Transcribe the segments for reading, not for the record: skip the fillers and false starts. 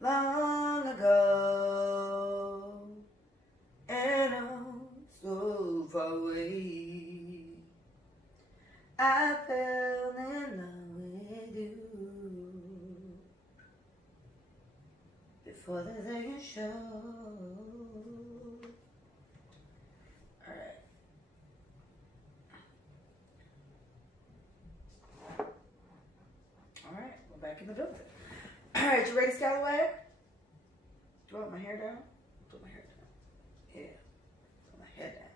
long ago, and oh, so far away, I fell in love with you before the second show. Alright. Alright, we're back in the building. Alright, you ready, Scallowag? Do you want my hair down? Put my hair down. Yeah. Put my head down.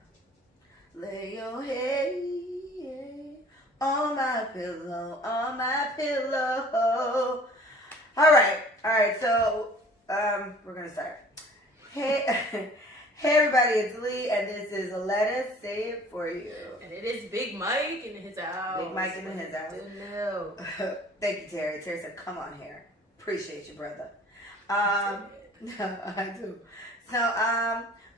Lay your head on my pillow, on my pillow. Alright, so we're gonna start. Hey hey everybody, it's Lee and this is Let Us Say It For You. And it is Big Mike in his house. Big Mike in his house. Thank you, Terry. Terry said, come on here. Appreciate you, brother. No, I do. So,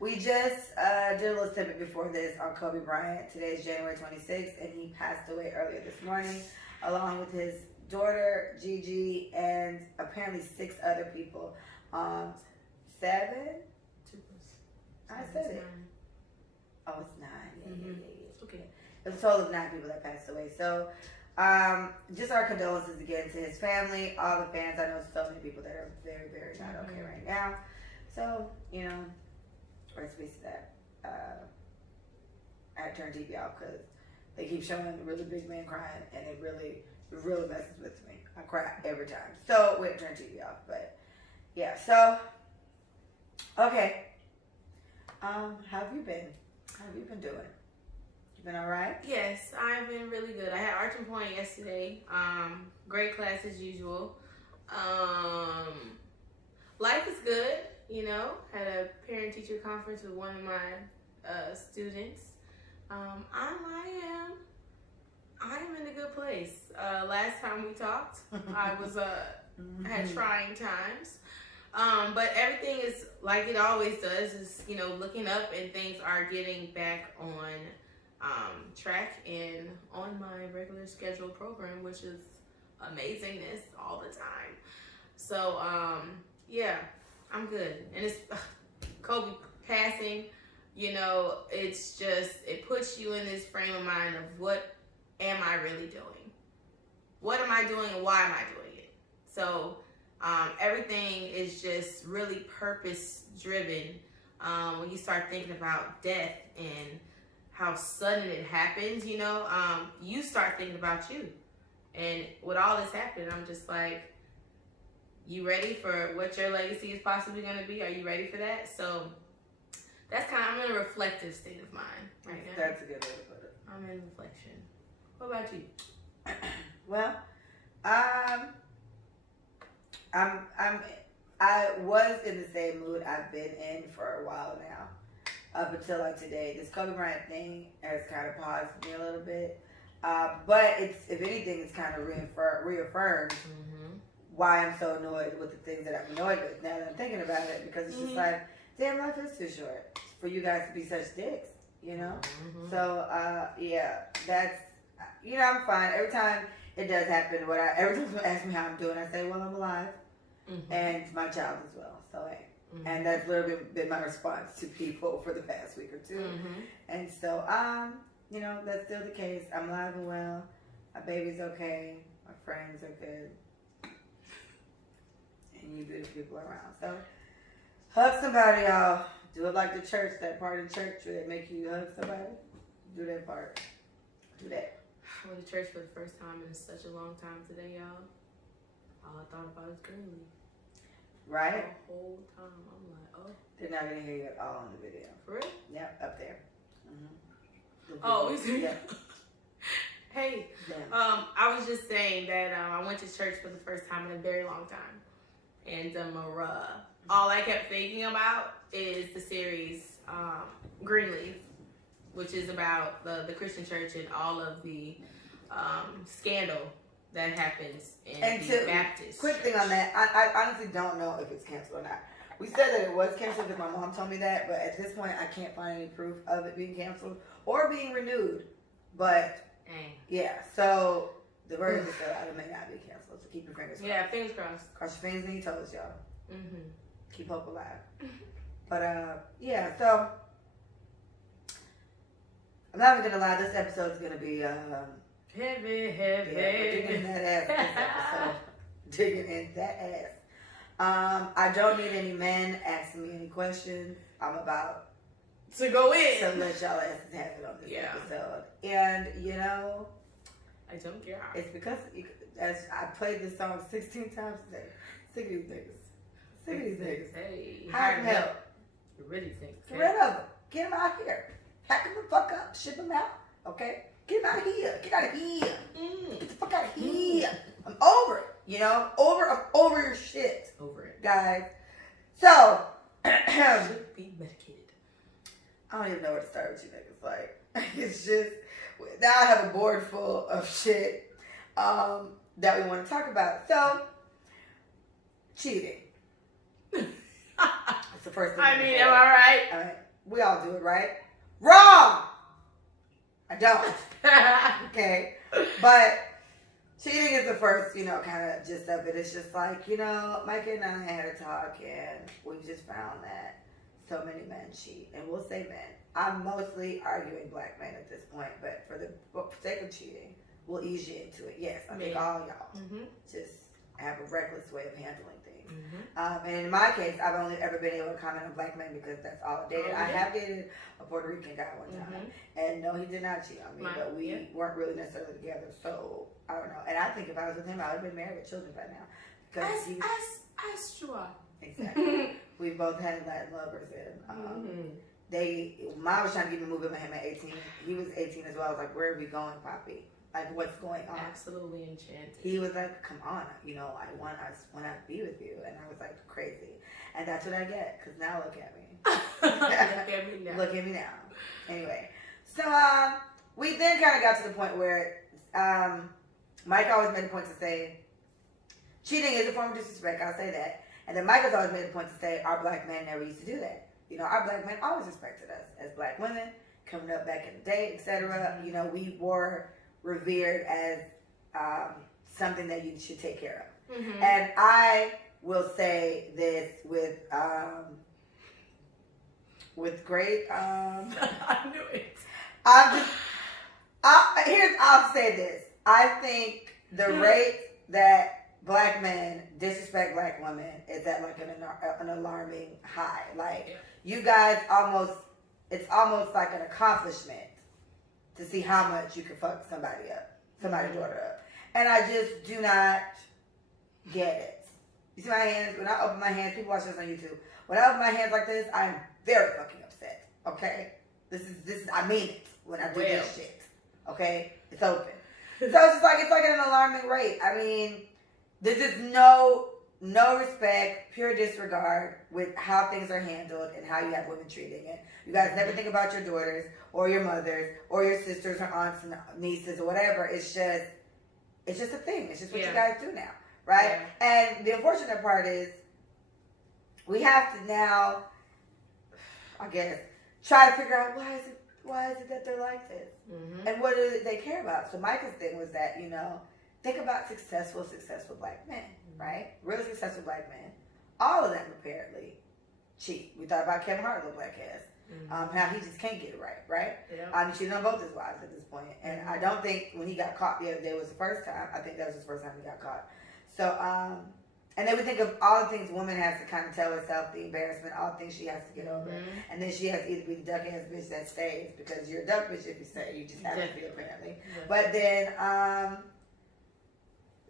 we just did a little snippet before this on Kobe Bryant. Today is January 26th, and he passed away earlier this morning, along with his daughter, Gigi, and apparently 6 other people. 7? 2 I said it. Oh, it's 9. Yeah. Okay. It's a total of 9 people that passed away. So, just our condolences again to his family, all the fans. I know so many people that are very, very not okay right now. So, rest in peace to that. I had to turn TV off because they keep showing the really big man crying, and it really messes with me. I cry every time. So, we had to turn TV off. But, yeah. So, okay. How have you been? How have you been doing? You been all right? Yes, I've been really good. I had Arch and Point yesterday. Great class as usual. Life is good, Had a parent-teacher conference with one of my students. I am in a good place. Last time we talked, I was had trying times. But everything is like it always does, is, looking up, and things are getting back on track and on my regular scheduled program, which is amazingness all the time. So, yeah, I'm good. And it's Kobe passing, it's just, it puts you in this frame of mind of what am I really doing? What am I doing and why am I doing it? So, everything is just really purpose driven. When you start thinking about death and how sudden it happens, you start thinking about you. And with all this happening, I'm just like, you ready for what your legacy is possibly going to be? Are you ready for that? So that's I'm in a reflective state of mind right now. That's a good way to put it. I'm in reflection. What about you? Well, I was in the same mood I've been in for a while now, up until like today. This Kobe Bryant thing has kind of paused me a little bit, but if anything, it's kind of reaffirmed why I'm so annoyed with the things that I'm annoyed with now that I'm thinking about it, because it's just like, damn, life is too short for you guys to be such dicks, So yeah, that's I'm fine. Every time it does happen, every time someone asks me how I'm doing, I say, well, I'm alive. And it's my child as well. So, hey. And that's literally been my response to people for the past week or two. And so, that's still the case. I'm alive and well. My baby's okay. My friends are good. And you beautiful people around. So, hug somebody, y'all. Do it like the church, that part of church where they make you hug somebody. Do that part. Do that. I went to church for the first time in such a long time today, y'all. All I thought about is Greenleaf. Right? The whole time. I'm like, oh. They're not going to hear you at all on the video. For real? Yep, up there. Oh, is it? Yeah. Hey, I was just saying that I went to church for the first time in a very long time. And all I kept thinking about is the series Greenleaf, which is about the Christian church and all of the scandal that happens in the Baptist quick church. Thing on that, I honestly don't know if it's canceled or not. We said that it was canceled because my mom told me that, but at this point I can't find any proof of it being canceled or being renewed. But yeah, so the version is still out. It may not be canceled, so keep your fingers crossed. Yeah, fingers crossed. Cross your fingers and your toes, y'all. Keep hope alive. But yeah, so I'm not even gonna lie, this episode's gonna be heavy. Yeah, we're digging in that ass this episode. Digging in that ass. I don't need any men asking me any questions. I'm about to go in. So let y'all asses have it on this episode. And I don't care. It's because as I played this song 16 times today. Sick of these niggas. Sick of these niggas. Hey, hire help. You really think? Get rid of them. Get them out here. Hack them the fuck up. Ship them out. Okay? Get them out of here. Get out of here. Get the fuck out of here. I'm over it. I'm over your shit. Over it. Guys. So. Should be medicated. I don't even know where to start with you niggas. Like, it's just, now I have a board full of shit that we want to talk about. So, cheating. It's the first thing. I mean, am I right? We all do it, right? Wrong! I don't. Okay? But cheating is the first, kind of gist of it. It's just like, Micah and I had a talk, and we've just found that so many men cheat. And we'll say men. I'm mostly arguing black men at this point, but for the sake of cheating, we'll ease you into it. Yes, I think all y'all just have a reckless way of handling things. And in my case, I've only ever been able to comment on black men because that's all I dated. I have dated a Puerto Rican guy one time, and no, he did not cheat on me, but we weren't really necessarily together, so I don't know. And I think if I was with him, I would have been married with children by now. Because As you are. Exactly. We both had Latin lovers, and Mom was trying to get me moving with him at 18. He was 18 as well. I was like, where are we going, Poppy? Like, what's going on? Absolutely enchanted. He was like, come on, I want to be with you. And I was like, crazy. And that's what I get, because now look at me. Look at me now. Look at me now. Anyway, so we then kind of got to the point where Mike always made a point to say, cheating is a form of disrespect, I'll say that. And then Mike has always made a point to say, our black men never used to do that. Our black men always respected us as black women, coming up back in the day, etc. We were revered as something that you should take care of. And I will say this with great I knew it. I'll say this. I think the rate that black men disrespect black women is at like an alarming high. Like you guys it's almost like an accomplishment to see how much you can fuck somebody's daughter up. And I just do not get it. You see my hands? When I open my hands, people watch this on YouTube. When I open my hands like this, I'm very fucking upset. Okay? This is I mean it when I do this shit. Okay? It's open. So it's like at an alarming rate. I mean, there's just no respect, pure disregard with how things are handled and how you have women treating it. You guys never think about your daughters or your mothers or your sisters or aunts and nieces or whatever. It's just a thing. It's just what you guys do now, right? Yeah. And the unfortunate part is we have to now, I guess, try to figure out why is it that they're like this, and what do they care about. So Micah's thing was that think about successful black men, right? Really successful black men. All of them apparently cheat. We thought about Kevin Hart, little black ass. How he just can't get it right? Yeah. Cheating on both his wives at this point. And I don't think when he got caught the other day was the first time. I think that was his first time he got caught. So, and then we think of all the things woman has to kind of tell herself, the embarrassment, all the things she has to get over. And then she has to either be the duck ass bitch that stays, because you're a duck bitch if you stay. You just have to be, apparently. But then,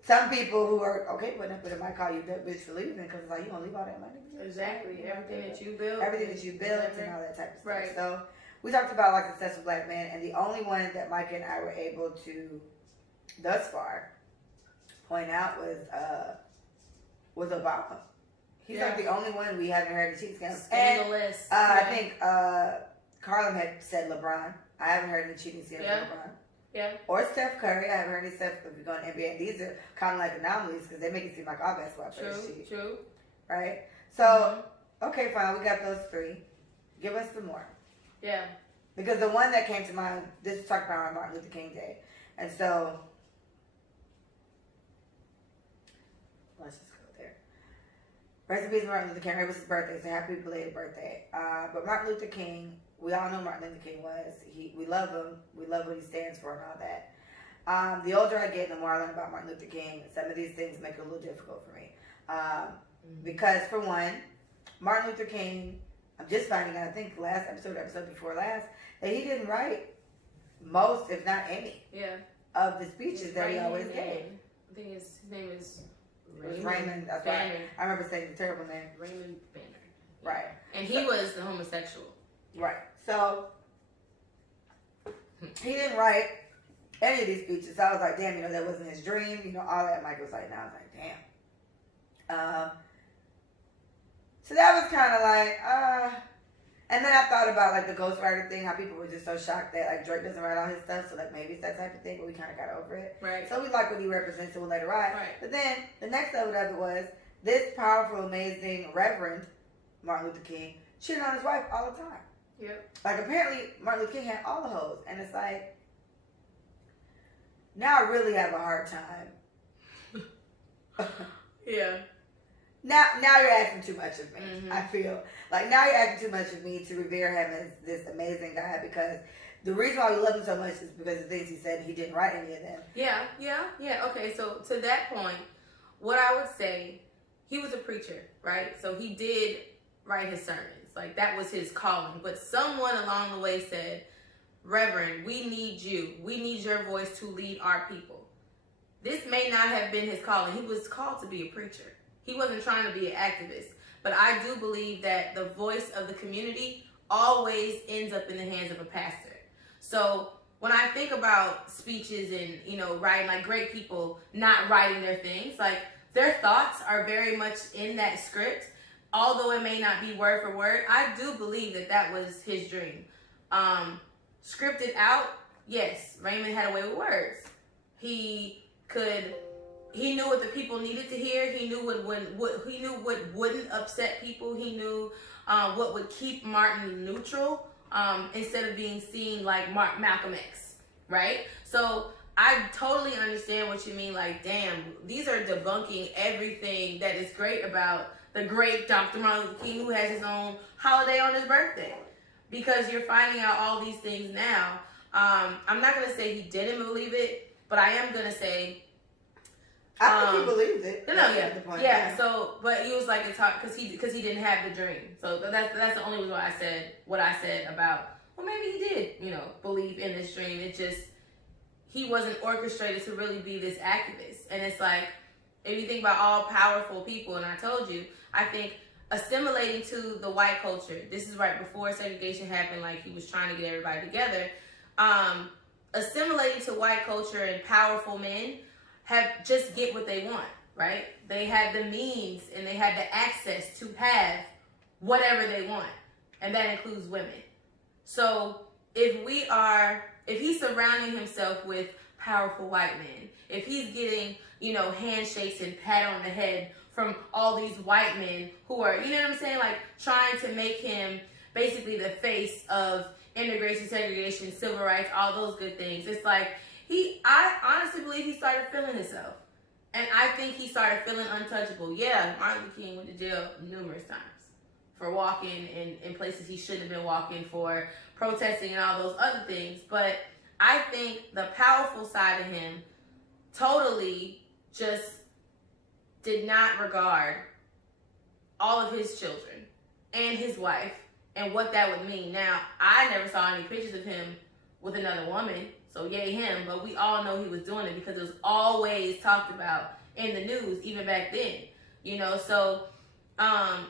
some people who are okay putting up with it might call you that bitch for leaving, because it's like, you gonna leave all that money? Exactly. Everything that you built. Everything that you built and all that type of stuff. Right. So we talked about like successful black men, and the only one that Mike and I were able to thus far point out was Obama. He's like the only one we haven't heard the cheat scandals. Scandalous. And I think Carlin had said LeBron. I haven't heard any cheating scandals with LeBron. Yeah. Or Steph Curry. I haven't heard any stuff if you're going to NBA. These are kind of like anomalies because they make it seem like all basketball players cheat. True. Right? So, okay, fine. We got those three. Give us some more. Yeah. Because the one that came to mind, this is talking about Martin Luther King Day. And so, let's just go there. Rest in peace, Martin Luther King. It was his birthday, so happy belated birthday. But Martin Luther King, we all know Martin Luther King was. We love him. We love what he stands for and all that. The older I get, the more I learn about Martin Luther King. Some of these things make it a little difficult for me. Because, for one, Martin Luther King, I'm just finding out, I think last episode before last, that he didn't write most, if not any, of the speeches that he always gave. I think his name is Raymond. That's Banner. right. I remember saying the terrible name. Raymond Banner. Right. And he was the homosexual. Right. So he didn't write any of these speeches. So I was like, damn, that wasn't his dream. All that. Mike was like, now I was like, damn. So that was kind of like, and then I thought about like the ghostwriter thing, how people were just so shocked that like Drake doesn't write all his stuff, so like maybe it's that type of thing, but we kind of got over it. Right. So we like what he represents, so we'll let it ride. Right. But then the next level of it was this powerful, amazing Reverend Martin Luther King cheating on his wife all the time. Yep. Like apparently Martin Luther King had all the hoes, and it's like now I really have a hard time. Yeah. Now you're asking too much of me. Mm-hmm. I feel like now you're asking too much of me to revere him as this amazing guy, because the reason why we love him so much is because of the things he said. He didn't write any of them. Yeah. Okay, so to that point, what I would say, he was a preacher, right? So he did write his sermons. Like that was his calling. But someone along the way said, Reverend, we need you. We need your voice to lead our people. This may not have been his calling. He was called to be a preacher. He wasn't trying to be an activist. But I do believe that the voice of the community always ends up in the hands of a pastor. So when I think about speeches and, writing, like great people not writing their things, like their thoughts are very much in that script. Although it may not be word for word, I do believe that was his dream. Scripted out, yes, Raymond had a way with words. He knew what the people needed to hear. He knew what wouldn't upset people. He knew what would keep Martin neutral instead of being seen like Malcolm X, right? So I totally understand what you mean. Like, damn, these are debunking everything that is great about the great Dr. Martin Luther King, who has his own holiday on his birthday, because you're finding out all these things now. I'm not going to say he didn't believe it, but I am going to say I think he believed it. Yeah. So, but he was like, it's hard because he didn't have the dream. So that's the only reason why I said what I said about, well, maybe he did, believe in this dream. It just, he wasn't orchestrated to really be this activist. And it's like, if you think about all powerful people, and I told you, I think assimilating to the white culture. This is right before segregation happened. Like he was trying to get everybody together. Assimilating to white culture and powerful men just get what they want, right? They had the means and they had the access to have whatever they want. And that includes women. So if he's surrounding himself with powerful white men, if he's getting, handshakes and pat on the head from all these white men who are, you know what I'm saying? Like trying to make him basically the face of integration, segregation, civil rights, all those good things. It's like, I honestly believe he started feeling himself. And I think he started feeling untouchable. Yeah, Martin Luther King went to jail numerous times for walking in places he shouldn't have been walking, for protesting and all those other things. But I think the powerful side of him totally just did not regard all of his children and his wife and what that would mean. Now, I never saw any pictures of him with another woman. So yay him, but we all know he was doing it because it was always talked about in the news, even back then, so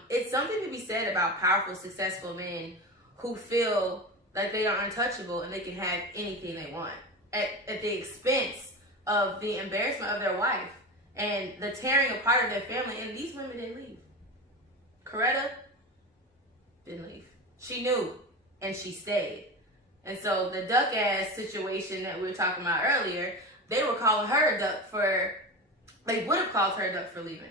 it's something to be said about powerful, successful men who feel like they are untouchable and they can have anything they want at the expense of the embarrassment of their wife and the tearing apart of their family. And these women didn't leave. Coretta didn't leave. She knew and she stayed. And so the duck ass situation that we were talking about earlier, they were calling her a duck they would have called her a duck for leaving.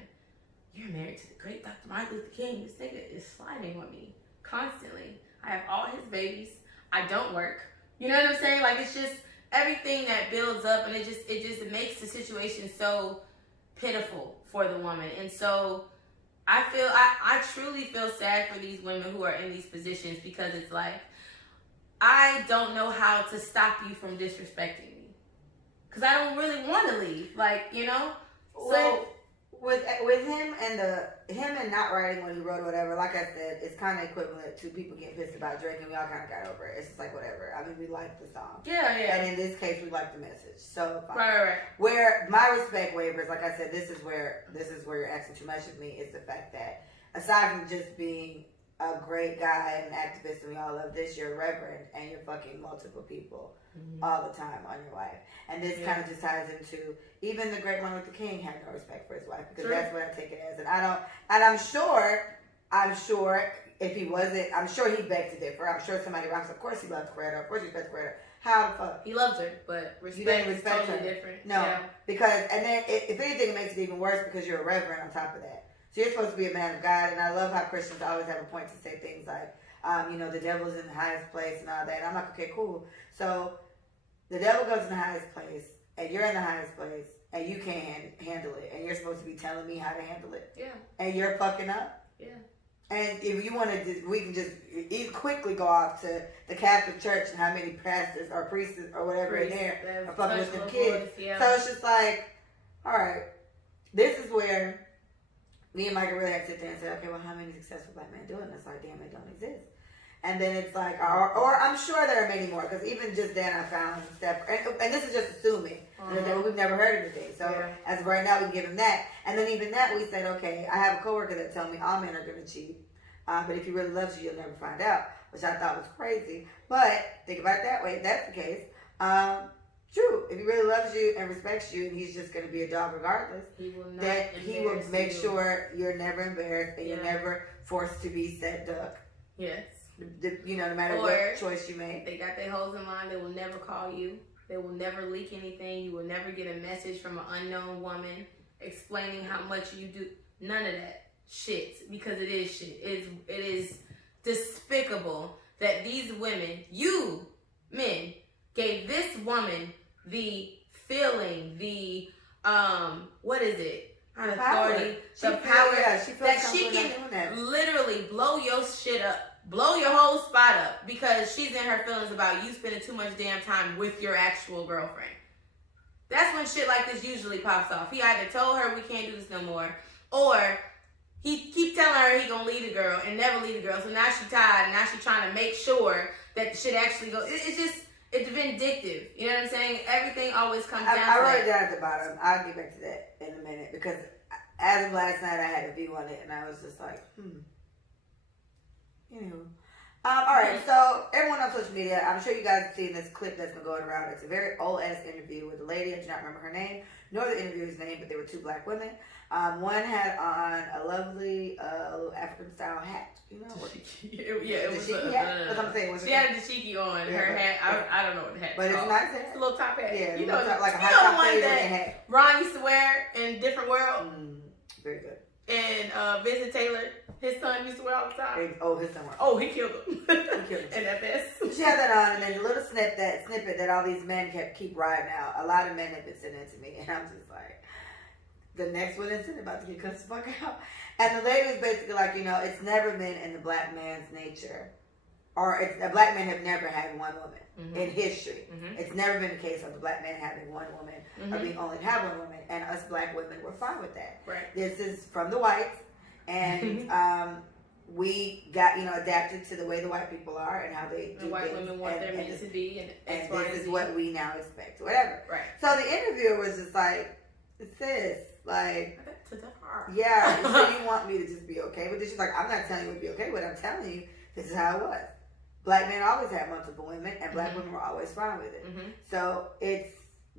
You're married to the great Dr. Martin Luther King. This nigga is sliding on me constantly. I have all his babies. I don't work. You know what I'm saying? Like, it's just everything that builds up, and it just makes the situation so pitiful for the woman. And so I truly feel sad for these women who are in these positions, because it's like, I don't know how to stop you from disrespecting me, because I don't really want to leave, like, you know. So with him and not writing what he wrote or whatever, like I said, it's kind of equivalent to people getting pissed about Drake, and we all kind of got over it. It's just like whatever. I mean, we like the song, yeah. And in this case, we like the message. So fine. Right. Where my respect wavers, like I said, this is where you're asking too much of me, is the fact that aside from just being a great guy and an activist, and we all love this, you're a reverend and you're fucking multiple people all the time on your wife. And this kind of just ties into, even the great Martin Luther King had no respect for his wife, because that's what I take it as. And I'm sure if he wasn't, I'm sure he begged to differ. I'm sure somebody else, of course he loved Coretta, of course he respects Coretta. How the fuck? He loves her, but respect is totally different. No, because, and then if anything, it makes it even worse because you're a reverend on top of that. So you're supposed to be a man of God, and I love how Christians always have a point to say things like, the devil's in the highest place and all that. And I'm like, okay, cool. So the devil goes in the highest place, and you're in the highest place, and you can't handle it, and you're supposed to be telling me how to handle it. Yeah. And you're fucking up. Yeah. And if you want to, we can just quickly go off to the Catholic Church and how many pastors or priests or whatever in there are fucking with them kids. Yeah. So it's just like, all right, this is where me and Micah really had to sit there and say, okay, well, how many successful black men do it? And it's like, damn, they don't exist. And then it's like, or I'm sure there are many more, because even just then I found Steph, and this is just assuming, that we've never heard anything. So as of right now, we can give him that. And then even that, we said, okay, I have a coworker that told me all men are going to cheat, but if he really loves you, you'll never find out, which I thought was crazy. But think about it that way, if that's the case. True, if he really loves you and respects you, and he's just going to be a dog regardless, he will make sure you're never embarrassed and you're never forced to be said duck. Yes. No matter what choice you make. They got their hoes in line. They will never call you. They will never leak anything. You will never get a message from an unknown woman explaining how much you do. None of that shit, because it is shit. It is despicable that these women, you men, gave this woman the feeling, the what is it? Authority, the power that she can literally blow your shit up, blow your whole spot up, because she's in her feelings about you spending too much damn time with your actual girlfriend. That's when shit like this usually pops off. He either told her we can't do this no more, or he keep telling her he gonna leave the girl and never leave the girl. So now she tired, and now she trying to make sure that the shit actually goes. It's vindictive. You know what I'm saying? Everything always comes down to I wrote it down at the bottom. I'll get back to that in a minute, because as of last night, I had a view on it, and I was just like, Anywho. All right, so everyone on social media, I'm sure you guys have seen this clip that's been going around. It's a very old-ass interview with a lady. I do not remember her name, nor the interviewer's name, but they were two black women. One had on a lovely little African-style hat. You know what? It was a hat. What I'm saying. She had a dashiki on her hat. I don't know what the hat is. But it's nice hat. It's a little top hat. Yeah, you know, like a high top one that hat. Ron used to wear in Different World. Very good. And Vincent Taylor, his son, used to wear all the time. His son wore. Oh, he killed him. And that vest. She had that on, and then the little snippet that all these men keep riding out. A lot of men have been sending it to me, and I'm just like, the next one is about to get cussed the fuck out. And the lady was basically like, it's never been in the black man's nature, or a black man have never had one woman in history. It's never been the case of the black man having one woman, or being only have one woman, and us black women were fine with that. Right. This is from the whites, and we got adapted to the way the white people are and how they do white things. Women want their men to be, and this is what we now expect, whatever. Right. So the interviewer was just like, sis, like, to the heart. Yeah, so you want me to just be okay with this? She's like, I'm not telling you to be okay with it. I'm telling you this is how it was. Black men always had multiple women, and black women were always fine with it. So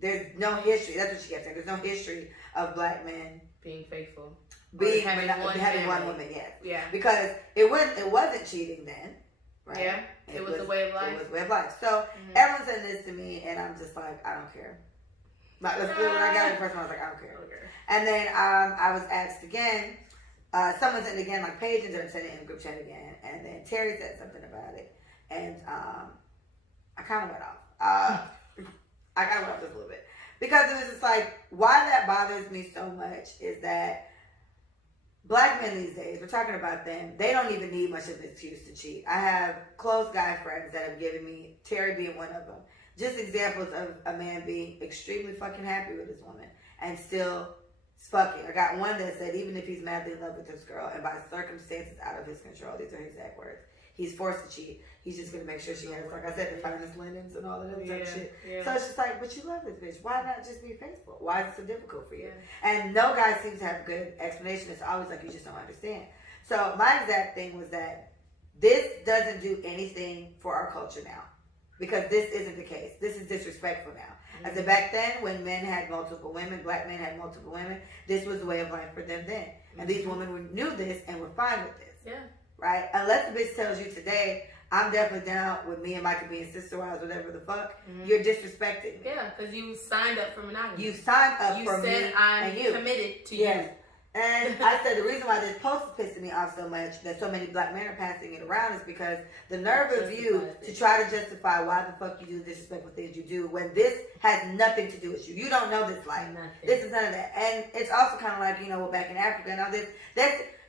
there's no history. That's what she kept saying. There's no history of black men being faithful, having one woman. Yes. Yeah. Because it wasn't cheating then, right? Yeah. It was a way of life. It was a way of life. So everyone's saying this to me, and I'm just like, I don't care. Like, when I got it the first one, I was like, I don't care. Okay. And then I was asked again. Someone said it again, like Paige ended up saying it in the group chat again, and then Terry said something about it, and I kind of went off. I kind of went off just a little bit, because it was just like, why that bothers me so much is that black men these days, we're talking about them, they don't even need much of an excuse to cheat. I have close guy friends that have given me, Terry being one of them, just examples of a man being extremely fucking happy with his woman and still fucking. I got one that said even if he's madly in love with this girl and by circumstances out of his control, these are his exact words, he's forced to cheat. He's just gonna make sure she has, like I said, the finest linens and all of that type of shit. Yeah. So it's just like, but you love this bitch. Why not just be faithful? Why is it so difficult for you? Yeah. And no guy seems to have a good explanation. It's always like you just don't understand. So my exact thing was that this doesn't do anything for our culture now. Because this isn't the case. This is disrespectful now. Mm-hmm. I said back then when men had multiple women, black men had multiple women, this was the way of life for them then. Mm-hmm. And these women knew this and were fine with this. Yeah. Right? Unless the bitch tells you today, I'm definitely down with me and Micah being sister wives, whatever the fuck, you're disrespecting me. Yeah, because you signed up for monogamy. You signed up for me and you. You said I'm committed to you. And I said the reason why this post is pissing me off so much, that so many black men are passing it around, is because the nerve of you to try to justify why the fuck you do disrespectful things you do when this has nothing to do with you. You don't know this life. Nothing. This is none of that. And it's also kind of like, you know, we're back in Africa and all this.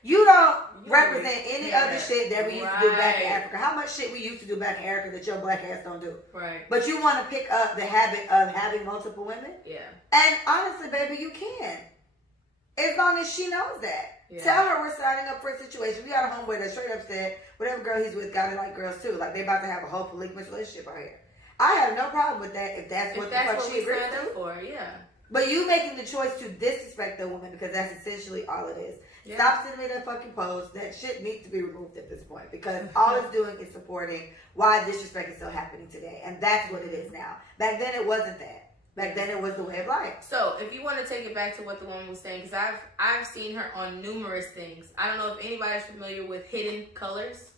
You don't represent any other shit that we used to do back in Africa. How much shit we used to do back in Africa that your black ass don't do? Right. But you want to pick up the habit of having multiple women? Yeah. And honestly, baby, you can. As long as she knows that. Yeah. Tell her we're signing up for a situation. We got a homeboy that straight up said, whatever girl he's with gotta like girls too. Like they about to have a whole polygamous relationship out here. I have no problem with that if that's what the fuck she agrees to. For, yeah. But you making the choice to disrespect the woman because that's essentially all it is. Yeah. Stop sending me that fucking post. That shit needs to be removed at this point because all it's doing is supporting why disrespect is still happening today. And that's what it is now. Back then it wasn't that. Back then it was the way of life. So if you want to take it back to what the woman was saying, because I've seen her on numerous things. I don't know if anybody's familiar with Hidden Colors.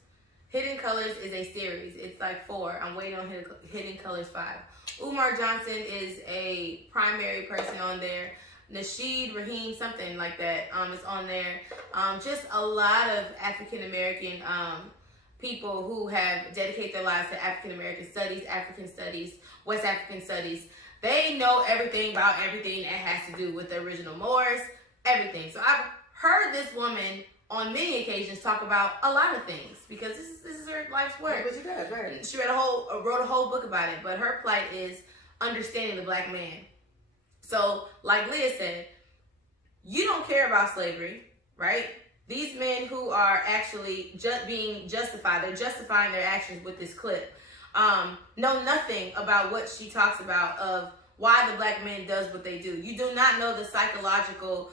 Hidden Colors is a series. It's like 4. I'm waiting on Hidden Colors 5. Umar Johnson is a primary person on there. Nasheed Raheem, something like that, is on there. Just a lot of African American people who have dedicated their lives to African American studies, African studies, West African studies. They know everything about everything that has to do with the original Moors, everything. So I've heard this woman on many occasions talk about a lot of things because this is her life's work. But she does, right? She wrote a whole book about it. But her plight is understanding the black man. So, like Leah said, you don't care about slavery, right? These men who are actually being justified, they're justifying their actions with this clip. Know nothing about what she talks about of why the black man does what they do. You do not know the psychological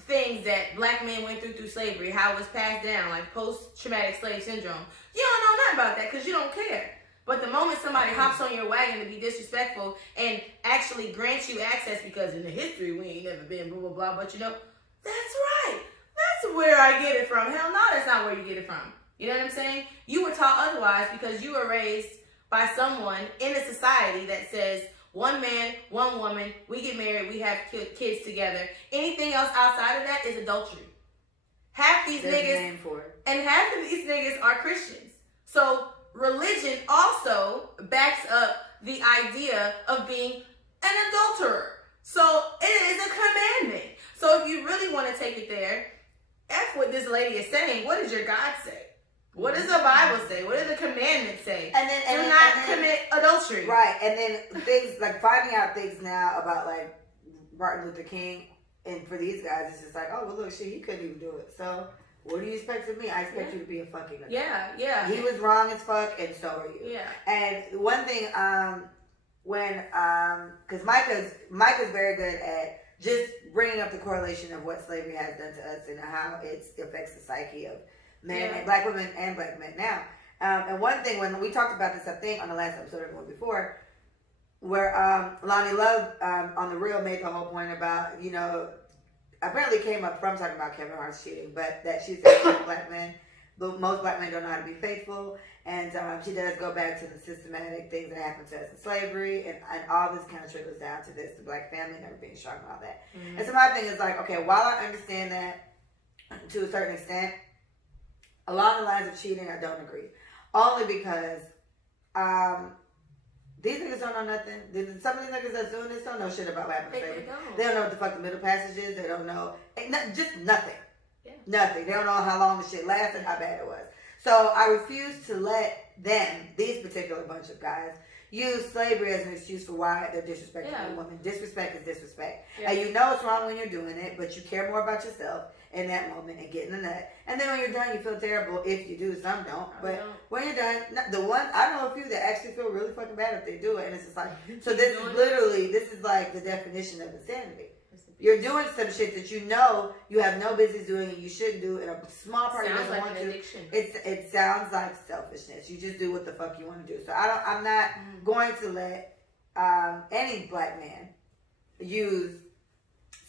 things that black men went through slavery, how it was passed down, like post-traumatic slave syndrome. You don't know nothing about that because you don't care. But the moment somebody hops on your wagon to be disrespectful and actually grants you access because in the history we ain't never been blah, blah, blah, but you know, that's right. That's where I get it from. Hell no, that's not where you get it from. You know what I'm saying? You were taught otherwise because you were raised by someone in a society that says one man, one woman, we get married, we have kids together. Anything else outside of that is adultery. Half these niggas, and half of these niggas are Christians. So religion also backs up the idea of being an adulterer. So it is a commandment. So if you really want to take it there, F what this lady is saying. What does your God say? What does the Bible say? What do the commandments say? And then, do not commit adultery. Right. And then things like finding out things now about like Martin Luther King, and for these guys, it's just like, oh, well, look, shit, he couldn't even do it. So what do you expect of me? I expect you to be a fucking adult. Yeah. He was wrong as fuck, and so are you. Yeah. And one thing, because Micah's very good at just bringing up the correlation of what slavery has done to us and how it affects the psyche of men and black women and black men now. And one thing, when we talked about this, I think, on the last episode or one before, where Lonnie Love on The Real made the whole point about, you know, apparently came up from talking about Kevin Hart's cheating, but that she said most black men don't know how to be faithful, and she does go back to the systematic things that happened to us in slavery, and all this kind of trickles down to this, the black family never being strong and all that. Mm-hmm. And so my thing is like, okay, while I understand that to a certain extent, along the lines of cheating, I don't agree. Only because These niggas don't know nothing. Some of these niggas that's doing this don't know shit about what happened to slavery. don't. They don't know what the fuck the Middle Passage is. They don't know. Just nothing. Yeah. Nothing. They don't know how long the shit lasted, how bad it was. So I refuse to let them, these particular bunch of guys, use slavery as an excuse for why they're disrespecting women. Disrespect is disrespect. Yeah. And you know it's wrong when you're doing it, but you care more about yourself in that moment and getting the nut. And then when you're done, you feel terrible if you do. Some don't. But when you're done, the ones, I know a few that actually feel really fucking bad if they do it. And it's just like, so this is literally, this is like the definition of insanity. You're doing some shit that you know you have no business doing and you shouldn't do, and a small part of you doesn't want to. It sounds like selfishness. You just do what the fuck you want to do. So I'm not going to let any black man use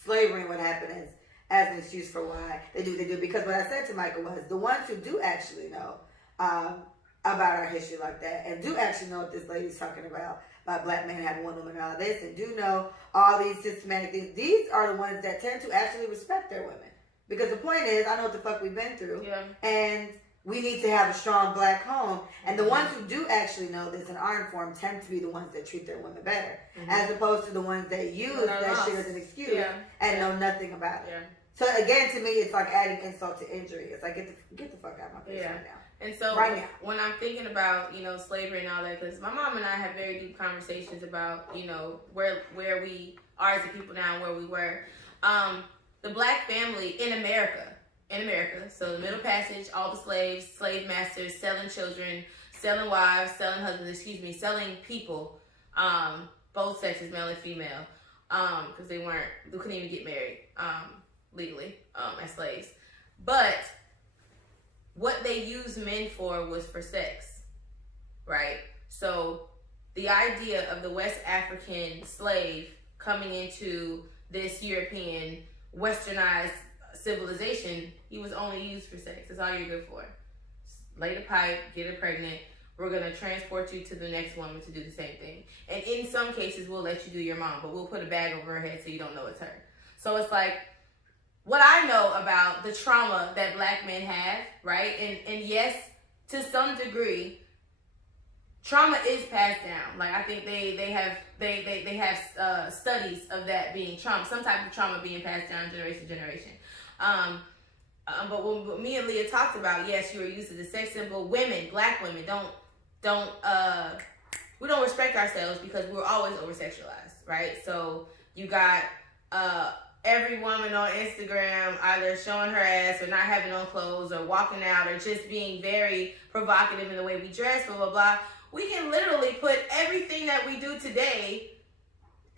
slavery and what happened as an excuse for why they do what they do. Because what I said to Michael was, the ones who do actually know about our history like that, and do actually know what this lady's talking about black men having one woman and all this, and do know all these systematic things, these are the ones that tend to actually respect their women. Because the point is, I know what the fuck we've been through, and we need to have a strong black home. And the ones who do actually know this and are informed tend to be the ones that treat their women better, as opposed to the ones that use that shit as an excuse and know nothing about it. So again, to me, it's like adding insult to injury. It's like, get the fuck out of my face right now. And so when I'm thinking about, slavery and all that, because my mom and I have very deep conversations about, where we are as a people now and where we were. The black family in America, so the Middle Passage, all the slaves, slave masters, selling children, selling wives, selling husbands, selling people, both sexes, male and female, because they couldn't even get married legally as slaves. But what they used men for was for sex, right? So the idea of the West African slave coming into this European westernized civilization, he was only used for sex. That's all you're good for. Lay the pipe, get her pregnant. We're going to transport you to the next woman to do the same thing. And in some cases, we'll let you do your mom, but we'll put a bag over her head so you don't know it's her. So it's like, what I know about the trauma that black men have, right? And yes, to some degree, trauma is passed down. Like, I think they have studies of that being trauma, some type of trauma being passed down generation to generation. But what me and Leah talked about, yes, you were used as a sex symbol. Women, black women, we don't respect ourselves because we're always over sexualized, right? So you got every woman on Instagram either showing her ass or not having on clothes or walking out or just being very provocative in the way we dress, blah, blah, blah. We can literally put everything that we do today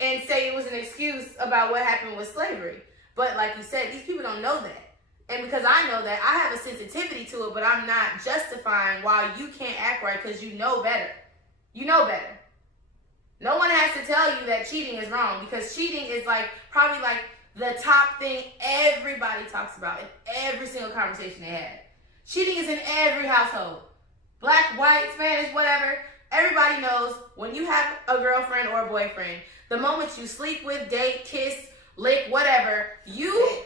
and say it was an excuse about what happened with slavery. But like you said, these people don't know that. And because I know that, I have a sensitivity to it, but I'm not justifying why you can't act right because you know better. You know better. No one has to tell you that cheating is wrong, because cheating is probably the top thing everybody talks about in every single conversation they had. Cheating is in every household. Black, white, Spanish, whatever. Everybody knows when you have a girlfriend or a boyfriend, the moment you sleep with, date, kiss, lick, whatever, you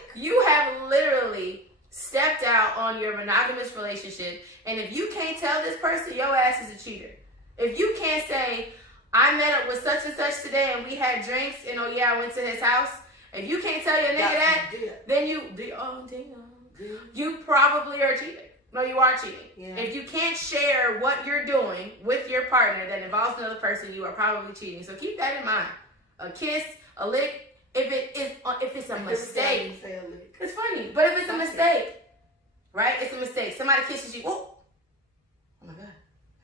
have literally stepped out on your monogamous relationship. And if you can't tell this person, your ass is a cheater. If you can't say, I met up with such and such today and we had drinks and oh yeah, I went to his house. If you can't tell your nigga that, then you probably are cheating. No, you are cheating. Yeah. If you can't share what you're doing with your partner that involves another person, you are probably cheating. So keep that in mind. A kiss, a lick, if it's a mistake, it's funny. But if it's a mistake, right? It's a mistake. Somebody kisses you. Oh my God,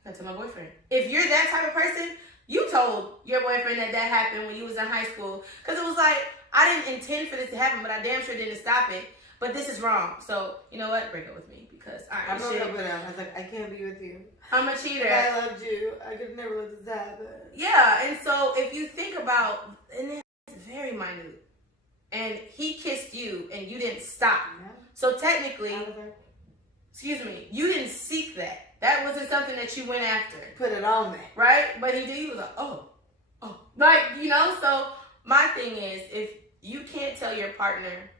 I gotta tell my boyfriend. If you're that type of person, you told your boyfriend that happened when you was in high school, because it was like, I didn't intend for this to happen, but I damn sure didn't stop it. But this is wrong. So, you know what? Break up with me, because I broke up with him. I was like, I can't be with you. I'm a cheater. I loved you. I could never let this happen. Yeah, and so if you think about, and it's very minute, and he kissed you and you didn't stop. Yeah. So technically, you didn't seek that. That wasn't something that you went after. Put it on me. Right? But he did. He was like, oh. So my thing is, if you can't tell your partner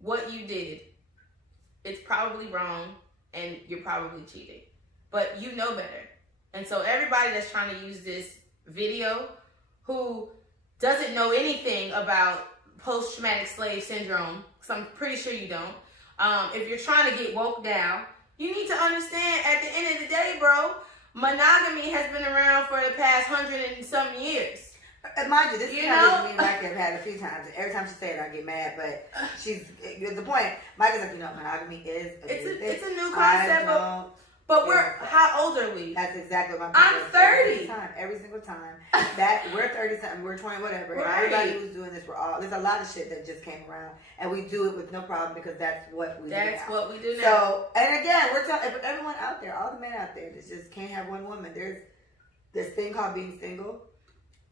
what you did, it's probably wrong and you're probably cheating. But you know better. And so everybody that's trying to use this video who doesn't know anything about post-traumatic slave syndrome, because I'm pretty sure you don't, if you're trying to get woke down, you need to understand at the end of the day, bro, monogamy has been around for the past 100 and some years. Mind you, this is something me and Micah have had a few times. Every time she says it, I get mad, but she's the point. Micah's like, monogamy is it's a new concept. But how old are we? That's exactly what I'm 30. Every single time. That we're 30 something, we're 20, whatever. Right. And everybody who's doing this, there's a lot of shit that just came around, and we do it with no problem because that's what we do now. That's what we do now. So, and again, we're telling everyone out there, all the men out there that just can't have one woman. There's this thing called being single.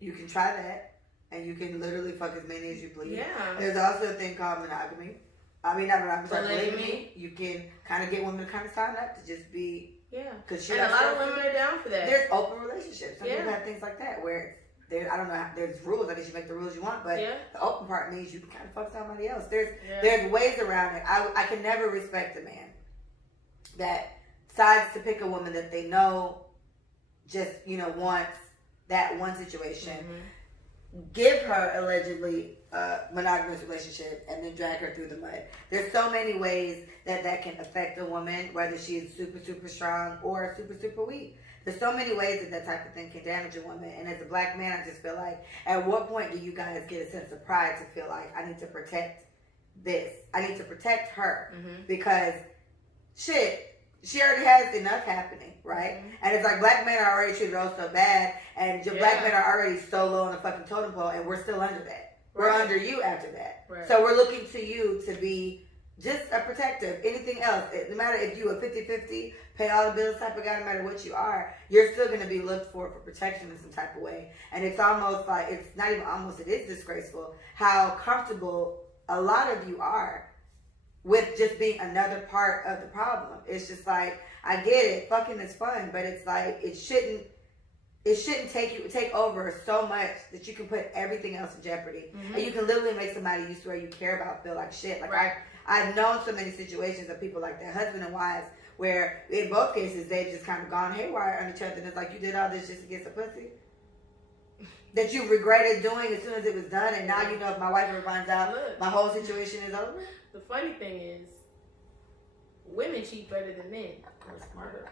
You can try that, and you can literally fuck as many as you please. Yeah. There's also a thing called monogamy. I mean, not monogamy, polygamy. You can kind of get women to kind of sign up to just be. Yeah. And a lot of women are down for that. There's open relationships. Some people have things like that where I don't know, there's rules. I guess you make the rules you want, but the open part means you can kind of fuck somebody else. There's ways around it. I can never respect a man that decides to pick a woman that they know just, wants that one situation. Mm-hmm. Give her allegedly a monogamous relationship and then drag her through the mud. There's so many ways that can affect a woman, whether she is super, super strong or super, super weak. There's so many ways that type of thing can damage a woman. And as a black man, I just feel like, at what point do you guys get a sense of pride to feel like, I need to protect this. I need to protect her. Mm-hmm. Because, shit, she already has enough happening, right? Mm-hmm. And it's like black men are already treated so bad, and black men are already so low on the fucking totem pole, and we're still under that. We're under you after that. Right. So we're looking to you to be just a protector. Anything else, no matter if you a 50-50, pay all the bills type of guy, no matter what you are, you're still going to be looked for protection in some type of way. And it's almost like, it's not even almost, it is disgraceful how comfortable a lot of you are with just being another part of the problem. It's just like, I get it, fucking is fun, but it's like, it shouldn't take over so much that you can put everything else in jeopardy. Mm-hmm. And you can literally make somebody you swear you care about feel like shit. Like I've known so many situations of people like that, husband and wives, where in both cases they've just kind of gone haywire on each other, and it's like, you did all this just to get some pussy that you regretted doing as soon as it was done, and now you know if my wife ever finds out, my whole situation is over. The funny thing is, women cheat better than men. Or smarter.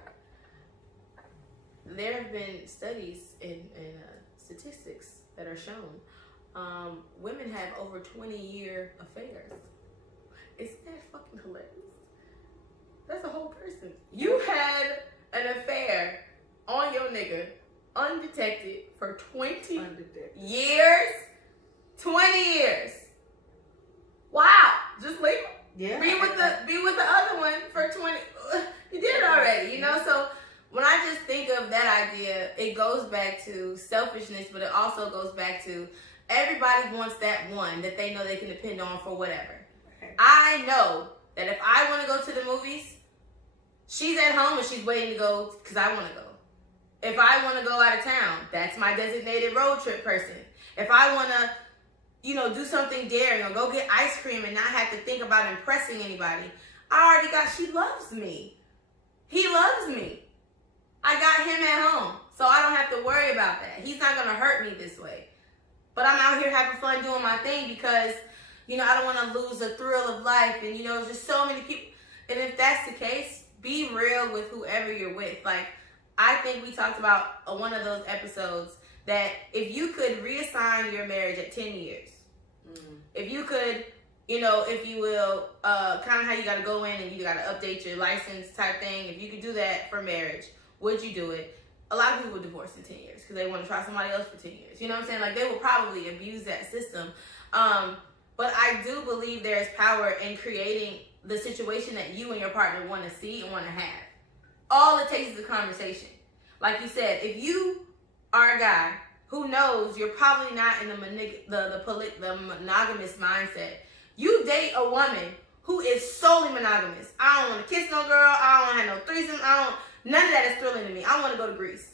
There have been studies and statistics that are shown women have over 20-year affairs. Isn't that fucking hilarious? That's a whole person. You had an affair on your nigga undetected for 20 years? 20 years. Wow. Just leave him. Yeah. Be with the other one for 20. You did it already, So when I just think of that idea, it goes back to selfishness, but it also goes back to everybody wants that one that they know they can depend on for whatever. Okay. I know that if I want to go to the movies, she's at home and she's waiting to go because I want to go. If I want to go out of town, that's my designated road trip person. If I want to, do something daring or go get ice cream and not have to think about impressing anybody, she loves me. He loves me. I got him at home, so I don't have to worry about that. He's not going to hurt me this way. But I'm out here having fun doing my thing because, I don't want to lose the thrill of life. And, just so many people. And if that's the case, be real with whoever you're with. Like, I think we talked about one of those episodes that if you could reassign your marriage at 10 years, if you could, if you will, kind of how you got to go in and you got to update your license type thing. If you could do that for marriage, would you do it? A lot of people would divorce in 10 years because they want to try somebody else for 10 years. You know what I'm saying? Like, they will probably abuse that system. But I do believe there's power in creating the situation that you and your partner want to see and want to have. All it takes is a conversation. Like you said, if you are a guy who knows you're probably not in the monogamous mindset, you date a woman who is solely monogamous. I don't want to kiss no girl. I don't want to have no threesome. None of that is thrilling to me. I want to go to Greece.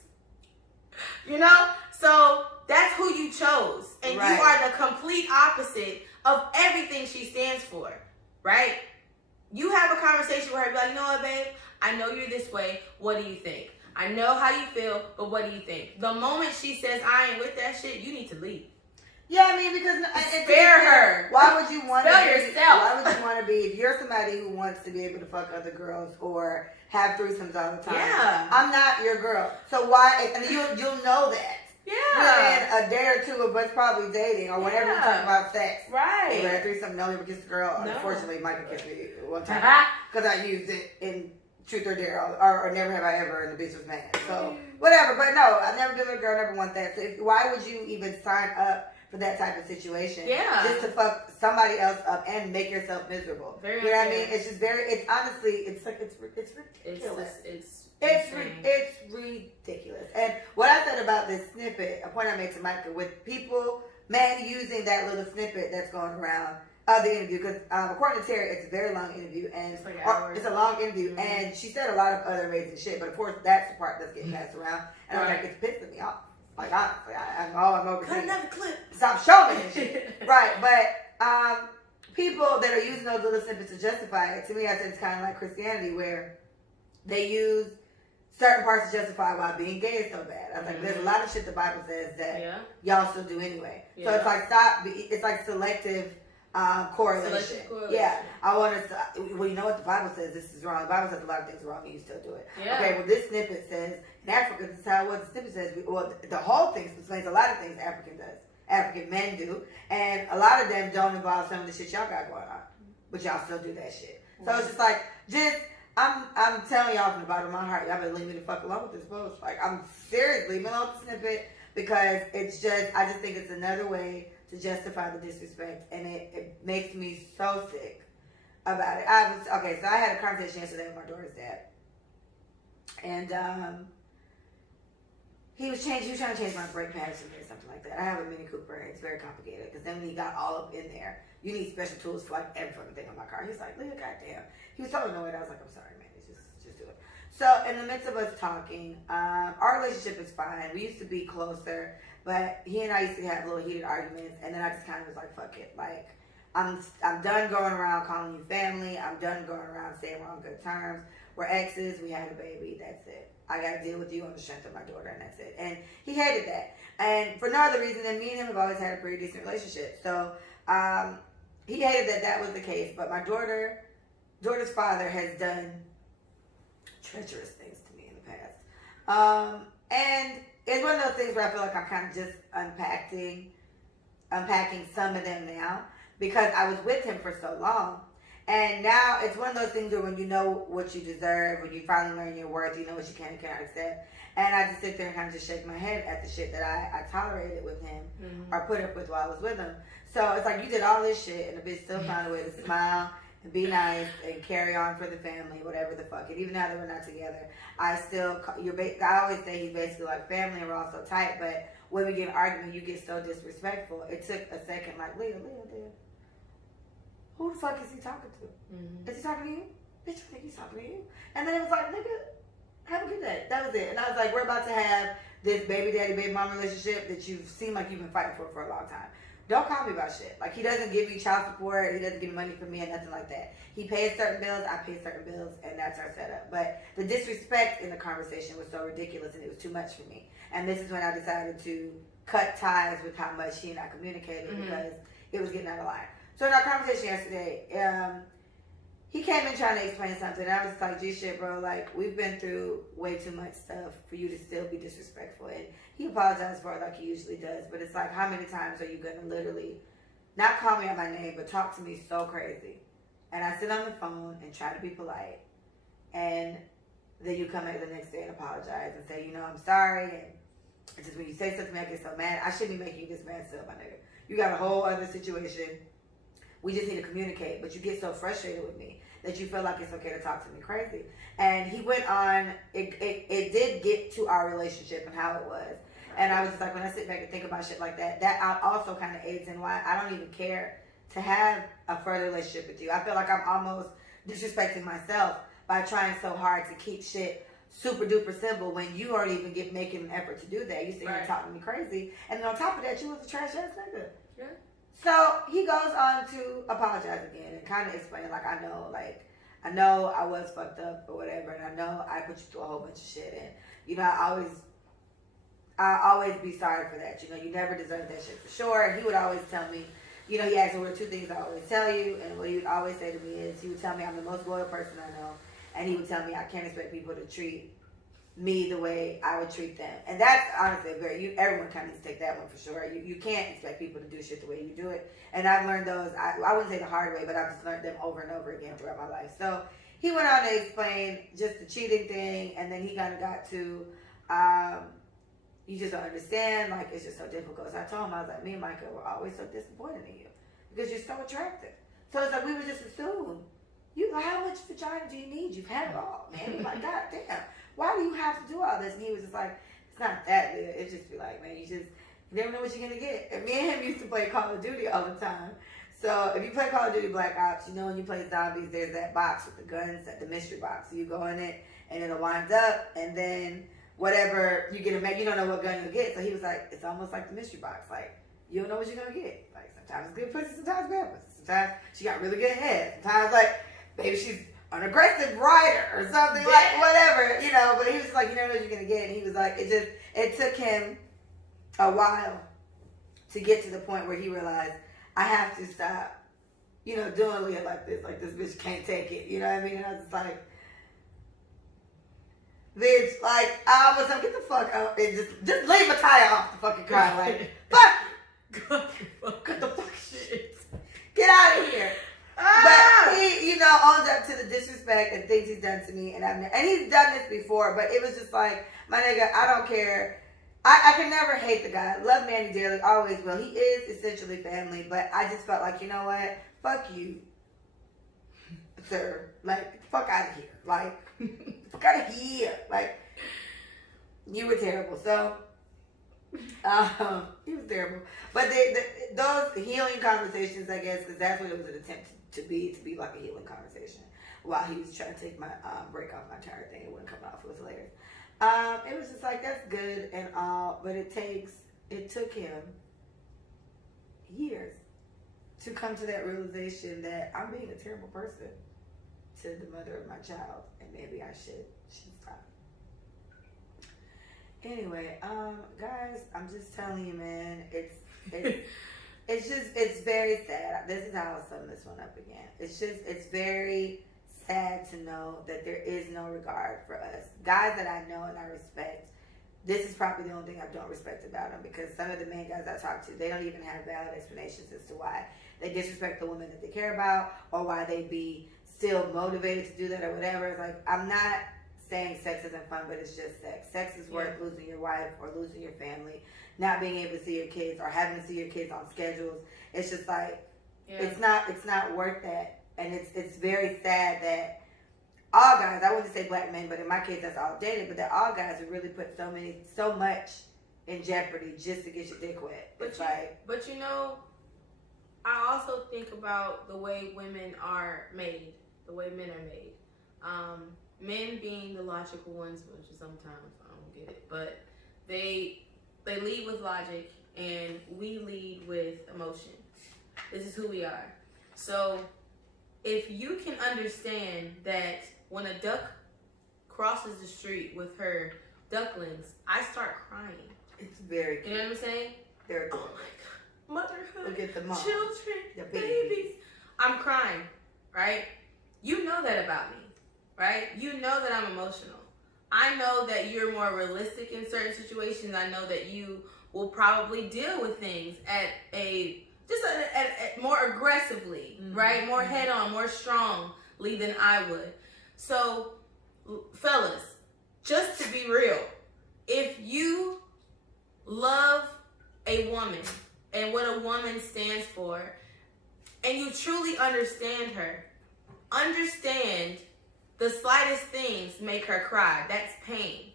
So that's who you chose. And you are the complete opposite of everything she stands for, right? You have a conversation with her, be like, you know what, babe? I know you're this way. What do you think? I know how you feel, but what do you think? The moment she says, I ain't with that shit, you need to leave. Yeah, I mean, because spare her. Why would you want to spare yourself? Why would you want to be if you're somebody who wants to be able to fuck other girls or have threesomes all the time? Yeah, I'm not your girl. So why? And you'll know that. Yeah, within a day or two of us probably dating or whenever we talk about sex. Right. Hey, I threesome. No, never kissed a girl. No. Unfortunately, Micah kissed me one time because I used it in Truth or Dare or Never Have I Ever, and the bitch was mad. So whatever. But no, I've never been with a girl. Never want that. So why would you even sign up for that type of situation? Yeah. Just to fuck somebody else up and make yourself miserable. Very you know what I mean? It's just it's honestly, it's ridiculous. It's ridiculous. And what I said about this snippet, a point I made to Micah, with people, using that little snippet that's going around of the interview, because according to Terry, it's a very long interview, and it's a long interview, and she said a lot of other amazing shit, but of course that's the part that's getting passed around, and I'm like, it's pissing me off. Like, honestly, I'm overseas. Cut another clip. Stop showing me this shit. Right, but people that are using those little snippets to justify it, to me, I said it's kind of like Christianity, where they use certain parts to justify why being gay is so bad. I was like, there's a lot of shit the Bible says that y'all still do anyway. So it's like it's like selective correlation. Yeah, I want to. Well, you know what the Bible says? This is wrong. The Bible says a lot of things are wrong, and you still do it. Yeah. Okay. Well, this snippet says in Africa, this is how it was. The snippet says, the whole thing explains a lot of things African men do, and a lot of them don't involve some of the shit y'all got going on, but y'all still do that shit. So it's just like, I'm telling y'all from the bottom of my heart, y'all better leave me the fuck alone with this post. Like, I'm seriously leaving alone with the snippet, because I just think it's another way to justify the disrespect, and it makes me so sick about it. So I had a conversation yesterday with my daughter's dad, and he was trying to change my brake pads for me or something like that. I have a Mini Cooper, and it's very complicated, because then when he got all up in there, you need special tools for like every fucking thing on my car. He's like, Leah, goddamn. He was so annoyed. I was like, I'm sorry, man. Just do it. So in the midst of us talking, our relationship is fine. We used to be closer, but he and I used to have little heated arguments, and then I just kind of was like, fuck it. Like, I'm done going around calling you family. I'm done going around saying we're on good terms. We're exes. We had a baby. That's it. I got to deal with you on the strength of my daughter, and that's it. And he hated that. And for no other reason than me and him have always had a pretty decent relationship. So he hated that was the case. But my daughter's father has done treacherous things to me in the past. And it's one of those things where I feel like I'm kind of just unpacking some of them now, because I was with him for so long. And now it's one of those things where when you know what you deserve, when you finally learn your worth, you know what you can and cannot accept. And I just sit there and kind of just shake my head at the shit that I tolerated with him or put up with while I was with him. So it's like, you did all this shit and the bitch still found a way to smile and be nice and carry on for the family, whatever the fuck. And even now that we're not together, I always say he's basically like family, and we're all so tight. But when we get in an argument, you get so disrespectful. It took a second, like, Leah, dude. Who the fuck is he talking to? Is he talking to you? Bitch, I think he's talking to you. And then it was like, nigga, have a good day. That was it. And I was like, we're about to have this baby daddy, baby mom relationship that you seem like you've been fighting for a long time. Don't call me about shit. Like, he doesn't give me child support. He doesn't give me money for me and nothing like that. He pays certain bills. I pay certain bills. And that's our setup. But the disrespect in the conversation was so ridiculous, and it was too much for me. And this is when I decided to cut ties with how much he and I communicated, because it was getting out of line. So in our conversation yesterday, he came in trying to explain something. And I was just like, gee, shit, bro. Like, we've been through way too much stuff for you to still be disrespectful. And he apologized for it like he usually does. But it's like, how many times are you going to literally not call me out my name, but talk to me so crazy? And I sit on the phone and try to be polite. And then you come in the next day and apologize and say, I'm sorry. And it's just when you say something to me, I get so mad. I shouldn't be making you this mad still, my nigga. You got a whole other situation. We just need to communicate. But you get so frustrated with me that you feel like it's okay to talk to me crazy. And he went on, it did get to our relationship and how it was. And I was just like, when I sit back and think about shit like that also kind of aids in why I don't even care to have a further relationship with you. I feel like I'm almost disrespecting myself by trying so hard to keep shit super duper simple when you aren't even making an effort to do that. You sit here and talking to me crazy. And then on top of that, you was a trash ass nigga. Yeah. So he goes on to apologize again and kind of explain, like, I know, like, I know I was fucked up or whatever, and I know I put you through a whole bunch of shit, and you know, I always be sorry for that. You know, you never deserve that shit for sure. And he would always tell me, you know, he asked me what are 2 things I always tell you, and what he would always say to me is, he would tell me I'm the most loyal person I know, and he would tell me I can't expect people to treat me the way I would treat them. And that's honestly everyone kind of needs to take that one for sure. You can't expect people to do shit the way you do it. And I've learned those, I wouldn't say the hard way, but I've just learned them over and over again throughout my life. So he went on to explain just the cheating thing, and then he kind of got to, you just don't understand, like, it's just so difficult. So I told him, I was like, me and Micah were always so disappointed in you because you're so attractive. So it's like, we would just assume, how much vagina do you need? You've had it all, man. You're like, God damn, why do you have to do all this? And he was just like, it's not that good. It just be like, man, you never know what you're going to get. And me and him used to play Call of Duty all the time. So if you play Call of Duty Black Ops, you know when you play zombies, there's that box with the guns, the mystery box. So you go in it, and it'll wind up, and then whatever you get you don't know what gun you'll get. So he was like, it's almost like the mystery box. Like, you don't know what you're going to get. Like, sometimes it's good pussy, sometimes bad pussy. Sometimes she got really good head. Sometimes, like, maybe she's an aggressive rider or something, like, whatever, you know. But he was like, you never know what you're going to get. And he was like, it took him a while to get to the point where he realized, I have to stop, you know, doing it like this. Like, this bitch can't take it. You know what I mean? And I was just like, bitch, like, I almost like, get the fuck up and just leave a tire off the fucking car. Like, fuck, cut the fuck shit. Get out of here. But he, you know, owns up to the disrespect and things he's done to me, and he's done this before. But it was just like, my nigga, I don't care. I can never hate the guy. Love Manny dearly, always will. He is essentially family, but I just felt like, you know what? Fuck you, sir. Like, get the fuck out of here. Like, fuck out of here. Like, you were terrible. So, he was terrible. But those healing conversations, I guess, because that's what it was an attempt to be like a healing conversation. While he was trying to take my break off my tire thing, it wouldn't come off. It was hilarious. It was just like, that's good and all, but it took him years to come to that realization that I'm being a terrible person to the mother of my child, and maybe I should stop. Anyway, guys, I'm just telling you, man, it's very sad. This is how I'll sum this one up again. It's very sad to know that there is no regard for us. Guys that I know and I respect, this is probably the only thing I don't respect about them, because some of the main guys I talk to, they don't even have valid explanations as to why they disrespect the woman that they care about, or why they be still motivated to do that or whatever. It's like, I'm not saying sex isn't fun, but it's just sex. Sex is worth losing your wife or losing your family, not being able to see your kids or having to see your kids on schedules. It's just like, it's not worth that. And it's very sad that all guys, I wouldn't say black men, but in my case that's all dated, but that all guys would really put so much in jeopardy just to get your dick wet. But you know, I also think about the way women are made, the way men are made. Men being the logical ones, which sometimes I don't get it, but they lead with logic and we lead with emotion. This is who we are. So if you can understand that when a duck crosses the street with her ducklings, I start crying. It's very cute. You know what I'm saying? They're oh my God. Motherhood. Look at the mom. Children. The babies. I'm crying, right? You know that about me, right? You know that I'm emotional. I know that you're more realistic in certain situations. I know that you will probably deal with things at more aggressively, right? More head on, more strongly than I would. So, fellas, just to be real, if you love a woman and what a woman stands for, and you truly understand her, understand the slightest things make her cry. That's pain.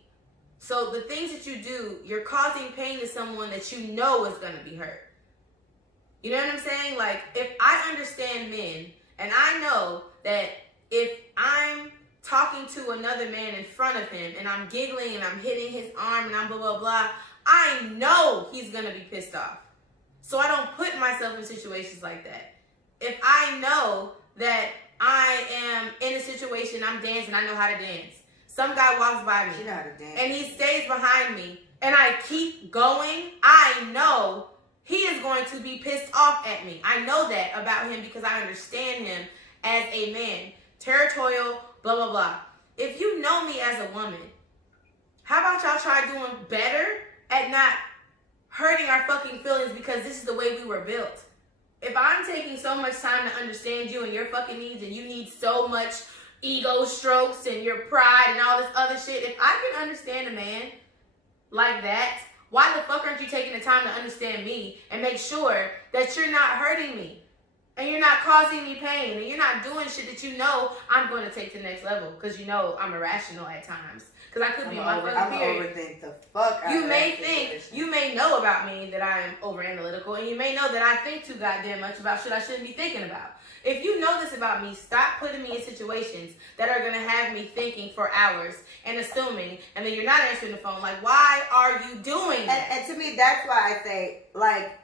So the things that you do, you're causing pain to someone that you know is going to be hurt. You know what I'm saying? Like, if I understand men, and I know that if I'm talking to another man in front of him, and I'm giggling, and I'm hitting his arm, and I'm blah, blah, blah, I know he's going to be pissed off. So I don't put myself in situations like that. If I know that I am in a situation, I'm dancing, I know how to dance. Some guy walks by me, She know how to dance. and he stays behind me, and I keep going. I know he is going to be pissed off at me. I know that about him because I understand him as a man. Territorial, blah, blah, blah. If you know me as a woman, how about y'all try doing better at not hurting our fucking feelings because this is the way we were built? If I'm taking so much time to understand you and your fucking needs, and you need so much ego strokes and your pride and all this other shit, if I can understand a man like that, why the fuck aren't you taking the time to understand me and make sure that you're not hurting me and you're not causing me pain and you're not doing shit that you know I'm going to take to the next level because you know I'm irrational at times. Because I could be my fucking period. I'm overthink the fuck out You of may that think, situation. you may know about me that I am over analytical, and you may know that I think too goddamn much about shit I shouldn't be thinking about. If you know this about me, stop putting me in situations that are going to have me thinking for hours and assuming, and then you're not answering the phone. Like, why are you doing that? And to me, that's why I say, like,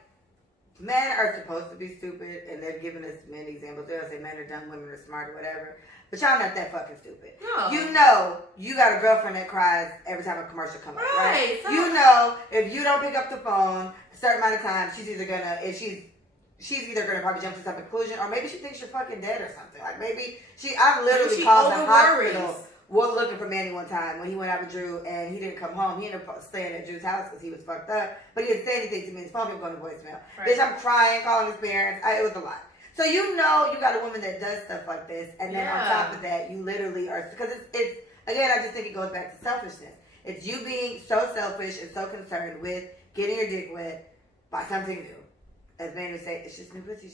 men are supposed to be stupid, and they've given us many examples. They'll say men are dumb, women are smart, or whatever. But y'all not that fucking stupid. No. You know you got a girlfriend that cries every time a commercial comes up, right? So You know if you don't pick up the phone a certain amount of time, she's either gonna probably jump to some conclusion, or maybe she thinks you're fucking dead or something. Like maybe I've literally called the hospital. We're looking for Manny one time when he went out with Drew and he didn't come home. He ended up staying at Drew's house because he was fucked up. But he didn't say anything to me. His phone kept going to voicemail. Right. Bitch, I'm crying, calling his parents. It was a lot. So you know you got a woman that does stuff like this, and then on top of that, you literally are, because it's again, I just think it goes back to selfishness. It's you being so selfish and so concerned with getting your dick wet by something new. As men would say, it's just new pussy.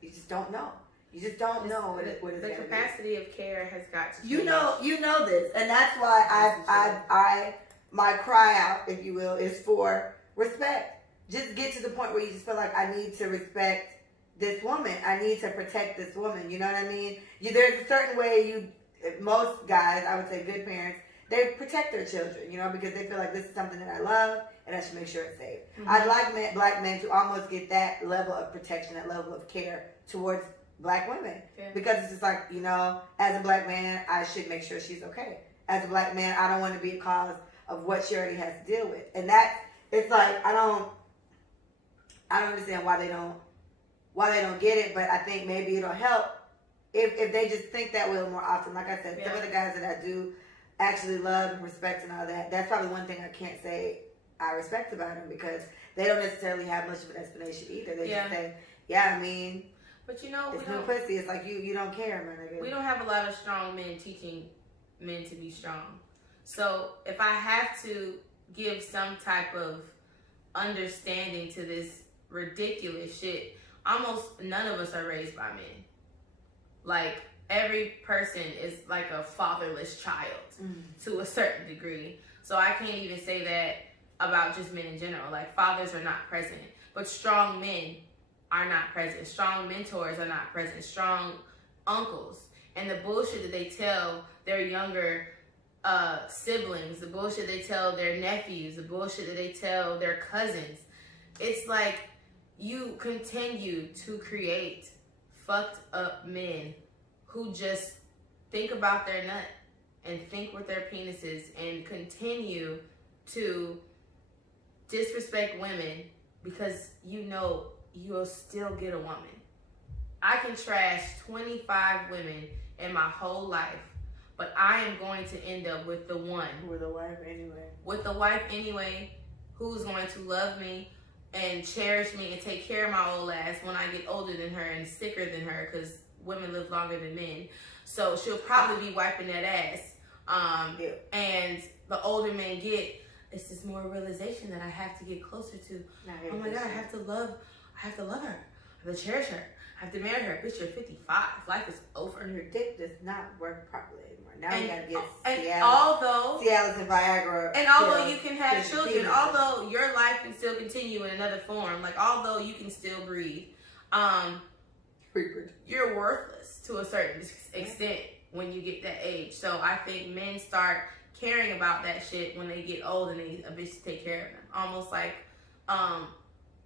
You just don't know. You just don't know what it's the capacity of care has got to change. You know this, and that's why I my cry out, if you will, is for respect. Just get to the point where you just feel like I need to respect this woman. I need to protect this woman. You know what I mean? There's a certain way most guys, I would say good parents, they protect their children, you know, because they feel like this is something that I love and I should make sure it's safe. Mm-hmm. I'd like black men to almost get that level of protection, that level of care towards black women. Yeah. Because it's just like, you know, as a black man, I should make sure she's okay. As a black man, I don't want to be a cause of what she already has to deal with. And it's like, I don't understand why they don't get it, but I think maybe it'll help if they just think that way more often. Like I said, some of the guys that I do actually love and respect and all that, that's probably one thing I can't say I respect about them, because they don't necessarily have much of an explanation either. They just say, yeah, I mean, but you know, it's new pussy. It's like you don't care, man. We don't have a lot of strong men teaching men to be strong. So if I have to give some type of understanding to this ridiculous shit, almost none of us are raised by men. Like, every person is like a fatherless child to a certain degree. So I can't even say that about just men in general. Like, fathers are not present, but strong men are not present. Strong mentors are not present. Strong uncles. And the bullshit that they tell their younger siblings, the bullshit they tell their nephews, the bullshit that they tell their cousins, it's like you continue to create fucked up men who just think about their nut and think with their penises and continue to disrespect women because you know you'll still get a woman. I can trash 25 women in my whole life, but I am going to end up with the one. With a wife anyway. With a wife anyway, who's going to love me and cherish me and take care of my old ass when I get older than her and sicker than her, because women live longer than men. So she'll probably be wiping that ass. And the older men get, it's this more realization that I have to get closer to. Oh my God, I have to love her. I have to cherish her. I have to marry her. Bitch, you're 55. Life is over. And your dick does not work properly anymore. Now you gotta get Cialis and Viagra. And although you can have children, although your life can still continue in another form, like although you can still breathe, you're worthless to a certain extent when you get that age. So I think men start caring about that shit when they get old and they need a bitch to take care of them. Almost like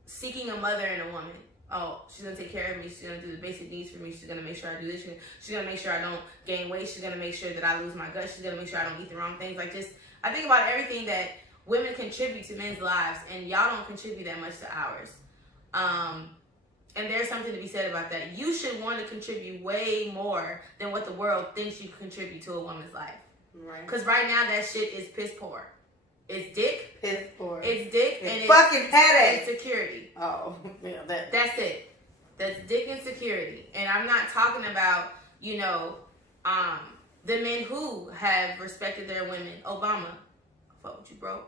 seeking a mother in a woman. oh, she's gonna take care of me. She's gonna do the basic needs for me. She's gonna make sure I do this. She's gonna make sure I don't gain weight. She's gonna make sure that I lose my gut. She's gonna make sure I don't eat the wrong things. Like, just, I think about everything that women contribute to men's lives, and y'all don't contribute that much to ours. And there's something to be said about that. You should want to contribute way more than what the world thinks you contribute to a woman's life. Right. Because right now that shit is piss poor. It's dick. Piss poor. It's dick and it's fucking headache. And security. Oh, yeah, that's it. That's dick and security. And I'm not talking about, you know, the men who have respected their women. Obama, fuck with you, bro.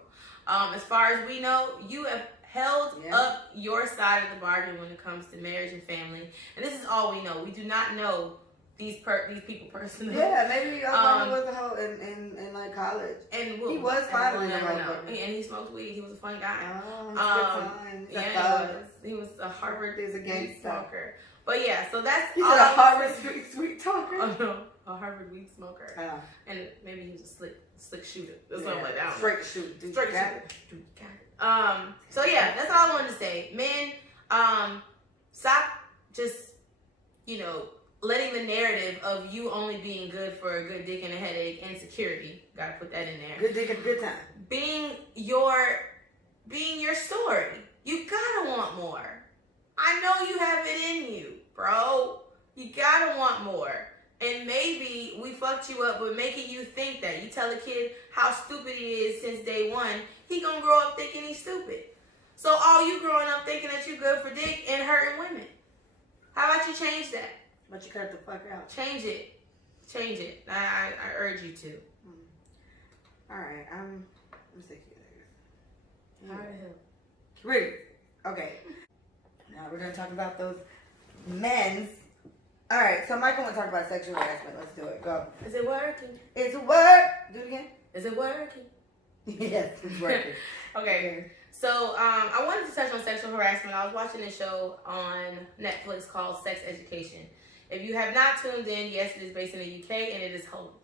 As far as we know, you have held up your side of the bargain when it comes to marriage and family. And this is all we know. We do not know these people personally. Yeah, maybe Obama was a hoe in like college. And he was fine with and he smoked weed. He was a fun guy. He was a Harvard weed smoker. But yeah, so that's he's a Harvard sweet talker. Oh no, a Harvard weed smoker. And maybe he was a slick shooter or something like that. Straight shooter. Straight shooter. So yeah, that's all I wanted to say. Men, stop just, you know, letting the narrative of you only being good for a good dick and a headache and security. Gotta put that in there. Good dick and good time. Being your story. You gotta want more. I know you have it in you, bro. You gotta want more. And maybe we fucked you up with making you think that. You tell a kid how stupid he is since day one, he gonna grow up thinking he's stupid. So all you growing up thinking that you good for dick and hurting women. How about you change that? But you cut the fuck out. Change it. Change it. I urge you to. Alright, I'm sick of you. Alright. Really? Okay. Now we're gonna talk about those men's. Alright, so Michael wants to talk about sexual harassment. Let's do it. Go. Is it working? It's work. Do it again. Is it working? Yes, it's working. Okay. So I wanted to touch on sexual harassment. I was watching a show on Netflix called Sex Education. If you have not tuned in, yes, it is based in the UK and it is hilarious.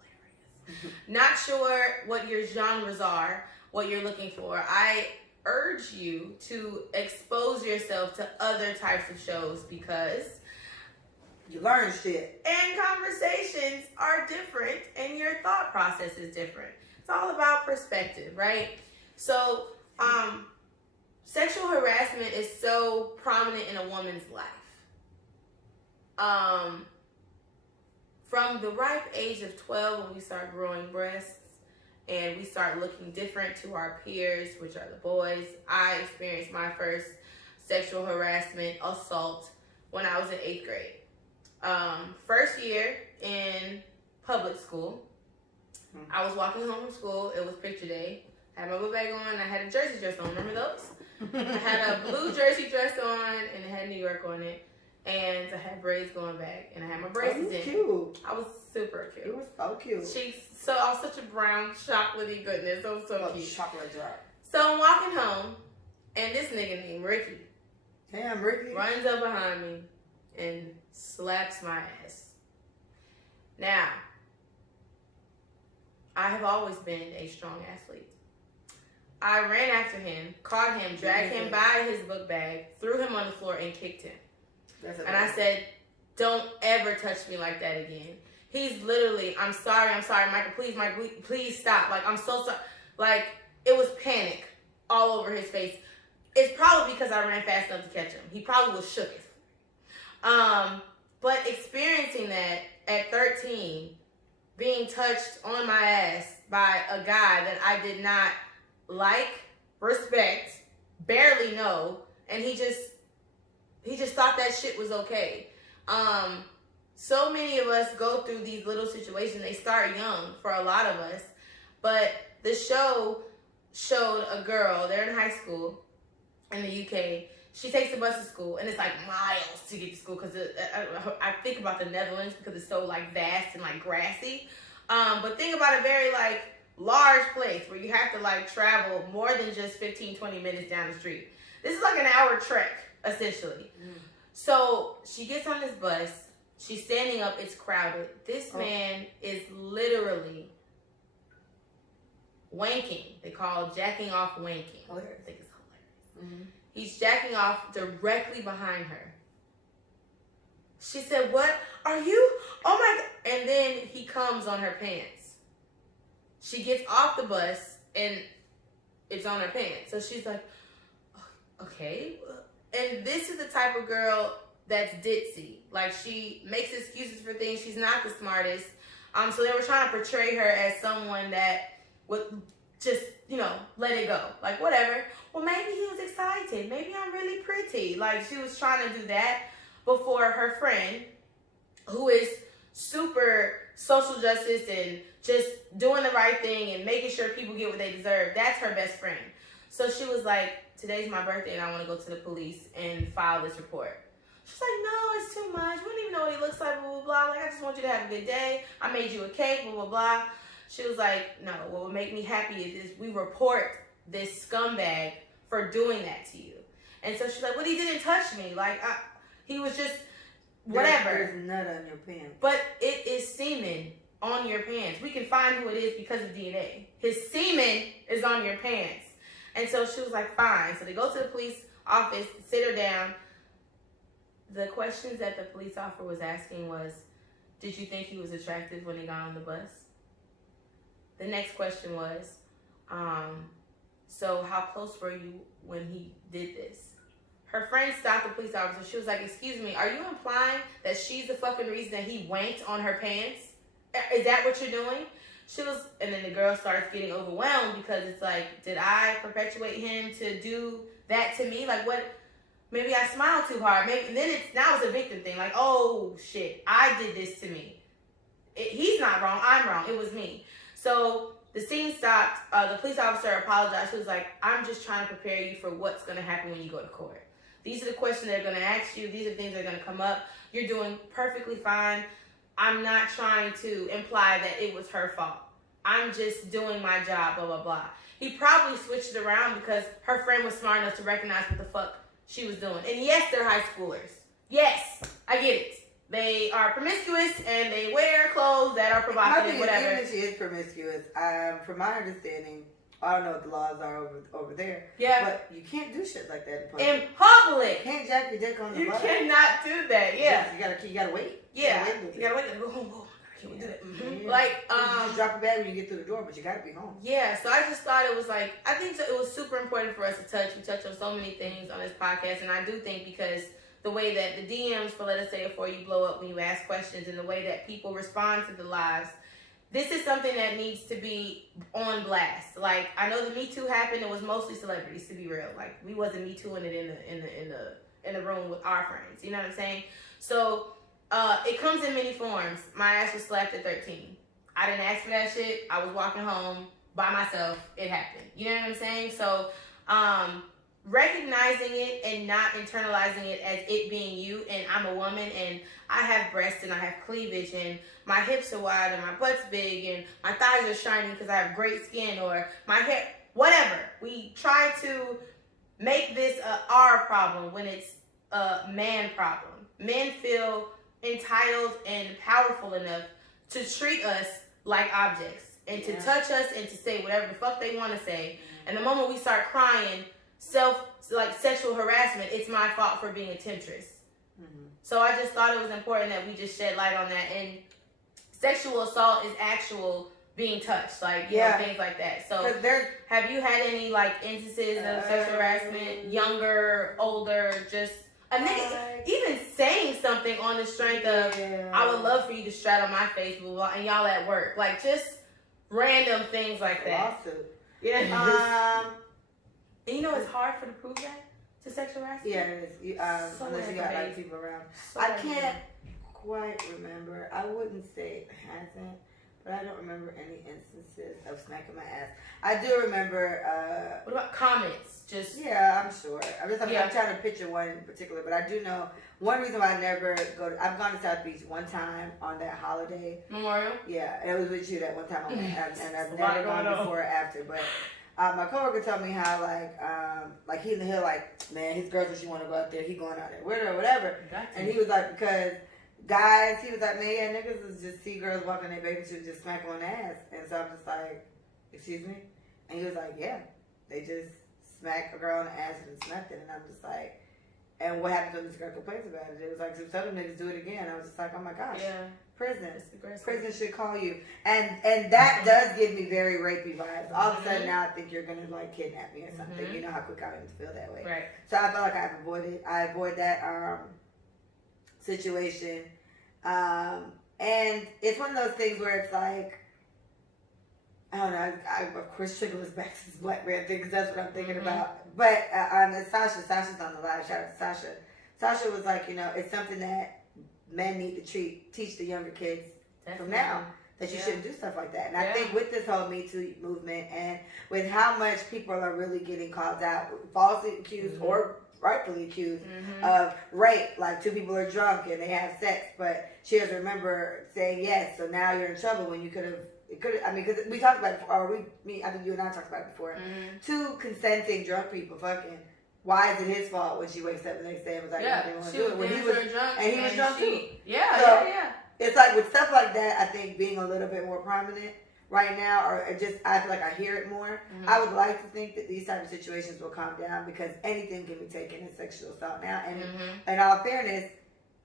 Not sure what your genres are, what you're looking for. I urge you to expose yourself to other types of shows because you learn shit. And conversations are different and your thought process is different. It's all about perspective, right? So, sexual harassment is so prominent in a woman's life. From the ripe age of 12, when we start growing breasts and we start looking different to our peers, which are the boys, I experienced my first sexual harassment assault when I was in 8th grade. First year in public school, I was walking home from school. It was picture day. I had my book bag on. I had a jersey dress on. Remember those? I had a blue jersey dress on, and it had New York on it. And I had braids going back, and I had my braces in. Cute. I was super cute. It was so cute. I was such a brown chocolatey goodness. It was so cute. Chocolate drop. So I'm walking home, and this nigga named Ricky. Damn, Ricky. Runs up behind me and slaps my ass. Now, I have always been a strong athlete. I ran after him, caught him, dragged him by his book bag, threw him on the floor, and kicked him. And I said, don't ever touch me like that again. He's literally, I'm sorry, Michael, please stop. Like, I'm so sorry. Like, it was panic all over his face. It's probably because I ran fast enough to catch him. He probably was shook. But experiencing that at 13, being touched on my ass by a guy that I did not like, respect, barely know, and he just thought that shit was okay. So many of us go through these little situations. They start young for a lot of us, but the show showed a girl, they're in high school in the UK. She takes the bus to school, and it's like miles to get to school because I think about the Netherlands because it's so like vast and like grassy. But think about a very like large place where you have to like travel more than just 15, 20 minutes down the street. This is like an hour trek, essentially. So she gets on this bus. She's standing up. It's crowded. This man is literally wanking. They call jacking off wanking. I think it's hilarious. He's jacking off directly behind her. She said, what? Are you? Oh my God. And then he comes on her pants. She gets off the bus and it's on her pants. So she's like, okay. And this is the type of girl that's ditzy. Like, she makes excuses for things. She's not the smartest. So they were trying to portray her as someone that would just, let it go. Like, whatever. Well, maybe he was excited. Maybe I'm really pretty. Like, she was trying to do that before her friend, who is super social justice and just doing the right thing and making sure people get what they deserve. That's her best friend. So she was like, today's my birthday and I want to go to the police and file this report. She's like, no, it's too much. We don't even know what he looks like, blah, blah, blah. Like, I just want you to have a good day. I made you a cake, blah, blah, blah. She was like, no, what would make me happy is we report this scumbag for doing that to you. And so she's like, well, he didn't touch me. Like, he was just whatever. There's nut on your pants. But it is semen on your pants. We can find who it is because of DNA. His semen is on your pants. And so she was like, fine. So they go to the police office, sit her down. The questions that the police officer was asking was, did you think he was attractive when he got on the bus? The next question was, so how close were you when he did this? Her friend stopped the police officer. She was like, excuse me, are you implying that she's the fucking reason that he wanked on her pants? Is that what you're doing? She was, and then the girl starts getting overwhelmed because it's like, did I perpetuate him to do that to me? Like, what? Maybe I smiled too hard. Maybe, and then now it's a victim thing. Like, oh shit, I did this to me. He's not wrong. I'm wrong. It was me. So the scene stopped. The police officer apologized. She was like, I'm just trying to prepare you for what's going to happen when you go to court. These are the questions they're going to ask you. These are things that are going to come up. You're doing perfectly fine. I'm not trying to imply that it was her fault. I'm just doing my job, blah, blah, blah. He probably switched it around because her friend was smart enough to recognize what the fuck she was doing. And yes, they're high schoolers. Yes, I get it. They are promiscuous and they wear clothes that are provocative, whatever. Even if she is promiscuous, from my understanding, I don't know what the laws are over there. Yeah. But you can't do shit like that in public. In public. You can't jack your dick on the You bus. cannot do that. Yeah. You gotta wait. Yeah. You gotta wait. Go home. Can we do that? Mm-hmm. Yeah. Like, you just drop a bag when you get through the door, but you gotta be home. Yeah. So I just thought it was like, I think it was super important for us to touch. We touch on so many things on this podcast, and I do think because the way that the DMs for Let Us Say It For You blow up when you ask questions, and the way that people respond to the lives, this is something that needs to be on blast. Like, I know the Me Too happened. It was mostly celebrities, to be real. Like, we wasn't Me Tooing it in the room with our friends. You know what I'm saying? So it comes in many forms. My ass was slapped at 13. I didn't ask for that shit. I was walking home by myself. It happened. You know what I'm saying? So recognizing it and not internalizing it as it being you, and I'm a woman and I have breasts and I have cleavage and my hips are wide and my butt's big and my thighs are shiny because I have great skin, or my hair, whatever. We try to make this our problem when it's a man problem. Men feel entitled and powerful enough to treat us like objects and to touch us and to say whatever the fuck they want to say. And the moment we start crying sexual harassment, it's my fault for being a temptress. Mm-hmm. So I just thought it was important that we just shed light on that. And sexual assault is actual being touched, like, you know, things like that. So have you had any like instances of sexual harassment, younger, older, just a nigga even saying something on the strength of, I would love for you to straddle my face, and y'all at work, like just random things like that. Lawsuit. Yeah. And you know it's hard to prove that to sexual harassment. Yeah, it is. Unless you got like people around. I can't quite remember. I wouldn't say it hasn't, but I don't remember any instances of smacking my ass. I do remember. What about comments? Just I'm sure. I'm trying to picture one in particular, but I do know one reason why I never go. I've gone to South Beach one time on that holiday Memorial. Yeah, and it was with you that one time, and I've never gone before or after, but. My coworker told me how like he in the hill, like, man, his girls when she want to go out there, he going out there, whatever. And he was like, because guys, he was like, man, yeah, niggas is just see girls walking their baby shoes, just smack on the ass. And so I'm just like, excuse me? And he was like, yeah, they just smack a girl on the ass and it's nothing. And I'm just like, And what happens when this girl complains about it? It was like, some other niggas do it again. I was just like, oh my gosh. Yeah. Prison should call you. And that does give me very rapey vibes. All of a sudden now I think you're going to like kidnap me or something. You know how quick I to feel that way. Right. So I feel like I avoid that situation. And it's one of those things where it's like, I don't know, I of course trickle us back to this black man thing because that's what I'm thinking about. But Sasha's on the live. Shout out to Sasha. Sasha was like, it's something that men need to teach the younger kids from now, that you shouldn't do stuff like that. And I think with this whole Me Too movement and with how much people are really getting called out, falsely accused or rightfully accused of rape, like two people are drunk and they have sex, but she doesn't remember saying yes, so now you're in trouble when you could have. Because we talked about it before, I think you and I talked about it before. Two consenting drunk people fucking. Why is it his fault when she wakes up the next day and was like, I didn't want to do it? When he was drunk, and he was drunk too. Yeah. It's like with stuff like that, I think being a little bit more prominent right now, or just I feel like I hear it more. I would like to think that these type of situations will calm down because anything can be taken as sexual assault now. And in all fairness,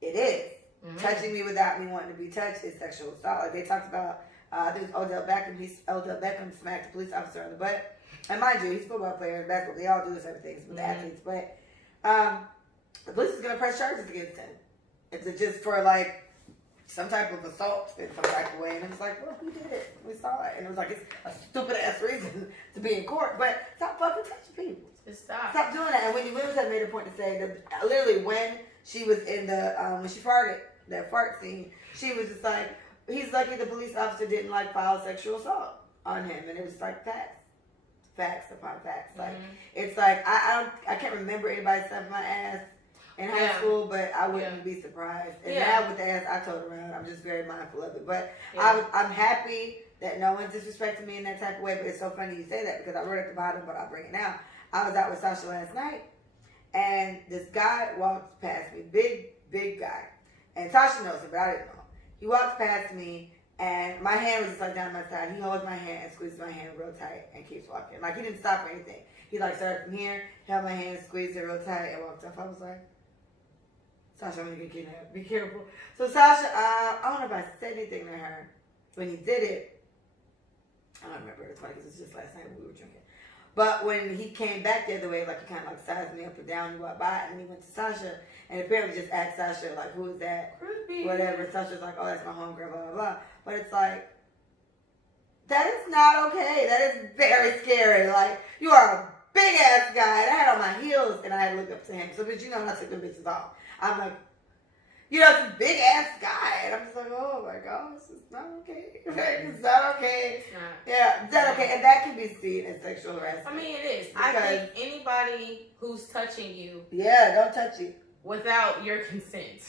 it is. Touching me without me wanting to be touched is sexual assault. Like they talked about, I think it was Odell Beckham smacked a police officer on the butt. And mind you, he's a football player and basketball. They all do this type of things with the athletes. But the police is going to press charges against him. It's just for like some type of assault in some type of way. And it was like, well, who did it? We saw it. And it was like, it's a stupid ass reason to be in court. But stop fucking touching people. Just stop. Stop doing that. And Wendy Williams had made a point to say that literally when she was in the, when she farted, that fart scene, she was just like, he's lucky the police officer didn't like file sexual assault on him. And it was like facts upon facts. Like it's like I can't remember anybody stuffing my ass in high school, but I wouldn't be surprised. And now with the ass I told around, I'm just very mindful of it. But I'm happy that no one's disrespecting me in that type of way. But it's so funny you say that because I wrote at the bottom, but I'll bring it now. I was out with Sasha last night, and this guy walked past me, big guy, and Sasha knows him, but I didn't know. He walks past me. And my hand was just like down my side. He holds my hand and squeezes my hand real tight and keeps walking. Like he didn't stop or anything. He like started from here, held my hand, squeezed it real tight, and walked off. I was like, Sasha, I'm gonna get kidnapped. Be careful. So Sasha, I don't know if I said anything to her when he did it. I don't remember. It's funny because it was just last night when we were drinking. But when he came back the other way, like he kind of like sized me up and down, he walked by, and then he went to Sasha, and apparently just asked Sasha, like, who is that? Creepy. Whatever. Sasha's like, oh, that's my homegirl, blah, blah, blah. But it's like, that is not okay. That is very scary. Like, you are a big ass guy. And I had on my heels, and I had to look up to him. So, but you know, when I took the bitches off, I'm like, this big ass guy. And I'm just like, oh my gosh, it's not okay. It's not okay. It's not. Yeah, it's not okay. And that can be seen as sexual harassment. I mean, it is. I think anybody who's touching you. Yeah, don't touch you. Without your consent.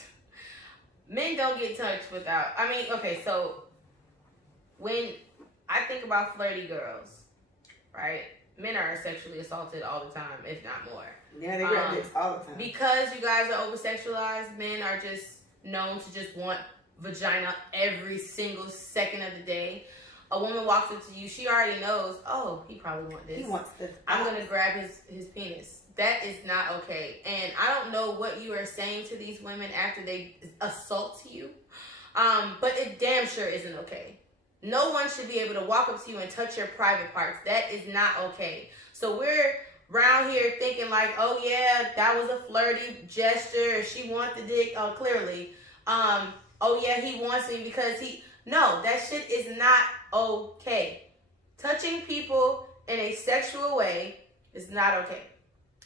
Men don't get touched without. I mean, okay, so when I think about flirty girls, right? Men are sexually assaulted all the time, if not more. Yeah, they get this all the time. Because you guys are over-sexualized, men are just known to just want vagina every single second of the day. A woman walks up to you, she already knows, oh, he probably wants this. He wants this. I'm going to grab his penis. That is not okay. And I don't know what you are saying to these women after they assault you. But it damn sure isn't okay. No one should be able to walk up to you and touch your private parts. That is not okay. So we're around here thinking like, oh yeah, that was a flirty gesture. She wants the dick. Oh, clearly. Oh yeah, he wants me because no, that shit is not okay. Touching people in a sexual way is not okay.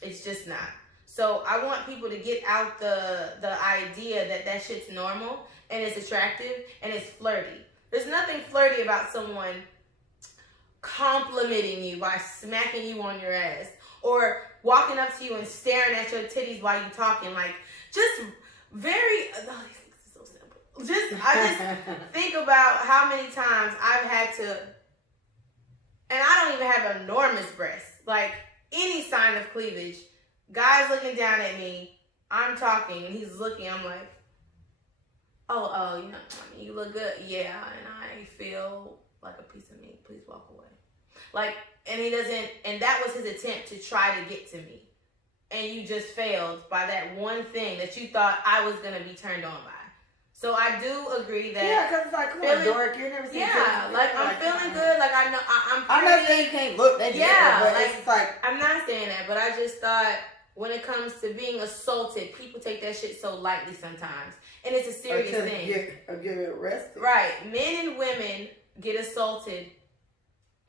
It's just not. So I want people to get out the idea that shit's normal and it's attractive and it's flirty. There's nothing flirty about someone complimenting you by smacking you on your ass or walking up to you and staring at your titties while you're talking. Like, just very, these things are so simple. I just think about how many times I've had to, and I don't even have enormous breasts, like any sign of cleavage, guys looking down at me, I'm talking, and he's looking, I'm like, oh, you know, I mean, you look good. Yeah, and I feel like a piece of meat. Please walk away. Like, and he doesn't, and that was his attempt to try to get to me. and you just failed by that one thing that you thought I was going to be turned on by. So I do agree that. Yeah, because it's like, come on, dork, you never seen. Yeah, like I'm feeling good. Like I know I'm not saying you can't look that. Yeah, but like it's like I'm not saying that, but I just thought when it comes to being assaulted, people take that shit so lightly sometimes, and it's a serious thing. Get arrested. Right, men and women get assaulted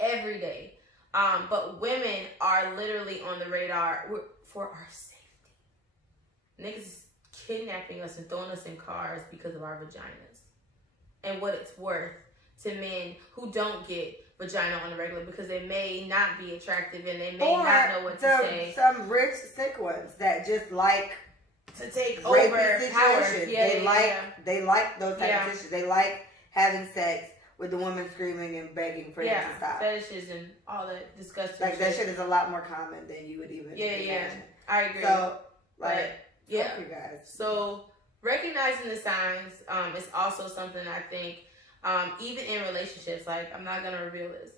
every day, but women are literally on the radar for our safety. Niggas is kidnapping us and throwing us in cars because of our vaginas and what it's worth to men who don't get vagina on the regular because they may not be attractive and they may not know what to say. Some rich sick ones that just like to take over power. They like those type of situations. They like having sex with the woman screaming and begging for them to stop. Fetishes and all that disgusting like that shit is a lot more common than you would even imagine. I agree. So like you guys. So recognizing the signs is also something I think even in relationships, like I'm not gonna reveal this.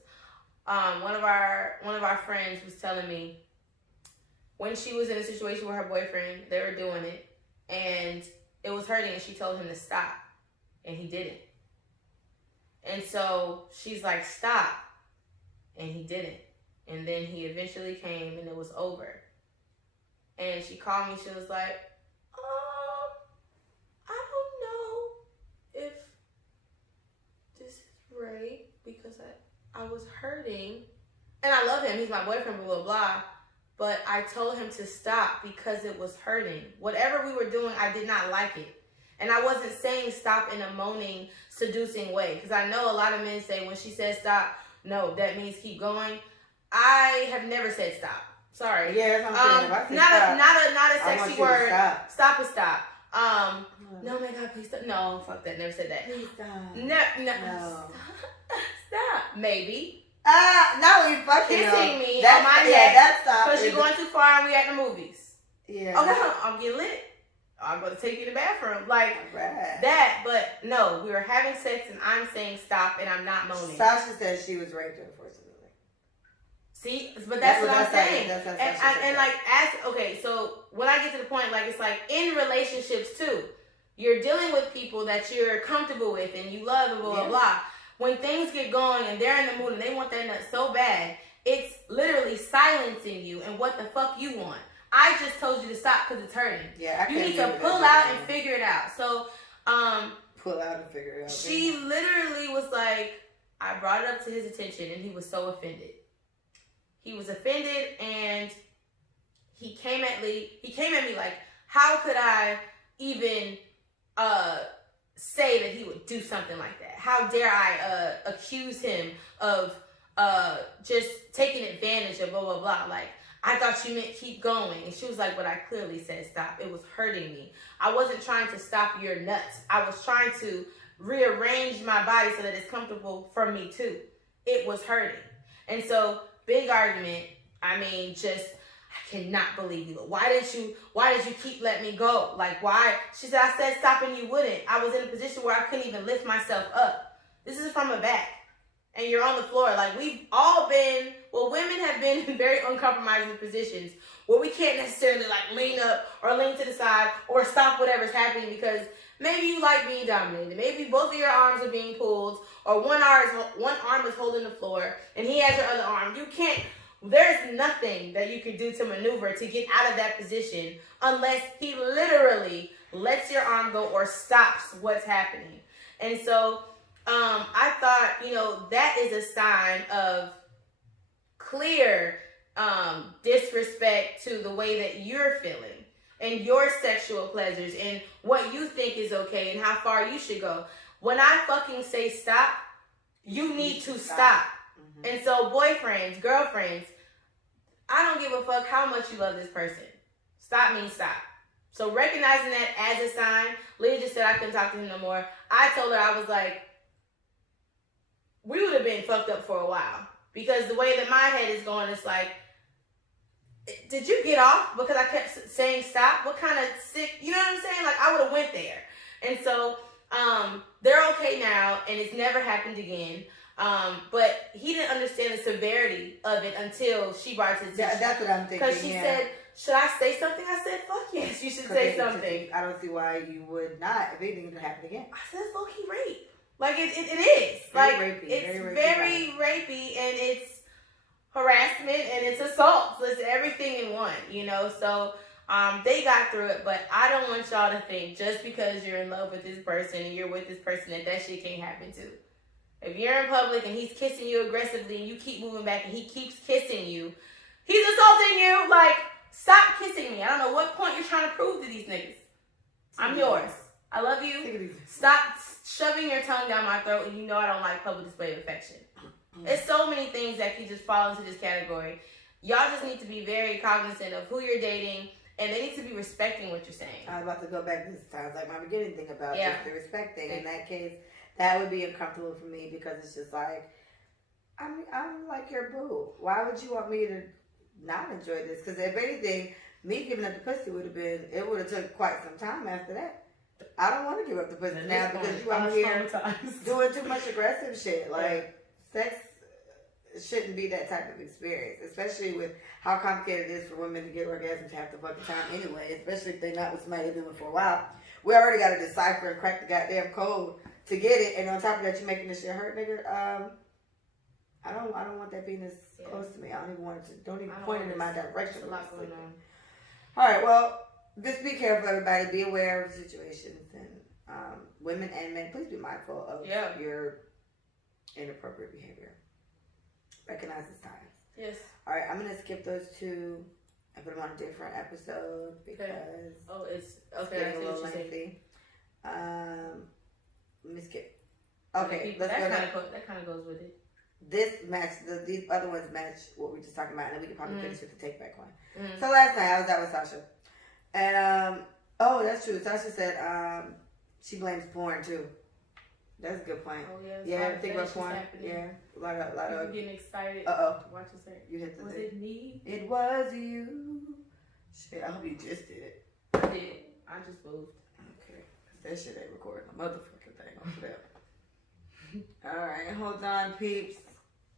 One of our friends was telling me when she was in a situation with her boyfriend, they were doing it and it was hurting and she told him to stop and he didn't. And so she's like, stop. And he didn't. And then he eventually came and it was over. And she called me. She was like, I don't know if this is right because I was hurting. And I love him. He's my boyfriend, blah, blah, blah. But I told him to stop because it was hurting. Whatever we were doing, I did not like it. And I wasn't saying stop in a moaning, seducing way. Because I know a lot of men say when she says stop, no, that means keep going. I have never said stop. Sorry. Yeah, that's what I'm saying. Not a sexy word. Stop is stop. No, my God, please stop. No, fuck that. Never said that. Please stop. No. Stop. Maybe. No, you fucking kissing me on my neck. That's stop. Because you're going too far and we at the movies. Yeah. Okay, I'm getting lit. I'm going to take you to the bathroom. Like, right. That, but no, we were having sex and I'm saying stop and I'm not moaning. Sasha says she was raped, unfortunately. See? But that's what I'm saying. Okay, so when I get to the point, like, it's like in relationships too, you're dealing with people that you're comfortable with and you love and blah, blah, blah. When things get going and they're in the mood and they want that nut so bad, it's literally silencing you and what the fuck you want. I just told you to stop because it's hurting. Yeah, you need to pull out and figure it out. So, pull out and figure it out. She literally was like, I brought it up to his attention and he was so offended. He was offended and he came at me like, how could I even say that he would do something like that? How dare I accuse him of just taking advantage of blah, blah, blah. Like, I thought you meant keep going. And she was like, but I clearly said stop. It was hurting me. I wasn't trying to stop your nuts. I was trying to rearrange my body so that it's comfortable for me too. It was hurting. And so, big argument. I mean, just, I cannot believe you. Why did you keep letting me go? Like, why? She said, I said stop and you wouldn't. I was in a position where I couldn't even lift myself up. This is from a back. And you're on the floor. Like, we've all been, women have been in very uncompromising positions where we can't necessarily, like, lean up or lean to the side or stop whatever's happening because maybe you like being dominated. Maybe both of your arms are being pulled or one arm is holding the floor and he has your other arm. There's nothing that you can do to maneuver to get out of that position unless he literally lets your arm go or stops what's happening. And so, I thought, that is a sign of clear disrespect to the way that you're feeling and your sexual pleasures and what you think is okay and how far you should go. When I fucking say stop, you need to stop. Mm-hmm. And so boyfriends, girlfriends, I don't give a fuck how much you love this person. Stop means stop. So recognizing that as a sign, Leah just said I couldn't talk to him no more. I told her, I was like, we would have been fucked up for a while. Because the way that my head is going, it's like, did you get off? Because I kept saying stop. What kind of sick, you know what I'm saying? Like, I would have went there. And so, they're okay now, and it's never happened again. But he didn't understand the severity of it until she brought it to attention. That's what I'm thinking. Because she said, should I say something? I said, fuck yes, you should say something. I don't see why you would not. If anything would happen again. I said it's low-key rape. Like, it is. Very like, rapey. It's very rapey, and it's harassment, and it's assault. So it's everything in one, you know? So, they got through it, but I don't want y'all to think just because you're in love with this person and you're with this person that shit can't happen too. If you're in public and he's kissing you aggressively and you keep moving back and he keeps kissing you, he's assaulting you. Like, stop kissing me. I don't know what point you're trying to prove to these niggas. I'm yours. I love you. Stop shoving your tongue down my throat, and you know I don't like public display of affection. There's so many things that can just fall into this category. Y'all just need to be very cognizant of who you're dating, and they need to be respecting what you're saying. I was about to go back. This sounds like my beginning thing about just the respect thing. In that case, that would be uncomfortable for me because it's just like, I'm like your boo. Why would you want me to not enjoy this? Because if anything, me giving up the pussy would have took quite some time after that. I don't want to give up the pussy now because you out here doing too much aggressive shit. Like, sex shouldn't be that type of experience, especially with how complicated it is for women to get orgasms half the fucking time anyway, especially if they're not with somebody they've been with for a while. We already got to decipher and crack the goddamn code to get it, and on top of that, you're making this shit hurt, nigga. I don't want that penis close to me. I don't even want it to. Don't even point it in my direction. There's a lot going on. All right, well, just be careful, everybody. Be aware of situations, and women and men, please be mindful of your inappropriate behavior. Recognize it's time. Yes. All right, I'm gonna skip those two and put them on a different episode because it's getting a little lengthy. Let me skip. Okay, let's go. That kind of goes with it. This match, these other ones match what we were just talking about, and then we can probably finish with the take back one. So last night I was out with Sasha, and that's true. Sasha said she blames porn too. That's a good point. Oh yeah. Yeah, think about porn. Yeah, a lot of getting excited. Watch this thing. You hit the Was thing. it me? It was you. Shit, I hope you just did it. I did. I just moved. Okay, that shit ain't recording a motherfucking thing over there. All right, hold on, peeps.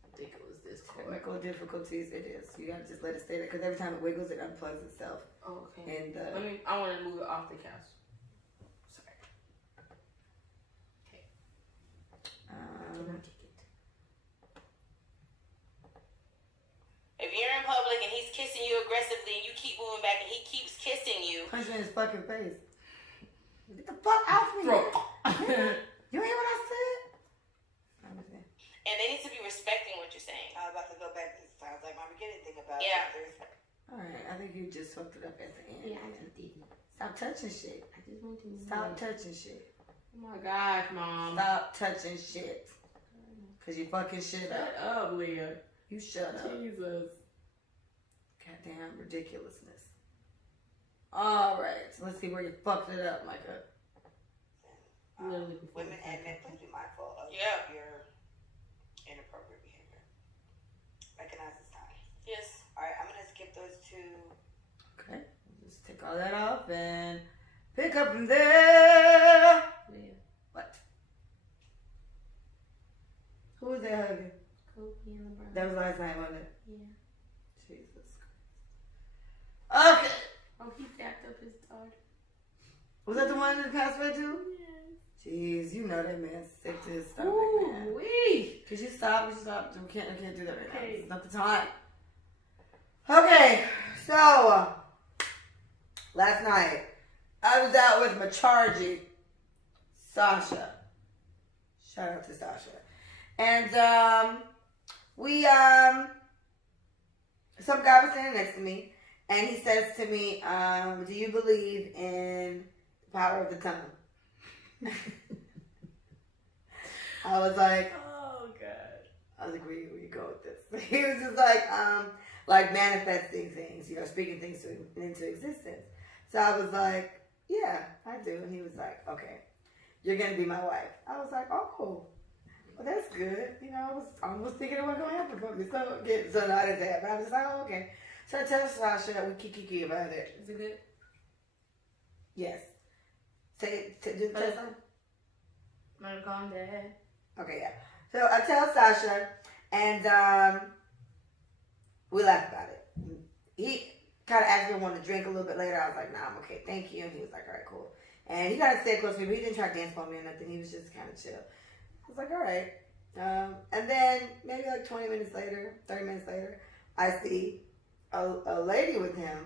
I think it was this cord. Technical difficulties. It is. You gotta just let it stay there because every time it wiggles, it unplugs itself. Oh, okay. And I want to move it off the couch. Sorry. Okay. If you're in public and he's kissing you aggressively and you keep moving back and he keeps kissing you, punch me in his fucking face. Get the fuck out of me. You hear what I said? And they need to be respecting what you're saying. I was about to go back. This sounds like my beginning thing about All right, I think you just fucked it up at the end. Yeah, I just didn't. Stop touching shit. I just want to Stop touching shit. Oh my gosh, Mom. Stop touching shit. Because you fucking shit up. Shut up, Leah. You shut up. Jesus. Goddamn ridiculousness. All right, so let's see where you fucked it up, Micah. Women and men, please be mindful of your inappropriate behavior. Recognize it's time. Yes. All right, I'm going to skip those two. Okay, just take all that off and pick up from there. Yeah. What? Who was that hugging? Kobe and LeBron. That was last night, wasn't it? Yeah. Jesus Christ. Okay. Oh, he backed up his daughter. Was that the one that passed away too? Yes. Jeez, you know that man's sick to his stomach, man. Wee. Could you stop? We can't do that right now. It's not the time. Okay, so last night I was out with Macharji, Sasha. Shout out to Sasha. And some guy was sitting next to me, and he says to me, do you believe in the power of the tongue? I was like, oh God. I was like, where you go with this? He was just like manifesting things, speaking things into existence. So I was like, yeah, I do. And he was like, okay, you're going to be my wife. I was like, oh, well, that's good. I was almost thinking it wasn't going to happen for me. So no, I didn't say it, but I was just like, oh, okay. So I tell Sasha that we kiki about it. Is it good? Yes. Do the test on? I'm going to call him Dad. Okay, yeah. So I tell Sasha, and we laugh about it. kind of asked me if I wanted to drink a little bit later. I was like, nah, I'm okay, thank you. And he was like, all right, cool. And he kind of stayed close to me, but he didn't try to dance on me or nothing. He was just kind of chill. I was like, all right. And then maybe like 20 minutes later, 30 minutes later, I see a lady with him,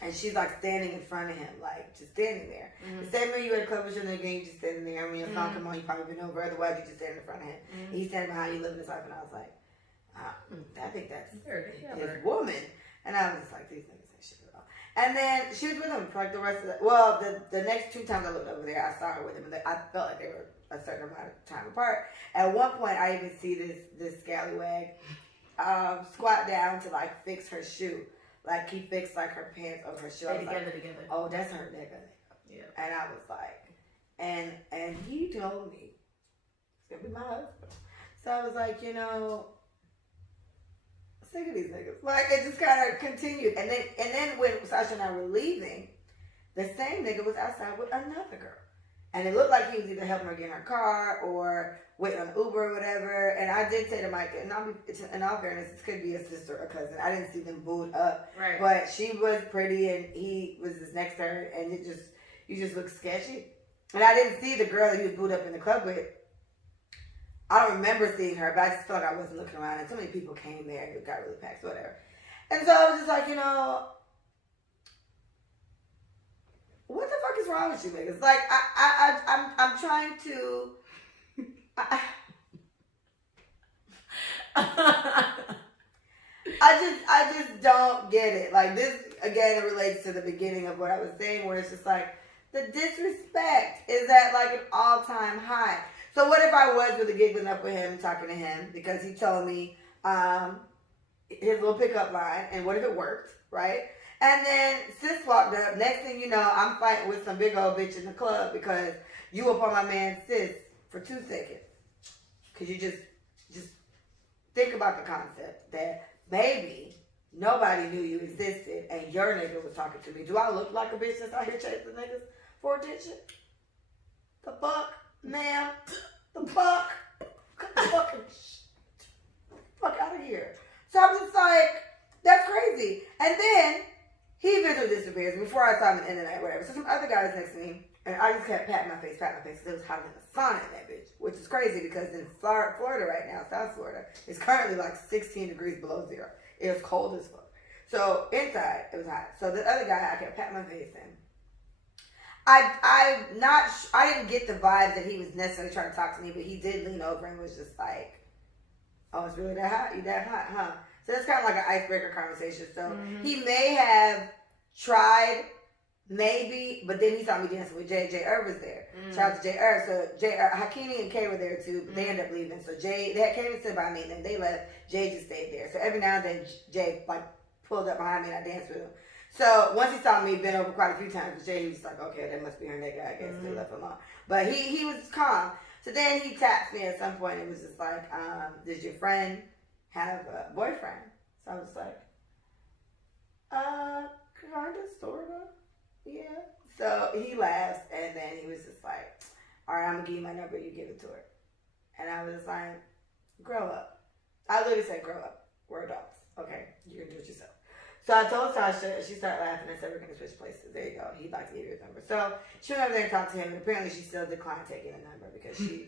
and she's like standing in front of him, like just standing there. Mm-hmm. The same way you at a club with your nigga, you just standing there. When your song come on, you probably been over. Otherwise, you just standing in front of him. And he's standing behind you, living his life. And I was like, I think that's his woman. And I was just like, these niggas ain't shit at all. And then she was with him for like the rest of the next 2 times I looked over there, I saw her with him, and I felt like they were a certain amount of time apart. At one point, I even see this scallywag squat down to like fix her shoe. Like he fixed like her pants over her shoe. They together. Oh, that's her nigga. Yeah. And I was like, and he told me it's gonna be my husband. So I was like, you know, sick of these niggas. Like it just kind of continued. And then when Sasha and I were leaving, the same nigga was outside with another girl. And it looked like he was either helping her get in her car or waiting on Uber or whatever. And I did say to Mike, and in all fairness, this could be a sister or cousin. I didn't see them booed up. Right. But she was pretty and he was just next to her, and you just look sketchy. And I didn't see the girl that he was booed up in the club with. I don't remember seeing her, but I just felt like I wasn't looking around, and so many people came there and it got really packed, whatever. And so I was just like, you know, what the fuck is wrong with you niggas? Like I'm trying to I just don't get it. Like this again, it relates to the beginning of what I was saying, where it's just like the disrespect is at like an all-time high. So what if I was really giggling up with him, talking to him because he told me his little pickup line, and what if it worked, right? And then sis walked up. Next thing you know, I'm fighting with some big old bitch in the club because you up on my man sis for 2 seconds. Because you just think about the concept that maybe nobody knew you existed and your nigga was talking to me. Do I look like a bitch that's out here chasing niggas for attention? The fuck, ma'am? The fuck? Get the fuck out of here. So I'm just like, that's crazy. And then he eventually disappears before I saw him in the night, whatever. So some other guys next to me, and I just kept patting my face, because it was hotter than the sauna in that bitch, which is crazy because in Florida right now, South Florida, it's currently like 16 degrees below zero. It was cold as fuck. So inside, it was hot. So the other guy, I kept patting my face in. I didn't get the vibe that he was necessarily trying to talk to me, but he did lean over and was just like, oh, it's really that hot? You that hot, huh? So that's kind of like an icebreaker conversation. So he may have tried, maybe, but then he saw me dancing with Jay. Jay Irv was there. Shout out to Jay Irv. So Hakini and Kay were there too, but they ended up leaving. So Jay, they came and stood by me, and then they left. Jay just stayed there. So every now and then, Jay like pulled up behind me, and I danced with him. So once he saw me bend over quite a few times with Jay, he was like, okay, that must be her nigga. I guess they left him alone. But he was calm. So then he tapped me at some point and was just like, does your friend have a boyfriend? So I was like, kind of, sort of, yeah. So he laughs, and then he was just like, all right, I'm going to give you my number, you give it to her. And I was like, grow up. I literally said, grow up. We're adults. Okay, you can do it yourself. So I told Sasha, she started laughing and said, we're going to switch places. There you go. He'd like to give you his number. So she went over there and talked to him, and apparently she still declined taking the number because she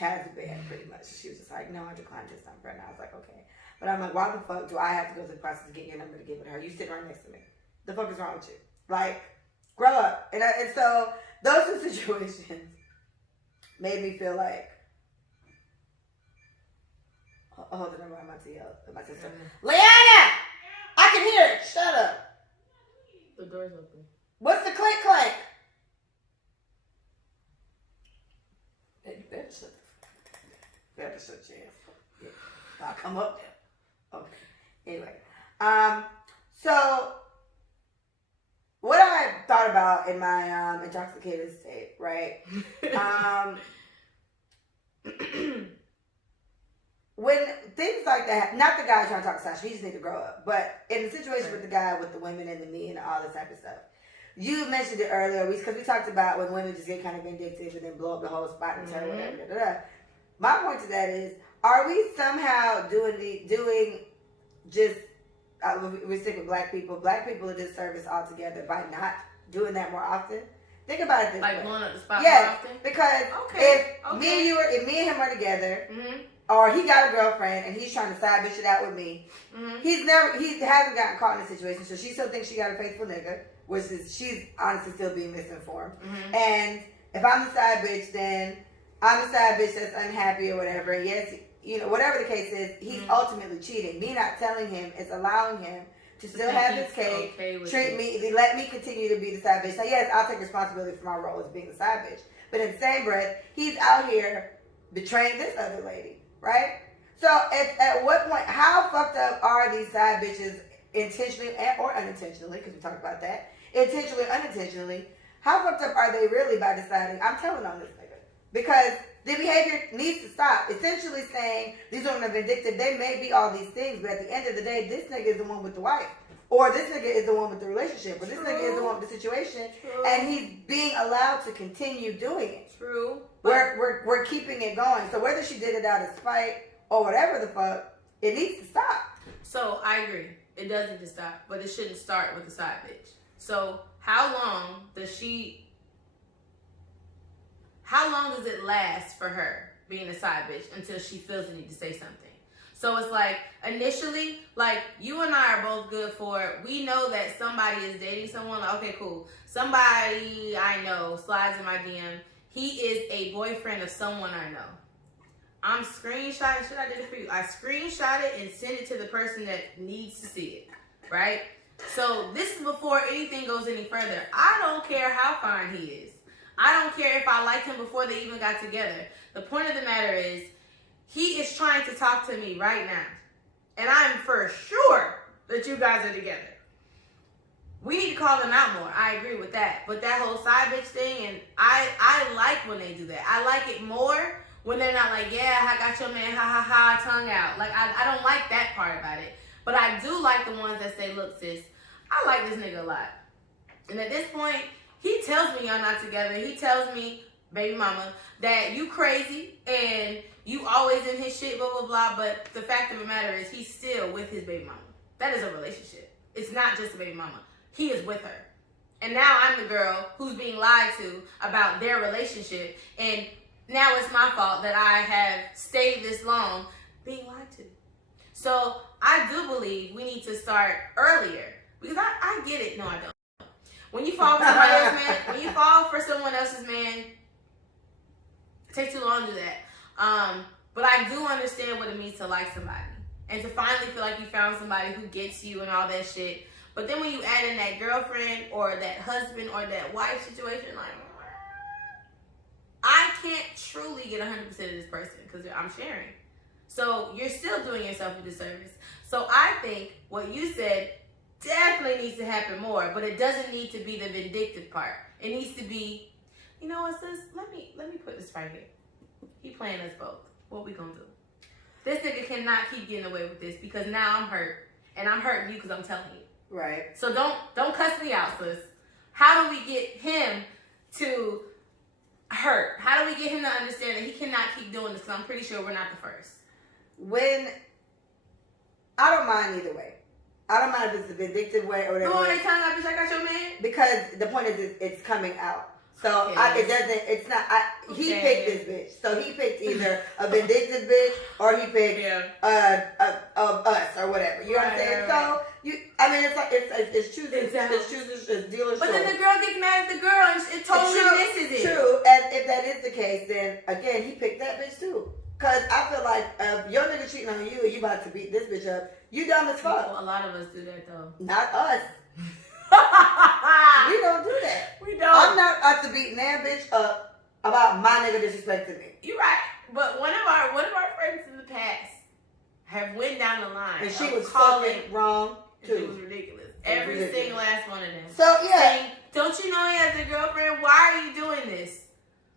has a band pretty much. She was just like, no, I declined his number. And I was like, okay. But I'm like, why the fuck do I have to go through the process to get your number to give it to her? You sit right next to me. The fuck is wrong with you? Like, grow up. And so those two situations made me feel like, hold on, I'm about to yell at my sister. Leanna! I can hear it. Shut up. The door's open. What's the clink clank? Hey, you better shut your ass. Yeah. I'll come up there. Okay. Anyway. So what I thought about in my intoxicated state, right? When things like that, not the guy trying to talk to Sasha, he just need to grow up. But in the situation with the guy, with the women and the me and all this type of stuff, you mentioned it earlier because we talked about when women just get kind of vindictive and then blow up the whole spot and tell whatever. My point to that is, are we somehow doing just we stick with black people. Black people are disservice altogether by not doing that more often. Think about it this way. Like blowing up the spot yes, more often? because if me and him are together, or he got a girlfriend and he's trying to side bitch it out with me, he hasn't gotten caught in a situation, so she still thinks she got a faithful nigga, which is, she's honestly still being misinformed. And if I'm the side bitch, then I'm the side bitch that's unhappy or whatever. Yes, you know, whatever the case is, he's ultimately cheating. Me not telling him is allowing him to still have his cake, treat me, let me continue to be the side bitch. Now, yes, I'll take responsibility for my role as being the side bitch. But in the same breath, he's out here betraying this other lady, right? So at what point, how fucked up are these side bitches intentionally or unintentionally, because we talked about that, intentionally or unintentionally, how fucked up are they really by deciding, I'm telling on this nigga? Because the behavior needs to stop. Essentially saying these women are vindictive. They may be all these things, but at the end of the day, this nigga is the one with the wife. Or this nigga is the one with the relationship. Or this nigga is the one with the situation. And he's being allowed to continue doing it. We're keeping it going. So whether she did it out of spite or whatever the fuck, it needs to stop. So I agree. It does need to stop. But it shouldn't start with the side bitch. So how long does it last for her being a side bitch until she feels the need to say something? So it's like, initially, like, you and I are both good for it. We know that somebody is dating someone. Like, okay, cool. Somebody I know slides in my DM. He is a boyfriend of someone I know. I'm screenshotting. Should I do it for you? I screenshot it and send it to the person that needs to see it, right? So this is before anything goes any further. I don't care how fine he is. I don't care if I liked him before they even got together. The point of the matter is, he is trying to talk to me right now. And I'm for sure that you guys are together. We need to call them out more. I agree with that. But that whole side bitch thing, and I like when they do that. I like it more when they're not like, yeah, I got your man, ha ha ha, tongue out. Like, I don't like that part about it. But I do like the ones that say, look, sis, I like this nigga a lot. And at this point, he tells me y'all not together. He tells me, baby mama, that you crazy and you always in his shit, blah, blah, blah. But the fact of the matter is he's still with his baby mama. That is a relationship. It's not just a baby mama. He is with her. And now I'm the girl who's being lied to about their relationship. And now it's my fault that I have stayed this long being lied to. So I do believe we need to start earlier. Because I get it. No, I don't. When you fall for somebody else's man, when you fall for someone else's man, it takes too long to do that. But I do understand what it means to like somebody. And to finally feel like you found somebody who gets you and all that shit. But then when you add in that girlfriend or that husband or that wife situation, like, I can't truly get 100% of this person because I'm sharing. So you're still doing yourself a disservice. So I think what you said definitely needs to happen more, but it doesn't need to be the vindictive part. It needs to be, you know what, sis? Let me put this right here. He playing us both. What we gonna do? This nigga cannot keep getting away with this because now I'm hurt, and I'm hurting you because I'm telling you. Right. So don't cuss me out, sis. How do we get him to hurt? How do we get him to understand that he cannot keep doing this? Because I'm pretty sure we're not the first. I don't mind either way. I don't mind if it's a vindictive way or whatever. No, they telling that bitch I got your man? Because the point is it's coming out. So he picked this bitch. So he picked either a vindictive bitch or he picked us or whatever. You know what I'm saying? Right. So it's choosers, it's dealers. But then the girl gets mad at the girl and it totally misses it. True, and if that is the case, then again he picked that bitch too. Cause I feel like if your nigga cheating on you and you about to beat this bitch up, you dumb as fuck. Well, a lot of us do that though. Not us. We don't do that. We don't. I'm not about to beat that bitch up about my nigga disrespecting me. You're right. But one of our friends in the past have went down the line. And she was fucking wrong too. It was ridiculous. Every single last one of them. So yeah. Saying, don't you know he has a girlfriend? Why are you doing this?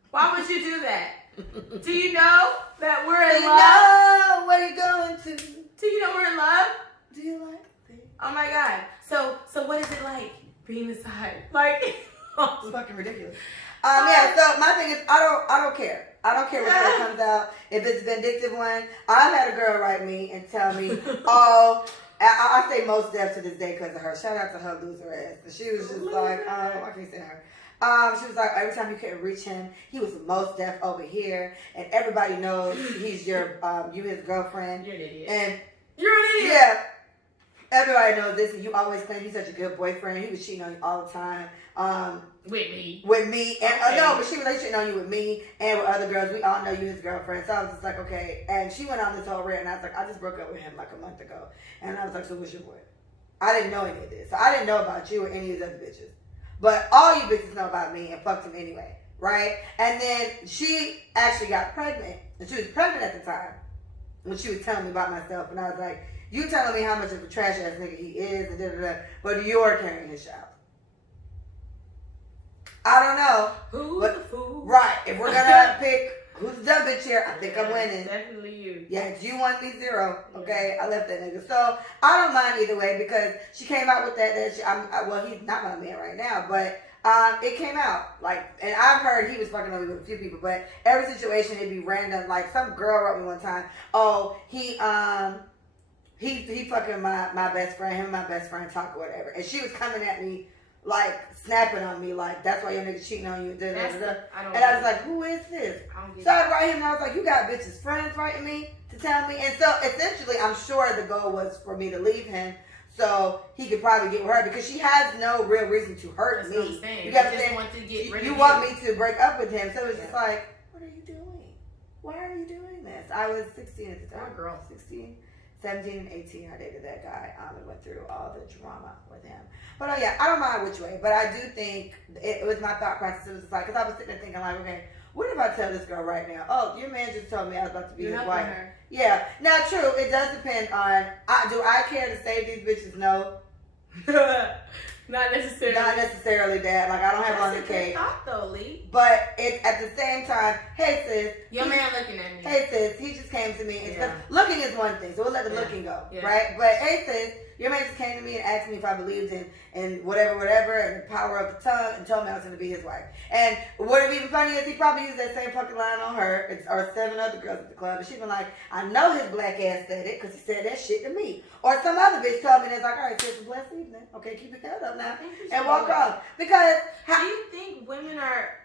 Why would you do that? Do you know that we're in love? Know what are you going to? Do you know we're in love? Do you like it? Oh my God. So what is it like being inside? Like, it's fucking ridiculous. Yeah, so my thing is I don't care. I don't care what girl comes out. If it's a vindictive one, I've had a girl write me and tell me, oh, I say most deaf to this day because of her. Shout out to her loser ass. And she was just like, I can't say her. She was like, every time you couldn't reach him, he was the most deaf over here, and everybody knows he's your, you his girlfriend. You're an idiot. And you're an idiot. Yeah. Everybody knows this, and you always claim he's such a good boyfriend. He was cheating on you all the time. With me. And okay. no, but she was like cheating on you with me and with other girls. We all know you his girlfriend. So I was just like, okay. And she went on this whole rant, and I was like, I just broke up with him like a month ago. And I was like, so what's your point? I didn't know any of this. So I didn't know about you or any of these other bitches. But all you bitches know about me and fucked him anyway, right? And then she actually got pregnant. And she was pregnant at the time when she was telling me about myself. And I was like, you telling me how much of a trash ass nigga he is, and da-da-da, but you're carrying his child. I don't know. Who's the fool? Right. If we're gonna pick who's the dumb bitch here, I think I'm winning. Definitely you. Yeah, it's you 1-0. Okay, I left that nigga. So I don't mind either way because she came out with that she, well, he's not my man right now, but it came out like, and I've heard he was fucking on me with a few people, but every situation it'd be random. Like some girl wrote me one time, oh, he fucking my best friend, him and my best friend talk or whatever, and she was coming at me like snapping on me like that's why your nigga cheating on you and I was like, who is this? So I write him and I was like, you got bitches friends writing me to tell me, and so essentially I'm sure the goal was for me to leave him so he could probably get with her because she has no real reason to hurt me. You got to say you want me to break up with him, so it's just like, what are you doing? Why are you doing this? I was 16 at the time. Girl, 16. 17 and 18, I dated that guy and went through all the drama with him. But yeah, I don't mind which way, but I do think it was my thought process. It was just like, because I was sitting there thinking like, okay, what if I tell this girl right now, oh, your man just told me I was about to be his wife. Her. Yeah. Now, true, it does depend on, do I care to save these bitches? No. Not necessarily. Not necessarily, Dad. Like, I don't have on the cake. That's a good thought, though, Lee. But it's at the same time, hey, sis. Your man looking at me. Hey, sis, he just came to me. Yeah. Looking is one thing, so we'll let the looking go, right? But, hey, sis, your man just came to me and asked me if I believed in whatever, and the power of the tongue, and told me I was going to be his wife. And what would be even funny is he probably used that same fucking line on her, or 7 other girls at the club, and she been like, I know his black ass said it, because he said that shit to me. Or some other bitch told me, and it's like, all right, sis, a blessed evening. Okay, keep your head up now, and walk off. Because, do you think women are,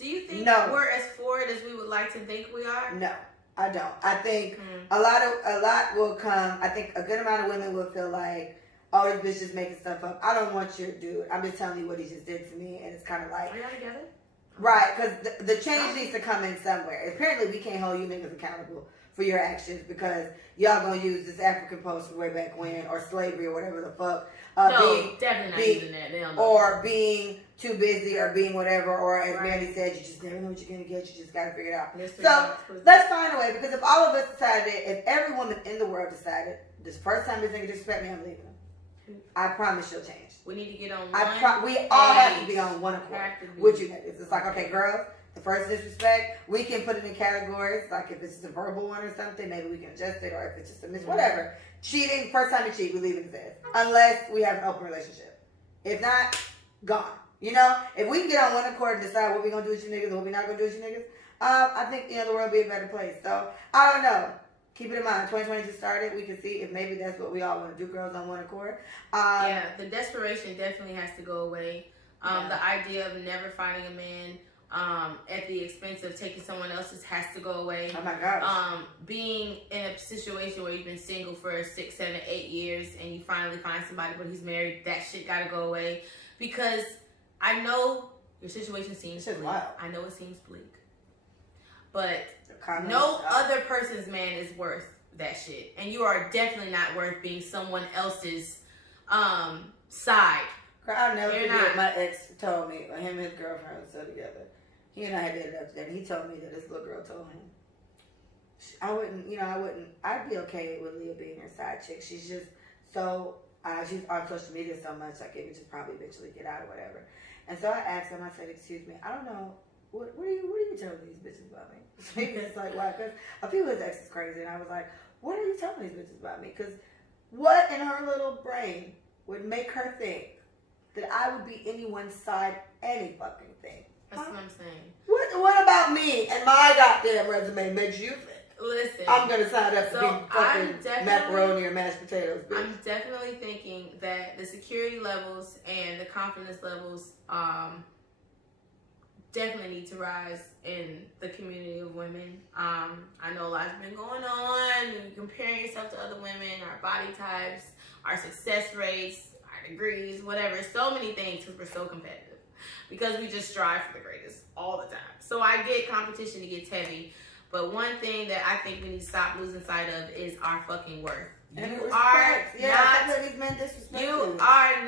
we're as forward as we would like to think we are? No. I don't. I think a lot will come. I think a good amount of women will feel like, oh, this bitch just making stuff up. I don't want your dude. I'm just telling you what he just did to me, and it's kind of like, are y'all together? Right, because the change needs to come in somewhere. Apparently, we can't hold you niggas accountable for your actions because y'all gonna use this African post from way back when, or slavery, or whatever the fuck. Definitely not using that. Or being too busy, or being whatever, or as Mandy said, you just never know what you're gonna get. You just gotta figure it out. So let's find a way, because if all of us decided, if every woman in the world decided, this first time this nigga disrespect me, I'm leaving him. I promise she'll change. We need to get on we all have to be on one accord with you niggas. It's like, okay, girls, the first disrespect, we can put it in categories. Like if it's just a verbal one or something, maybe we can adjust it, or if it's just a whatever. Cheating, first time you cheat, we leave it as. Unless we have an open relationship. If not, gone. You know? If we can get on one accord and decide what we're going to do with you niggas and what we're not going to do with you niggas, I think, the world will be a better place. So, I don't know. Keep it in mind, 2020 just started. We can see if maybe that's what we all want to do, girls on one accord. The desperation definitely has to go away. The idea of never finding a man at the expense of taking someone else's has to go away. Oh my gosh. Being in a situation where you've been single for 6, 7, 8 years and you finally find somebody but he's married, that shit gotta go away. Because I know your situation seems bleak. Wild. I know it seems bleak. But no other person's man is worth that shit. And you are definitely not worth being someone else's side. I'll never forget my ex told me, him and his girlfriend were still together. He and I had dated after that, and he told me that this little girl told him, I'd be okay with Leah being her side chick. She's just so, she's on social media so much, like it would just probably eventually get out or whatever. And so I asked him, I said, excuse me, I don't know, what are you telling these bitches about me? It's like, why? Because I feel his ex is crazy, and I was like, what are you telling these bitches about me? Because what in her little brain would make her think that I would be anyone's side any fucking thing? That's what I'm saying. What about me and my goddamn resume makes you think? Listen. I'm gonna sign up to So be fucking macaroni or mashed potatoes, bitch. I'm definitely thinking that the security levels and the confidence levels definitely need to rise in the community of women. I know a lot's been going on. You're comparing yourself to other women, our body types, our success rates, our degrees, whatever. So many things because we're so competitive. Because we just strive for the greatest all the time. So I get competition, it gets heavy. But one thing that I think we need to stop losing sight of is our fucking worth. You are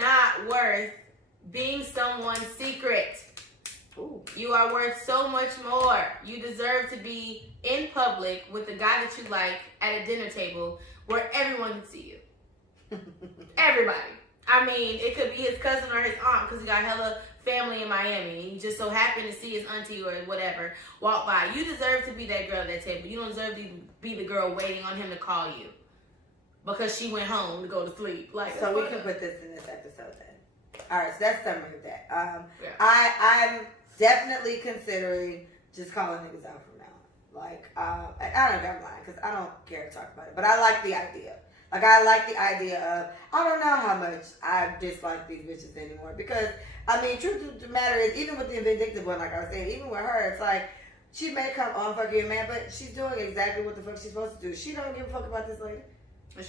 not worth being someone's secret. Ooh. You are worth so much more. You deserve to be in public with the guy that you like at a dinner table where everyone can see you. Everybody. I mean, it could be his cousin or his aunt because he got hella family in Miami and you just so happen to see his auntie or whatever walk by. You deserve to be that girl at that table. You don't deserve to be the girl waiting on him to call you because she went home to go to sleep. Like, so we can put this in this episode then. All right, so that's summary of that. Yeah. I'm definitely considering just calling niggas out from now. Like, I don't know if I'm lying because I don't care to talk about it, but I like the idea. Like, I like the idea of, I don't know how much I dislike these bitches anymore. Because, I mean, truth of the matter is, even with the vindictive one, like I was saying, even with her, it's like, she may come on fucking man, but she's doing exactly what the fuck she's supposed to do. She don't give a fuck about this lady.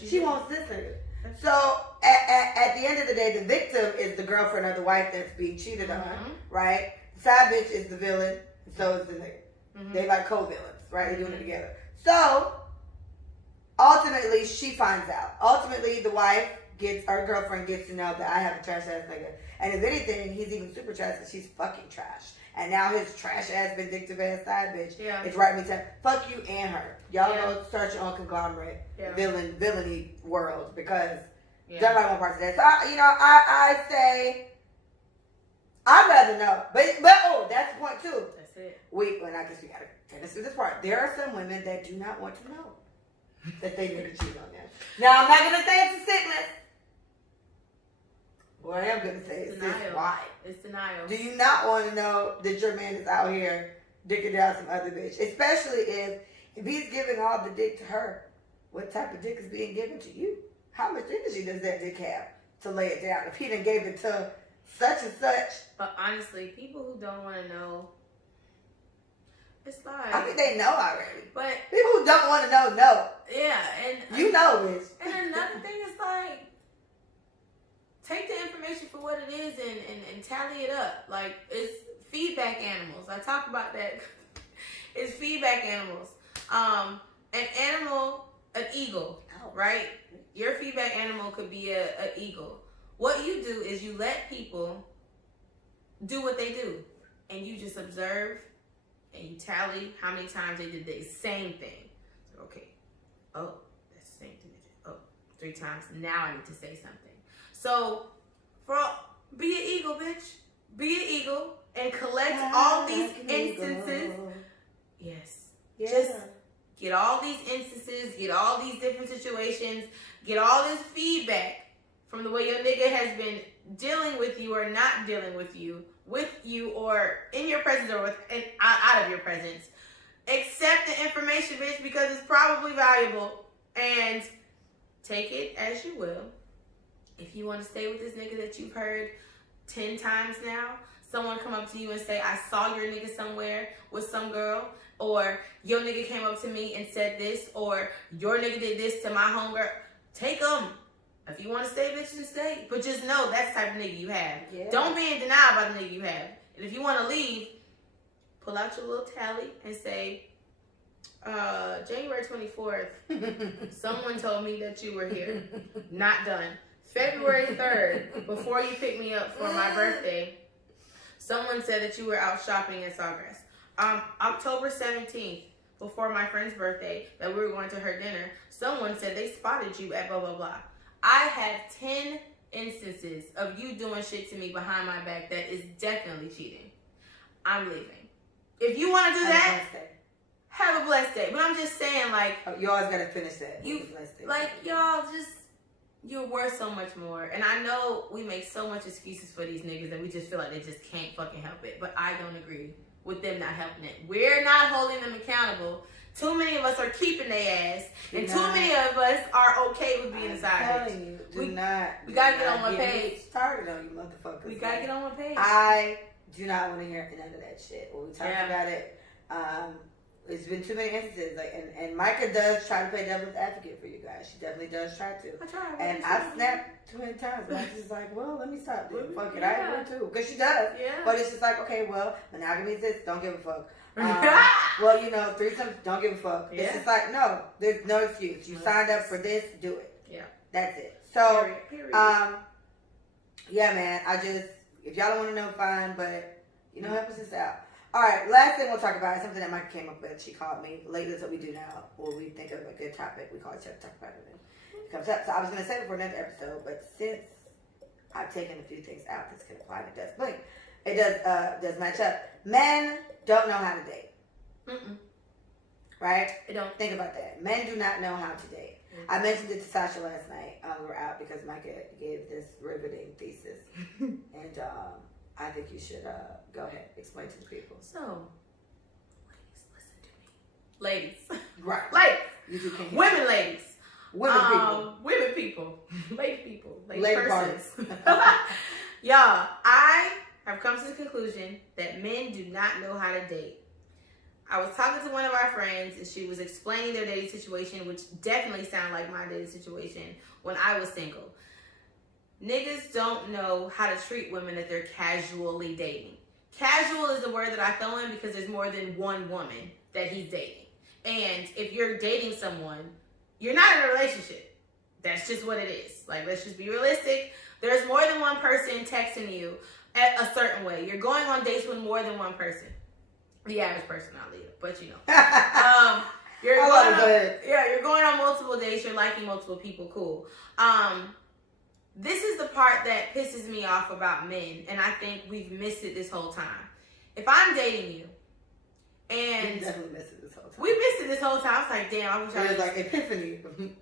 She wants this nigga. So, at the end of the day, the victim is the girlfriend or the wife that's being cheated on, right? The side bitch is the villain, and so is the nigga. They like co-villains, right? They're doing it together. So, ultimately, she finds out. Ultimately, the wife our girlfriend gets to know that I have a trash ass nigga. And if anything, he's even super trash because she's fucking trash. And now his trash ass vindictive ass side bitch is writing me saying, fuck you and her. Y'all go search your own conglomerate villainy world because don't like one part of that. So I say I'd rather know. But that's the point too. That's it. I guess we gotta finish with this part. There are some women that do not want to know that they never cheat on them. Now, I'm not going to say it's a sickness. What I am going to say is this, why? It's denial. Do you not want to know that your man is out here dicking down some other bitch? Especially if he's giving all the dick to her. What type of dick is being given to you? How much energy does that dick have to lay it down? If he done gave it to such and such. But honestly, people who don't want to know, it's like, I mean, they know already. But people who don't want to know. Yeah, and you know, bitch. And another thing is like, take the information for what it is and tally it up. Like, it's feedback animals. I talk about that. It's feedback animals. An eagle, right? Your feedback animal could be an eagle. What you do is you let people do what they do, and you just observe. And you tally how many times they did the same thing. So, okay. Oh, that's the same thing. Oh, 3 times. Now I need to say something. So, be an eagle, bitch. Be an eagle and collect all these instances. Yes. Just get all these instances, get all these different situations, get all this feedback from the way your nigga has been dealing with you or not dealing with you or in your presence or out of your presence. Accept the information, bitch, because it's probably valuable. And take it as you will. If you want to stay with this nigga that you've heard 10 times now, someone come up to you and say, I saw your nigga somewhere with some girl, or your nigga came up to me and said this, or your nigga did this to my homegirl, take them. If you want to stay, bitch, then stay. But just know that's the type of nigga you have. Yeah. Don't be in denial about the nigga you have. And if you want to leave, pull out your little tally and say, January 24th, someone told me that you were here. Not done. February 3rd, before you picked me up for my birthday, someone said that you were out shopping in Sawgrass. October 17th, before my friend's birthday, that we were going to her dinner, someone said they spotted you at blah, blah, blah. I have 10 instances of you doing shit to me behind my back that is definitely cheating. I'm leaving. If you want to do that, have a blessed day. But I'm just saying, like... you always got to finish that. Y'all just... You're worth so much more. And I know we make so much excuses for these niggas that we just feel like they just can't fucking help it. But I don't agree with them not helping it. We're not holding them accountable Too many of us are keeping their ass, and too many of us are okay with being a side bitch. I'm telling you, we gotta get on one page. Started on you motherfuckers. We gotta get on one page. I do not want to hear none of that shit. When we talked about it, it's been too many instances. Like, and Micah does try to play devil's advocate for you guys. She definitely does try to. I try. And I've snapped too many times. Mike's just like, well, let me stop this. Fuck it, I agree too, because she does. Yeah. But it's just like, okay, well, monogamy is this. Don't give a fuck. Well, you know, threesomes, don't give a fuck. Yeah. It's just like, no, there's no excuse. You signed up for this, do it. Yeah. That's it. So, Period. yeah, man, if y'all don't want to know, fine, but, you know, help us out. All right, last thing we'll talk about is something that Mike came up with. She called me. Lately, that's what we do now. When we think of a good topic, we call each other, talk about it, and it comes up. So I was going to save it for another episode, but since I've taken a few things out, this could apply, and it does blink. It does match up. Men don't know how to date. Right? They don't. Think about that. Men do not know how to date. I mentioned it to Sasha last night. We were out because Micah gave this riveting thesis. And I think you should go ahead, explain to the people. So, ladies, listen to me. Ladies. Right. Ladies. You two can't hear Women, me. ladies. Women people. Women people. Lady people. Lady persons. Y'all, I have come to the conclusion that men do not know how to date. I was talking to one of our friends, and she was explaining their dating situation, which definitely sounded like my dating situation when I was single. Niggas don't know how to treat women that they're casually dating. Casual is the word that I throw in because there's more than one woman that he's dating. And if you're dating someone, you're not in a relationship. That's just what it is. Like, let's just be realistic. There's more than one person texting you at a certain way. You're going on dates with more than one person. The average person, not Leah, but you know. You're going on multiple dates. You're liking multiple people. Cool. This is the part that pisses me off about men, and I think we've missed it this whole time. If I'm dating you, and we definitely missed it this whole time. We missed it this whole time. I was like, damn, I wish I was like epiphany.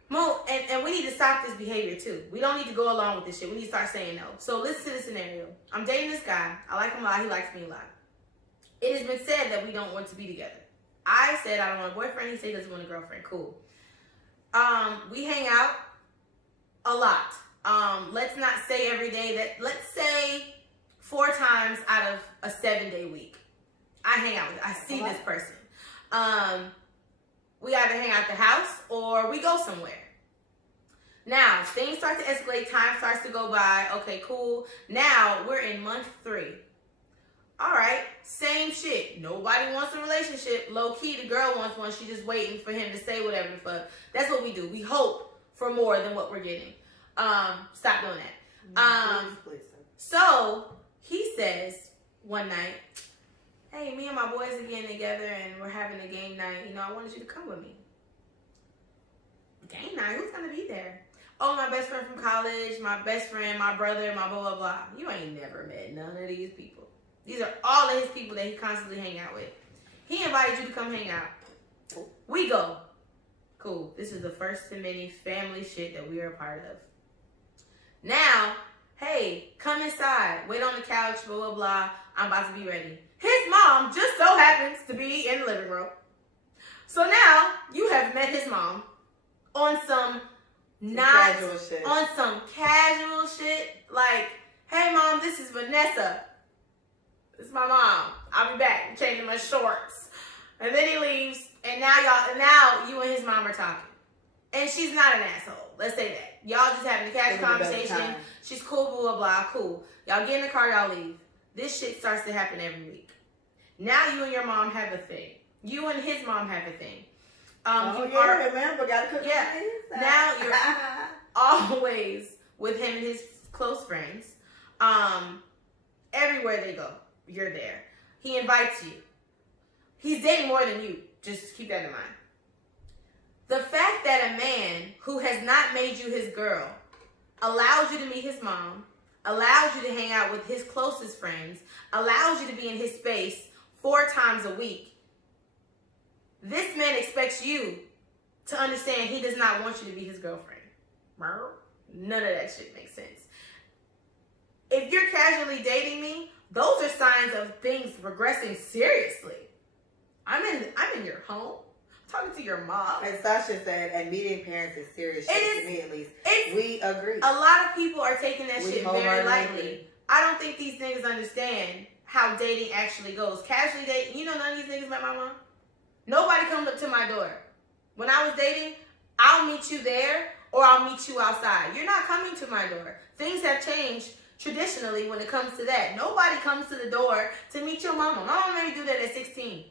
And we need to stop this behavior too. We don't need to go along with this shit. We need to start saying no. So listen to the scenario. I'm dating this guy. I like him a lot. He likes me a lot. It has been said that we don't want to be together. I said I don't want a boyfriend. He said he doesn't want a girlfriend. Cool. We hang out a lot. Let's not say every day. Let's say 4 times out of a 7-day week, I hang out with. I see this person. We either hang out at the house or we go somewhere. Now things start to escalate. Time starts to go by. Okay, cool. Now we're in month 3. All right, same shit. Nobody wants a relationship. Low key, the girl wants one. She's just waiting for him to say whatever the fuck. That's what we do. We hope for more than what we're getting. Stop doing that. Please. So he says one night, hey, me and my boys are getting together and we're having a game night. You know, I wanted you to come with me. Game night? Who's gonna be there? Oh, my best friend from college, my best friend, my brother, my blah, blah, blah. You ain't never met none of these people. These are all of his people that he constantly hang out with. He invited you to come hang out. We go. Cool. This is the first of many family shit that we are a part of. Now, hey, come inside. Wait on the couch, blah, blah, blah. I'm about to be ready. His mom just so happens to be in the living room. So now, you have met his mom on some casual shit. Like, hey, mom, this is Vanessa. This is my mom. I'll be back. I'm changing my shorts. And then he leaves, and now you and his mom are talking. And she's not an asshole. Let's say that. Y'all just having a casual conversation. She's cool, blah, blah, blah, cool. Y'all get in the car, y'all leave. This shit starts to happen every week. Now you and your mom have a thing. You and his mom have a thing. Remember, gotta cook. Yeah. Now you're always with him and his close friends. Everywhere they go, you're there. He invites you. He's dating more than you. Just keep that in mind. The fact that a man who has not made you his girl allows you to meet his mom, allows you to hang out with his closest friends, allows you to be in his space 4 times a week, this man expects you to understand he does not want you to be his girlfriend. None of that shit makes sense. If you're casually dating me, those are signs of things progressing seriously. I'm in your home. I'm talking to your mom. And Sasha said, and meeting parents is serious shit to me at least. We agree. A lot of people are taking that shit very lightly. I don't think these niggas understand how dating actually goes. Casually dating, you know none of these niggas met my mom? Nobody comes up to my door. When I was dating, I'll meet you there or I'll meet you outside. You're not coming to my door. Things have changed traditionally when it comes to that. Nobody comes to the door to meet your mama. My mom made me do that at 16.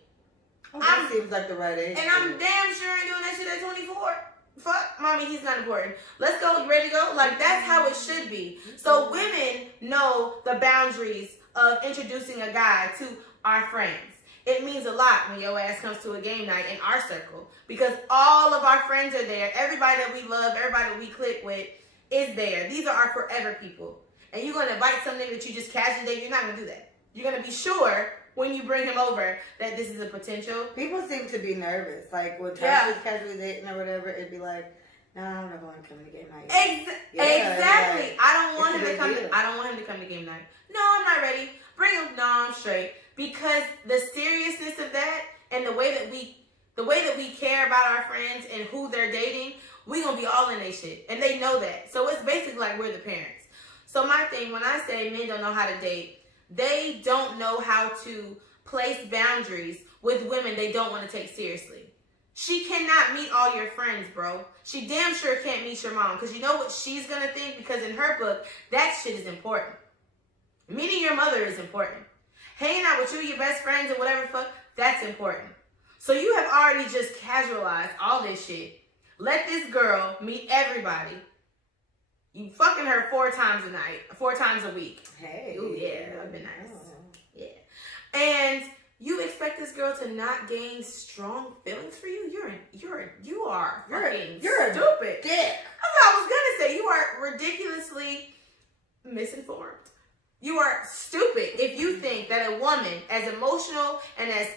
Oh, that seems like the right age. And I'm damn sure ain't doing that shit at 24. Fuck, mommy, he's not important. Let's go, you ready to go? Like, that's how it should be. So women know the boundaries of introducing a guy to our friends. It means a lot when your ass comes to a game night in our circle because all of our friends are there. Everybody that we love, everybody that we click with is there. These are our forever people. And you're going to invite somebody that you just casually date. You're not going to do that. You're going to be sure when you bring him over that this is a potential. People seem to be nervous. Like when Tasha's casually dating or whatever, it'd be like, nah, I'm not going to come to game night. Exactly. Like, I don't want him to come. I don't want him to come to game night. No, I'm not ready. Bring him. No, I'm straight. Because the seriousness of that and the way that we care about our friends and who they're dating, we gonna be all in their shit, and they know that. So it's basically like we're the parents. So my thing, when I say men don't know how to date, they don't know how to place boundaries with women they don't want to take seriously. She cannot meet all your friends, bro. She damn sure can't meet your mom because you know what she's gonna think, because in her book, that shit is important. Meeting your mother is important. Hanging out with you, your best friends, or whatever the fuck, that's important. So you have already just casualized all this shit. Let this girl meet everybody. You fucking her 4 times a week. Hey. Ooh, yeah, that'd be nice. Yeah. And you expect this girl to not gain strong feelings for you? You are fucking stupid. Dick. That's what I was gonna say. You are ridiculously misinformed. You are stupid if you think that a woman as emotional and as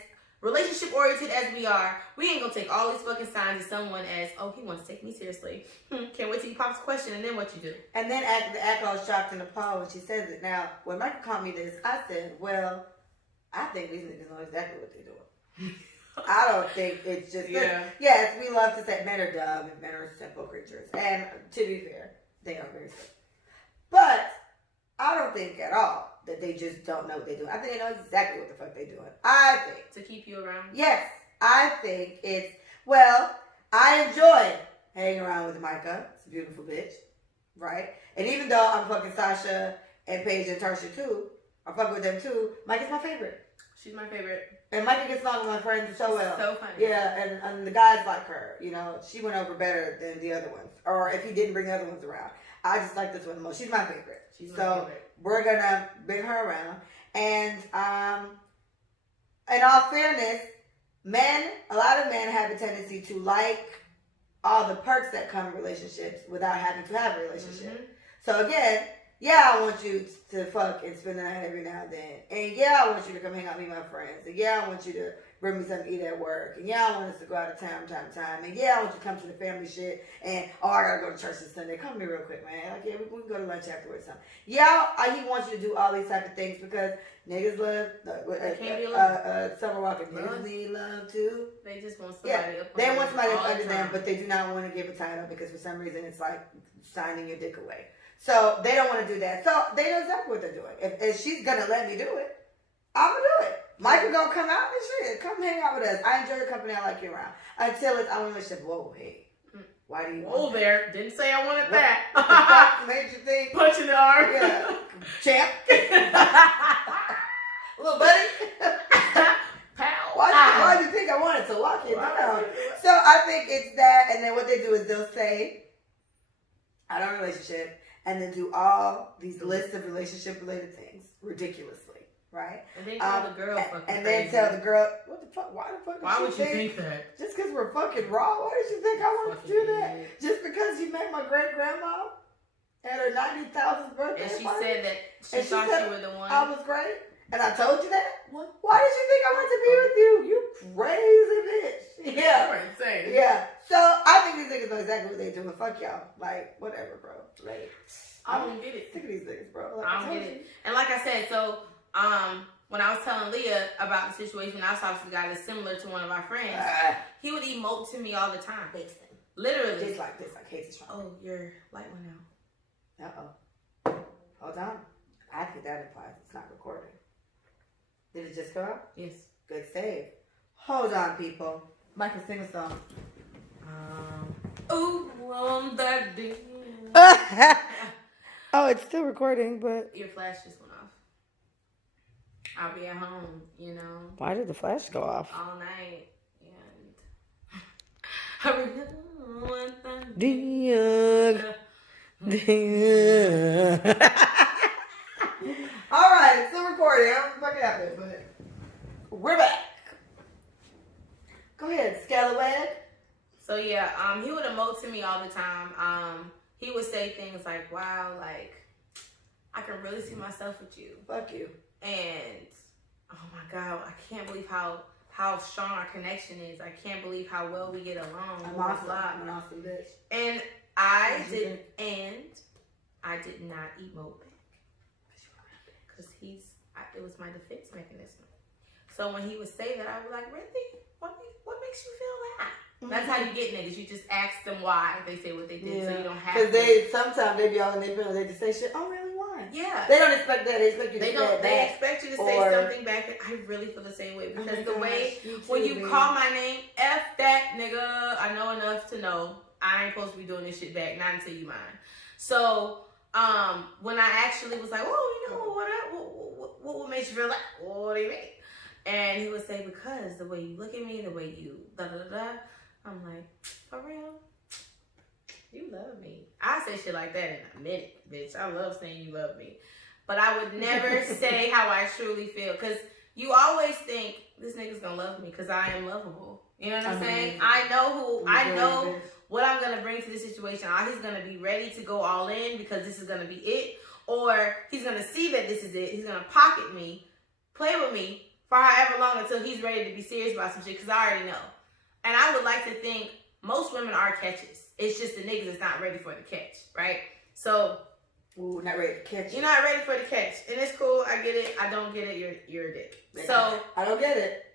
relationship oriented as we are, we ain't gonna take all these fucking signs of someone as, oh, he wants to take me seriously. Can't wait till you pops a question and then what you do. And then act all shocked and appalled when she says it. Now, when Michael called me this, I said, well, I think these niggas know exactly what they're doing. I don't think it's just... Yes, we love to say men are dumb and men are simple creatures. And to be fair, they are very simple. But I don't think at all that they just don't know what they're doing. I think they know exactly what the fuck they're doing. I think. To keep you around? Yes. I think it's... Well, I enjoy hanging around with Micah. It's a beautiful bitch. Right? And even though I'm fucking Sasha and Paige and Tarsha too, I fuck with them too, Micah's my favorite. She's my favorite. And Micah gets along with my friends so well. So funny. Yeah, and the guys like her. You know, she went over better than the other ones. Or if he didn't bring the other ones around. I just like this one the most. She's my favorite. She's my favorite. We're gonna bring her around. And in all fairness, a lot of men have a tendency to like all the perks that come in relationships without having to have a relationship. Mm-hmm. So again, yeah, I want you to fuck and spend the night every now and then. And yeah, I want you to come hang out with my friends. And yeah, I want you to bring me something to eat at work. And yeah, I want us to go out of town from time to time. And yeah, I want you to come to the family shit. And I gotta go to church this Sunday. Come to me real quick, man. Like, yeah, we can go to lunch afterwards. Something. Yeah, he wants you to do all these type of things because niggas love Summer Walker. Niggas need love too. They just want somebody up. They want somebody up under them, but they do not want to give a title because for some reason it's like signing your dick away. So they don't want to do that. So they know exactly what they're doing. If she's gonna let me do it, I'm gonna do it. Michael gonna come out and shit. Come hang out with us. I enjoy your company. I like you around. Until it's I want to say, whoa, hey, why do you? Whoa there. Didn't say I wanted that. What made you think? Punch in the arm. Yeah, champ. Little buddy. Pal. Why do you think I wanted to lock it down? So I think it's that, and then what they do is they'll say, I don't relationship. And then do all these lists of relationship-related things ridiculously, right? And then tell the girl fucking and then tell the girl, what the fuck? Why the fuck? Why would you think that? Just because we're fucking raw? Why did you think I wanted to do that? Just because you met my great grandma at her 90,000th birthday? And she said that she thought you were the one. I was great, and I told you that. What? Why did you think I wanted to be with you? You crazy bitch. Yeah, you're insane. Yeah. So I think these niggas know exactly what they doing. Fuck y'all. Like whatever, bro. Like I don't get it. Sick of these niggas, bro. Like, I don't get it. And like I said, so when I was telling Leah about the situation, I was talking to the guy that's similar to one of our friends. He would emote to me all the time. Literally. Just like this, like hates strong. Oh, your light went out. Uh-oh. Hold on. I think that implies it's not recording. Did it just go out? Yes. Good save. Hold on, people. Michael, sing a song. Oh, on that day. Oh, it's still recording, but... Your flash just went off. I'll be at home, you know. Why did the flash go off? All night. And... I remember one time. All right, it's still recording. I don't know what the fuck happened, but we're back. Go ahead, Scalawag. So yeah, he would emote to me all the time. He would say things like, "Wow, like I can really see myself with you." Fuck you. And oh my God, I can't believe how strong our connection is. I can't believe how well we get along. I'm awesome. I'm an awesome bitch. And I did not emote back because it was my defense mechanism. So when he would say that, I was like, "Really? What makes you feel that?" That's how you get niggas. You just ask them why they say what they did, so you don't have to. Because sometimes they be all in their feelings. They just say shit. Oh, really? Why? Yeah. They don't expect that. They expect you to say that. They expect you to say something back. And I really feel the same way because the way when you call my name, F that nigga. I know enough to know I ain't supposed to be doing this shit back. Not until you mine. So when I actually was like, oh, you know what made you feel like? What do you mean? And he would say, because the way you look at me, the way you da da da. I'm like, for real? You love me. I say shit like that in a minute, bitch. I love saying you love me. But I would never say how I truly feel. Because you always think, this nigga's going to love me because I am lovable. You know what I'm saying? I know what I'm going to bring to this situation. He's going to be ready to go all in because this is going to be it. Or he's going to see that this is it. He's going to pocket me, play with me for however long until he's ready to be serious about some shit because I already know. And I would like to think most women are catches. It's just the niggas that's not ready for the catch, right? So, not ready to catch. You're not ready for the catch, and it's cool. I get it. I don't get it. You're a dick. So I don't get it.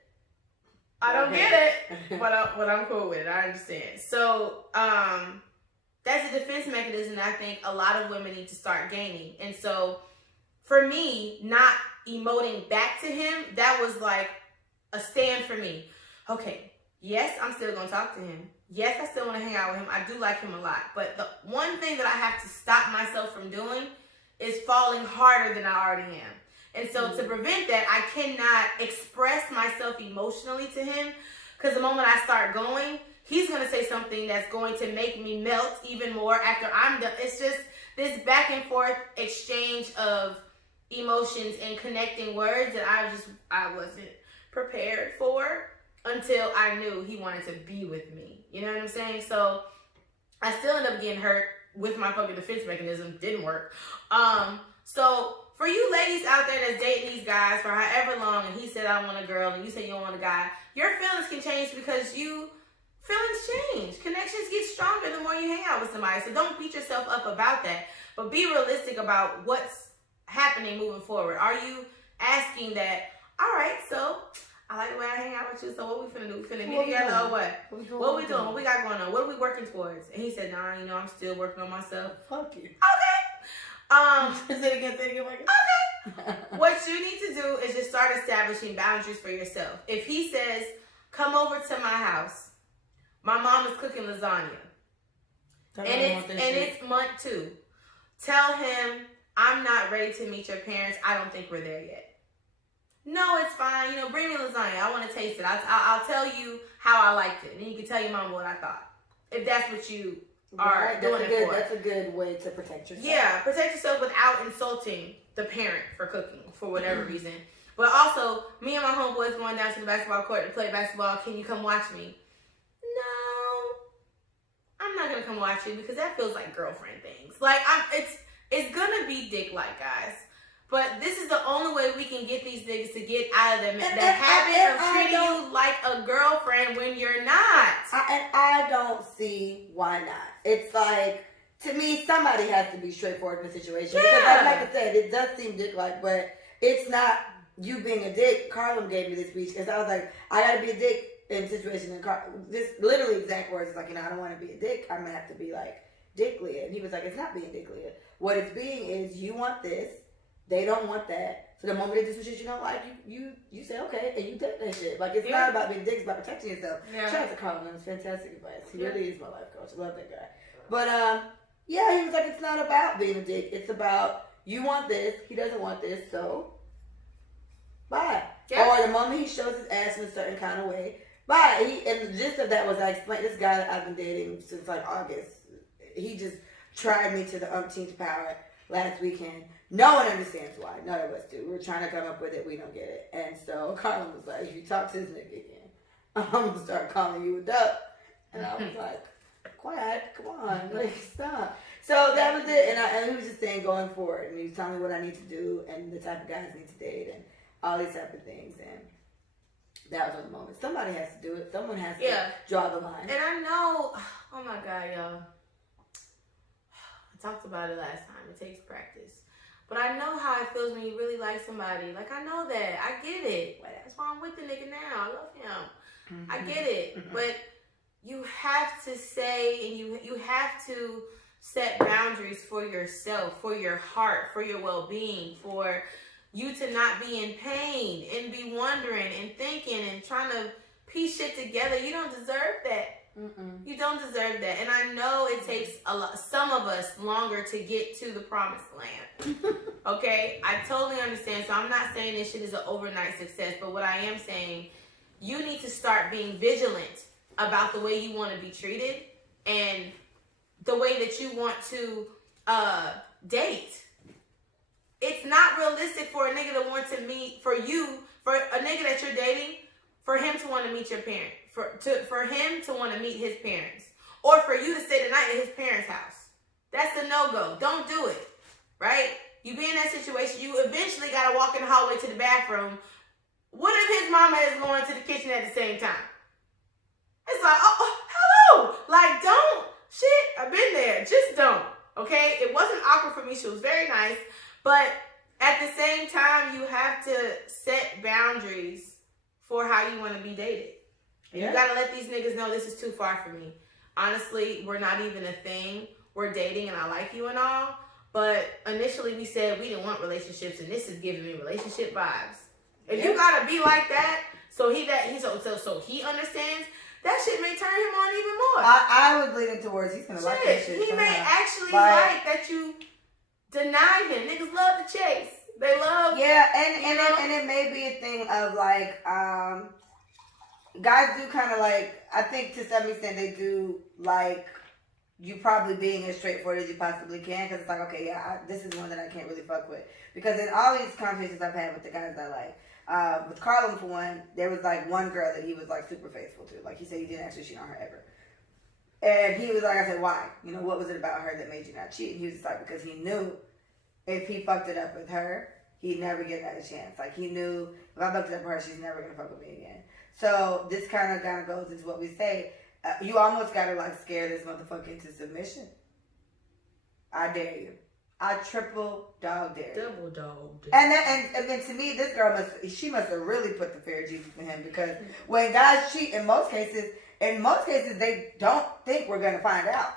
I don't get it. But I'm cool with it. I understand. So that's a defense mechanism that I think a lot of women need to start gaining. And so for me, not emoting back to him, that was like a stand for me. Okay. Yes, I'm still going to talk to him. Yes, I still want to hang out with him. I do like him a lot. But the one thing that I have to stop myself from doing is falling harder than I already am. And so to prevent that, I cannot express myself emotionally to him because the moment I start going, he's going to say something that's going to make me melt even more after I'm done. It's just this back and forth exchange of emotions and connecting words that I wasn't prepared for. Until I knew he wanted to be with me. You know what I'm saying? So I still ended up getting hurt with my fucking defense mechanism. Didn't work. So for you ladies out there that's dating these guys for however long and he said I want a girl and you say you don't want a guy, your feelings can change because feelings change. Connections get stronger the more you hang out with somebody. So don't beat yourself up about that. But be realistic about what's happening moving forward. Are you asking that, all right, so I like the way I hang out with you, so what we finna do? We finna be together or what? What we doing? What we got going on? What are we working towards? And he said, nah, I'm still working on myself. Fuck you. Okay. Say it again, Mike. Okay. What you need to do is just start establishing boundaries for yourself. If he says, come over to my house, my mom is cooking lasagna. It's month 2. Tell him, I'm not ready to meet your parents. I don't think we're there yet. No, it's fine. Bring me lasagna. I want to taste it. I'll tell you how I liked it. And you can tell your mom what I thought. If that's what you are doing it for. That's a good way to protect yourself. Yeah, protect yourself without insulting the parent for cooking for whatever reason. But also, me and my homeboys going down to the basketball court to play basketball. Can you come watch me? No, I'm not going to come watch you because that feels like girlfriend things. Like, it's going to be dick-like, guys. But this is the only way we can get these niggas to get out of the habit of treating you like a girlfriend when you're not. I don't see why not. It's like, to me, somebody has to be straightforward in the situation. Yeah. Because like I said, it does seem dick-like, but it's not you being a dick, Carlin gave me this speech because I was like, I gotta be a dick in situation. And this literally exact words is like, I don't want to be a dick. I'm gonna have to be like Dick Leah. And he was like, it's not being Dick Leah. What it's being is you want this, they don't want that. So the moment they do some shit you don't like, you say okay and you take that shit. Like it's not about being dicks, it's about protecting yourself. Yeah. Shout out to Carlin, it's fantastic advice. He really is my life coach. I love that guy. But he was like, it's not about being a dick. It's about you want this, he doesn't want this, so bye. Yeah. Or the moment he shows his ass in a certain kind of way, bye. And the gist of that was I explained this guy that I've been dating since like August. He just tried me to the umpteenth power last weekend. No one understands why. None of us do. We're trying to come up with it. We don't get it. And so Carlin was like, if you talk to this nigga again, I'm going to start calling you a duck. And I was like, quiet, come on, like stop. So that was it. And he was just saying going forward. And he was telling me what I need to do and the type of guys I need to date and all these type of things. And that was the moment. Somebody has to do it. Someone has to draw the line. And I know, oh my God, y'all. I talked about it last time. It takes practice. But I know how it feels when you really like somebody. Like, I know that. I get it. That's why I'm with the nigga now. I love him. Mm-hmm. I get it. Mm-hmm. But you have to say, and you have to set boundaries for yourself, for your heart, for your well-being, for you to not be in pain and be wondering and thinking and trying to piece shit together. You don't deserve that. Mm-mm. You don't deserve that. And I know it takes some of us longer to get to the promised land. Okay? I totally understand. So I'm not saying this shit is an overnight success, but what I am saying, you need to start being vigilant about the way you want to be treated and the way that you want to date. It's not realistic for a nigga to want to meet, for a nigga that you're dating, for him to want to meet your parents. For him to want to meet his parents, or for you to stay the night at his parents' house. That's a no-go. Don't do it, right? You be in that situation, you eventually got to walk in the hallway to the bathroom. What if his mama is going to the kitchen at the same time? It's like, oh, hello. Like, don't. Shit, I've been there. Just don't, okay? It wasn't awkward for me. She was very nice. But at the same time, you have to set boundaries for how you want to be dated. Yeah. You gotta let these niggas know this is too far for me. Honestly, we're not even a thing. We're dating and I like you and all. But initially we said we didn't want relationships and this is giving me relationship vibes. If you gotta be like that, so he understands, that shit may turn him on even more. I was leaning towards he's gonna like that shit. He may actually like that you deny him. Niggas love to chase. They love and it may be a thing of like guys do kind of like, I think to some extent they do like you probably being as straightforward as you possibly can, because it's like, okay, this is one that I can't really fuck with. Because in all these conversations I've had with the guys I like, with Carlin for one, there was like one girl that he was like super faithful to. Like he said he didn't actually cheat on her ever. And he was like, I said, why? What was it about her that made you not cheat? And he was just like, because he knew if he fucked it up with her, he'd never get another chance. Like he knew if I fucked it up with her, she's never gonna fuck with me again. So this kind of goes into what we say. You almost gotta like scare this motherfucker into submission. I dare you. I triple dog dare you. Double dog dare. And then to me, this girl must have really put the fear of Jesus in him, because when guys cheat, in most cases they don't think we're gonna find out.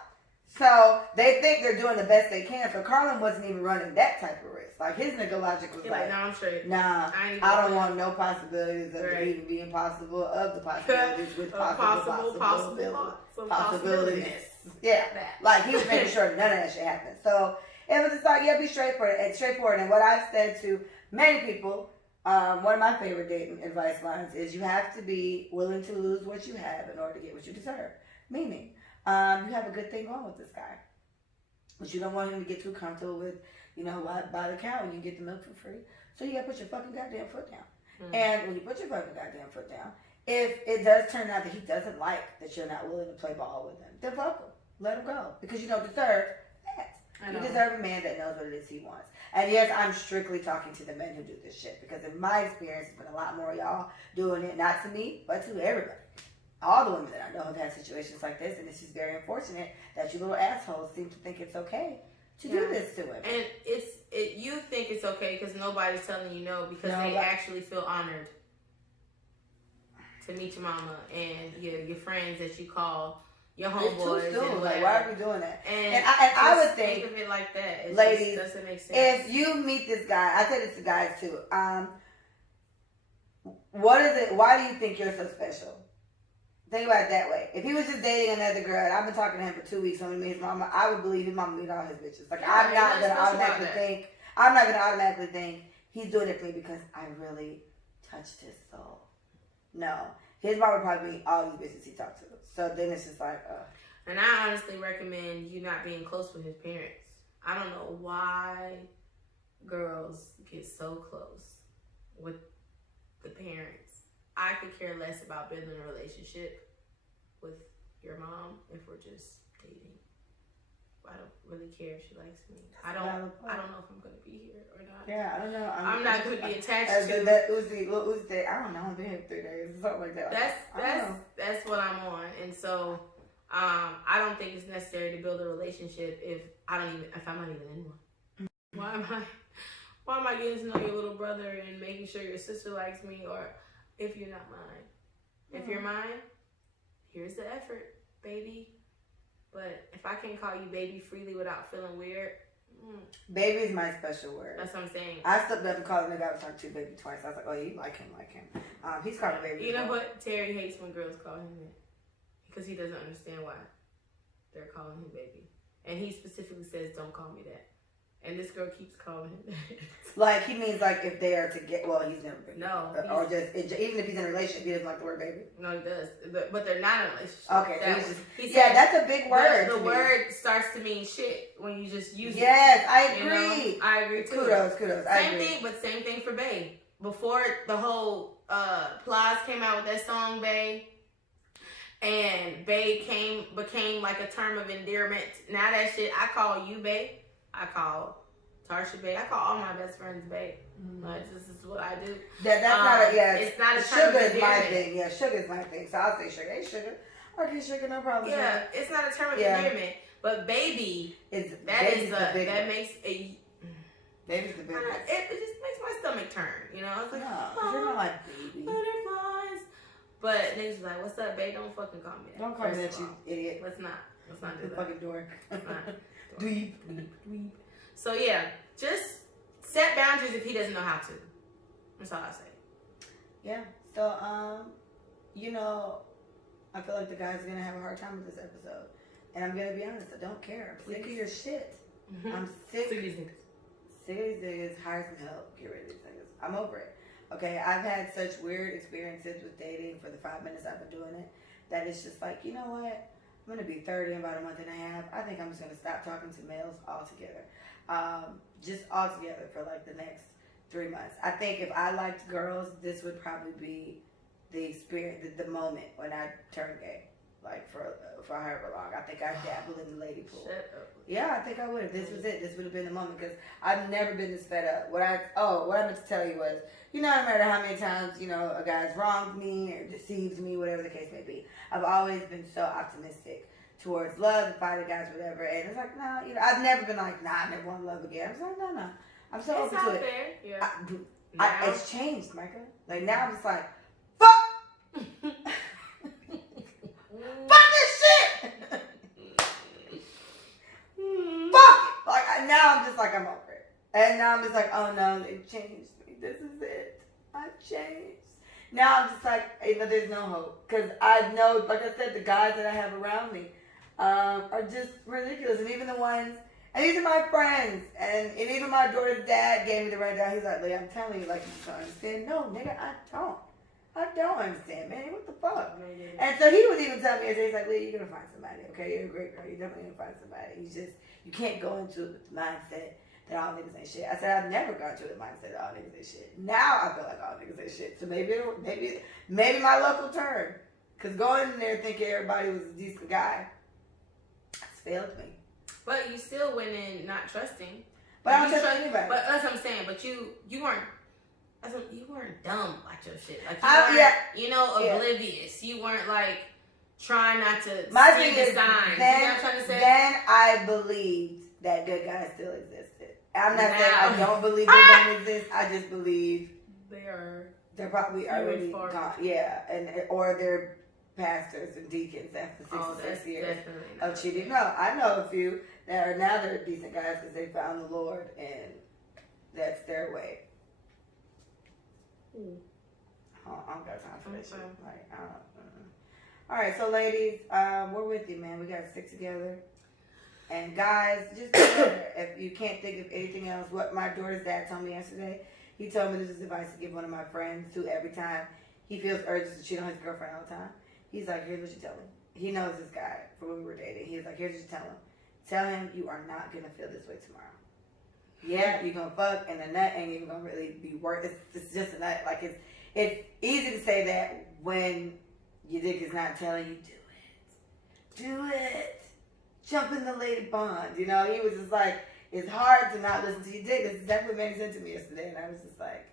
So they think they're doing the best they can. So Carlin wasn't even running that type of risk. Like his nigga logic was like, no, I'm straight. Nah, I don't want no possibilities of it even being possible, of the possibilities with possibilities. Yeah, like he was making sure none of that shit happened. So it was just like, be straightforward. And what I've said to many people, one of my favorite dating advice lines is, you have to be willing to lose what you have in order to get what you deserve. Meaning, you have a good thing going with this guy, but you don't want him to get too comfortable with, buy the cow and you get the milk for free. So you gotta put your fucking goddamn foot down. Mm-hmm. And when you put your fucking goddamn foot down, if it does turn out that he doesn't like that you're not willing to play ball with him, then fuck him. Let him go, because you don't deserve that. You deserve a man that knows what it is he wants. And yes, I'm strictly talking to the men who do this shit, because in my experience, there's been a lot more of y'all doing it, not to me, but to everybody. All the women that I know have had situations like this, and it's just very unfortunate that you little assholes seem to think it's okay to do this to him. And you think it's okay because nobody's telling you no because they actually feel honored to meet your mama and your friends that you call your homeboys. It's too soon. Like, why are we doing that? And I would think of it like that. It ladies, just doesn't make sense. If you meet this guy, I said this to guys too. What is it? Why do you think you're so special? Think about it that way. If he was just dating another girl, and I've been talking to him for 2 weeks when we meet his mama, I would believe his mama meet all his bitches. Like, I'm not gonna automatically think he's doing it for me because I really touched his soul. No. His mom would probably meet all these bitches he talked to. So then it's just like, And I honestly recommend you not being close with his parents. I don't know why girls get so close with the parents. I could care less about building a relationship with your mom if we're just dating. I don't really care if she likes me. I don't know if I'm gonna be here or not. Yeah, I don't know. I'm not gonna be attached to that Uzi. I don't know. I've been here 3 days or something like that. That's what I'm on, and so I don't think it's necessary to build a relationship if I'm not even in one. Why am I getting to know your little brother and making sure your sister likes me, or if you're not mine? If you're mine, here's the effort, baby. But if I can't call you baby freely without feeling weird. Baby is my special word. That's what I'm saying. I stepped up and called the guy I was talking to baby twice. I was like, oh, you like him. He's called baby. You know what? Terry hates when girls call him that. Because he doesn't understand why they're calling him baby. And he specifically says, don't call me that. And this girl keeps calling him that. Like, he means like if they are to get, well, he's never been. No. Or just, even if he's in a relationship, he doesn't like the word baby. No, he does. But they're not in a relationship. Okay. That's a big word. The word starts to mean shit when you just use it. Yes, I agree. You know? I agree too. Kudos. Same thing for bae. Before the whole Plies came out with that song, bae. And bae became like a term of endearment. Now that shit, I call you bae. I call Tarsha bae. I call all my best friends bae. Like, this is what I do. That's not it's not a term sugar of is my endearment. thing. Yeah, sugar is my thing. So I'll say sugar. Hey, sugar. Okay, sugar, no problem. Yeah, it's not a term of endearment. But baby, Baby's the Baby's the big one. It just makes my stomach turn, you know? It's like, you're not like baby. Butterflies. But niggas like, what's up, babe? Don't fucking call me that. Don't call me that, you idiot. Let's not do that. Fucking dork. Dweeb. So yeah, just set boundaries if he doesn't know how to. That's all I say. Yeah. So I feel like the guys are gonna have a hard time with this episode, and I'm gonna be honest. I don't care. I'm sick of your shit. I'm sick. Sick of these niggas. Sick of these niggas. Hire some help. Get rid of these niggas. I'm over it. Okay, I've had such weird experiences with dating for the 5 minutes I've been doing it that it's just like, you know what? I'm going to be 30 in about a month and a half. I think I'm just going to stop talking to males altogether. Just altogether for like the next 3 months. I think if I liked girls, this would probably be the experience, the moment when I turned gay. Like for however long. I think I'd dabble in the lady pool. Shut up. Yeah, I think I would. If this was it, this would have been the moment because I've never been this fed up. What I meant to tell you was, no matter how many times, a guy's wronged me or deceived me, whatever the case may be, I've always been so optimistic towards love and fighting guys, whatever. And it's like, no, I've never been like, nah, I never want to love again. I'm like, no. I'm so open to it. Fair. Yeah. It's changed, Micah. Like now I'm just like, fuck! Fuck this shit! Fuck it! Like now I'm just like, I'm over it. And now I'm just like, oh no, they've changed me. This is it. I've changed. Now I'm just like, there's no hope. Because I know, like I said, the guys that I have around me are just ridiculous. And even the ones, and these are my friends. And even my daughter's dad gave me the rundown. He's like, I'm telling you, like, you don't understand. No, nigga, I don't understand, man. What the fuck? And so he was even telling me, he's like, Leah, you're going to find somebody, okay? You're a great girl. You're definitely going to find somebody. You can't go into it with the mindset that all niggas ain't shit. I said, I've never gone to the mindset that all niggas ain't shit. Now I feel like all niggas ain't shit. So maybe my luck will turn. Because going in there thinking everybody was a decent guy, it's failed me. But you still went in not trusting. But I don't trust anybody. But that's what I'm saying. But you weren't. You weren't dumb about your shit. Like you weren't, oblivious. You weren't like trying not to see the signs. Then, you know what I'm trying to say? Then I believed that good guys still existed. I'm not saying Now. I don't believe they don't exist. I just believe They're probably few and already far gone. between. Yeah, and or they're pastors and deacons after 66 years of cheating. No, I know a few that are now they're decent guys because they found the Lord and that's their way. I don't got time for that shit. Like, I don't. All right, so ladies, we're with you, man. We got to stick together. And guys, just remember, if you can't think of anything else, what my daughter's dad told me yesterday, he told me this is advice to give one of my friends who every time he feels urges to cheat on his girlfriend all the time. He's like, here's what you tell him. He knows this guy from when we were dating. He's like, here's what you tell him. Tell him you are not going to feel this way tomorrow. Yeah, you're going to fuck and the nut ain't even going to really be worth it. It's just a nut. Like, it's easy to say that when your dick is not telling you, do it. Jump in the lady bond. You know, he was just like, it's hard to not listen to your dick. This is exactly what Manny said to me yesterday. And I was just like,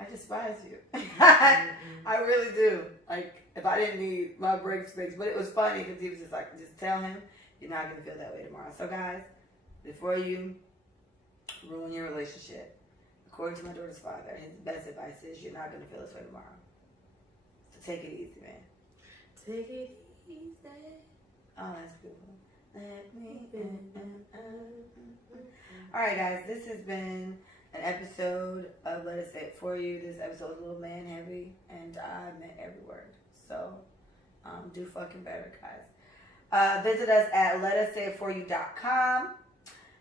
I despise you. I really do. Like, if I didn't need my break space. But it was funny because he was just like, just tell him you're not going to feel that way tomorrow. So, guys, before you ruin your relationship, according to my daughter's father, his best advice is you're not going to feel this way tomorrow. So take it easy, man. Take it easy. Oh, that's beautiful. Let me in. All right, guys, this has been an episode of Let Us Say It For You. This episode was a little man heavy, and I meant every word. So, do fucking better, guys. Visit us at letassayitforyou.com.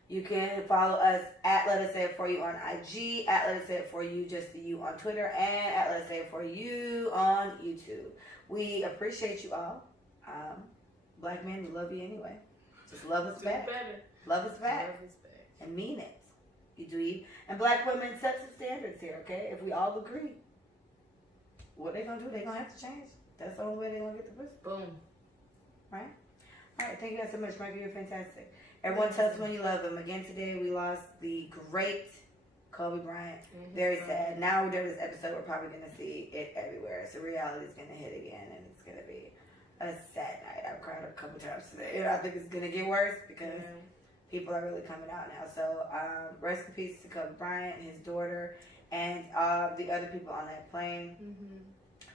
You can follow us at Let Us Say It For You on IG, at Let Us Say It For You, just the you on Twitter, and at Let Us Say It For You on YouTube. We appreciate you all. Black men, we love you anyway. Just love us back. Love us back. And mean it. You do eat. And black women set some standards here, okay? If we all agree, what they gonna do? They gonna have to change. That's the only way they gonna get the pussy. Boom. Right? All right. Thank you guys so much, Mikey. You're fantastic. Everyone tell us when you love them. Again, today we lost the great Kobe Bryant. Very sad. Now during this episode, we're probably gonna see it everywhere. So reality is gonna hit again, and it's gonna be a sad night. I've cried a couple times today. And I think it's going to get worse because people are really coming out now. So rest in peace to Kobe Bryant and his daughter and the other people on that plane.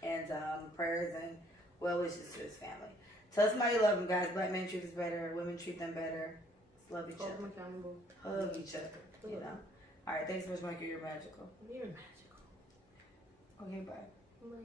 And prayers and well wishes to his family. Tell somebody you love them, guys. Black men treat us better. Women treat them better. Just love each other. Hug each other. You know. All right. Thanks so much, Michael. You're magical. You're magical. Okay, bye. Bye.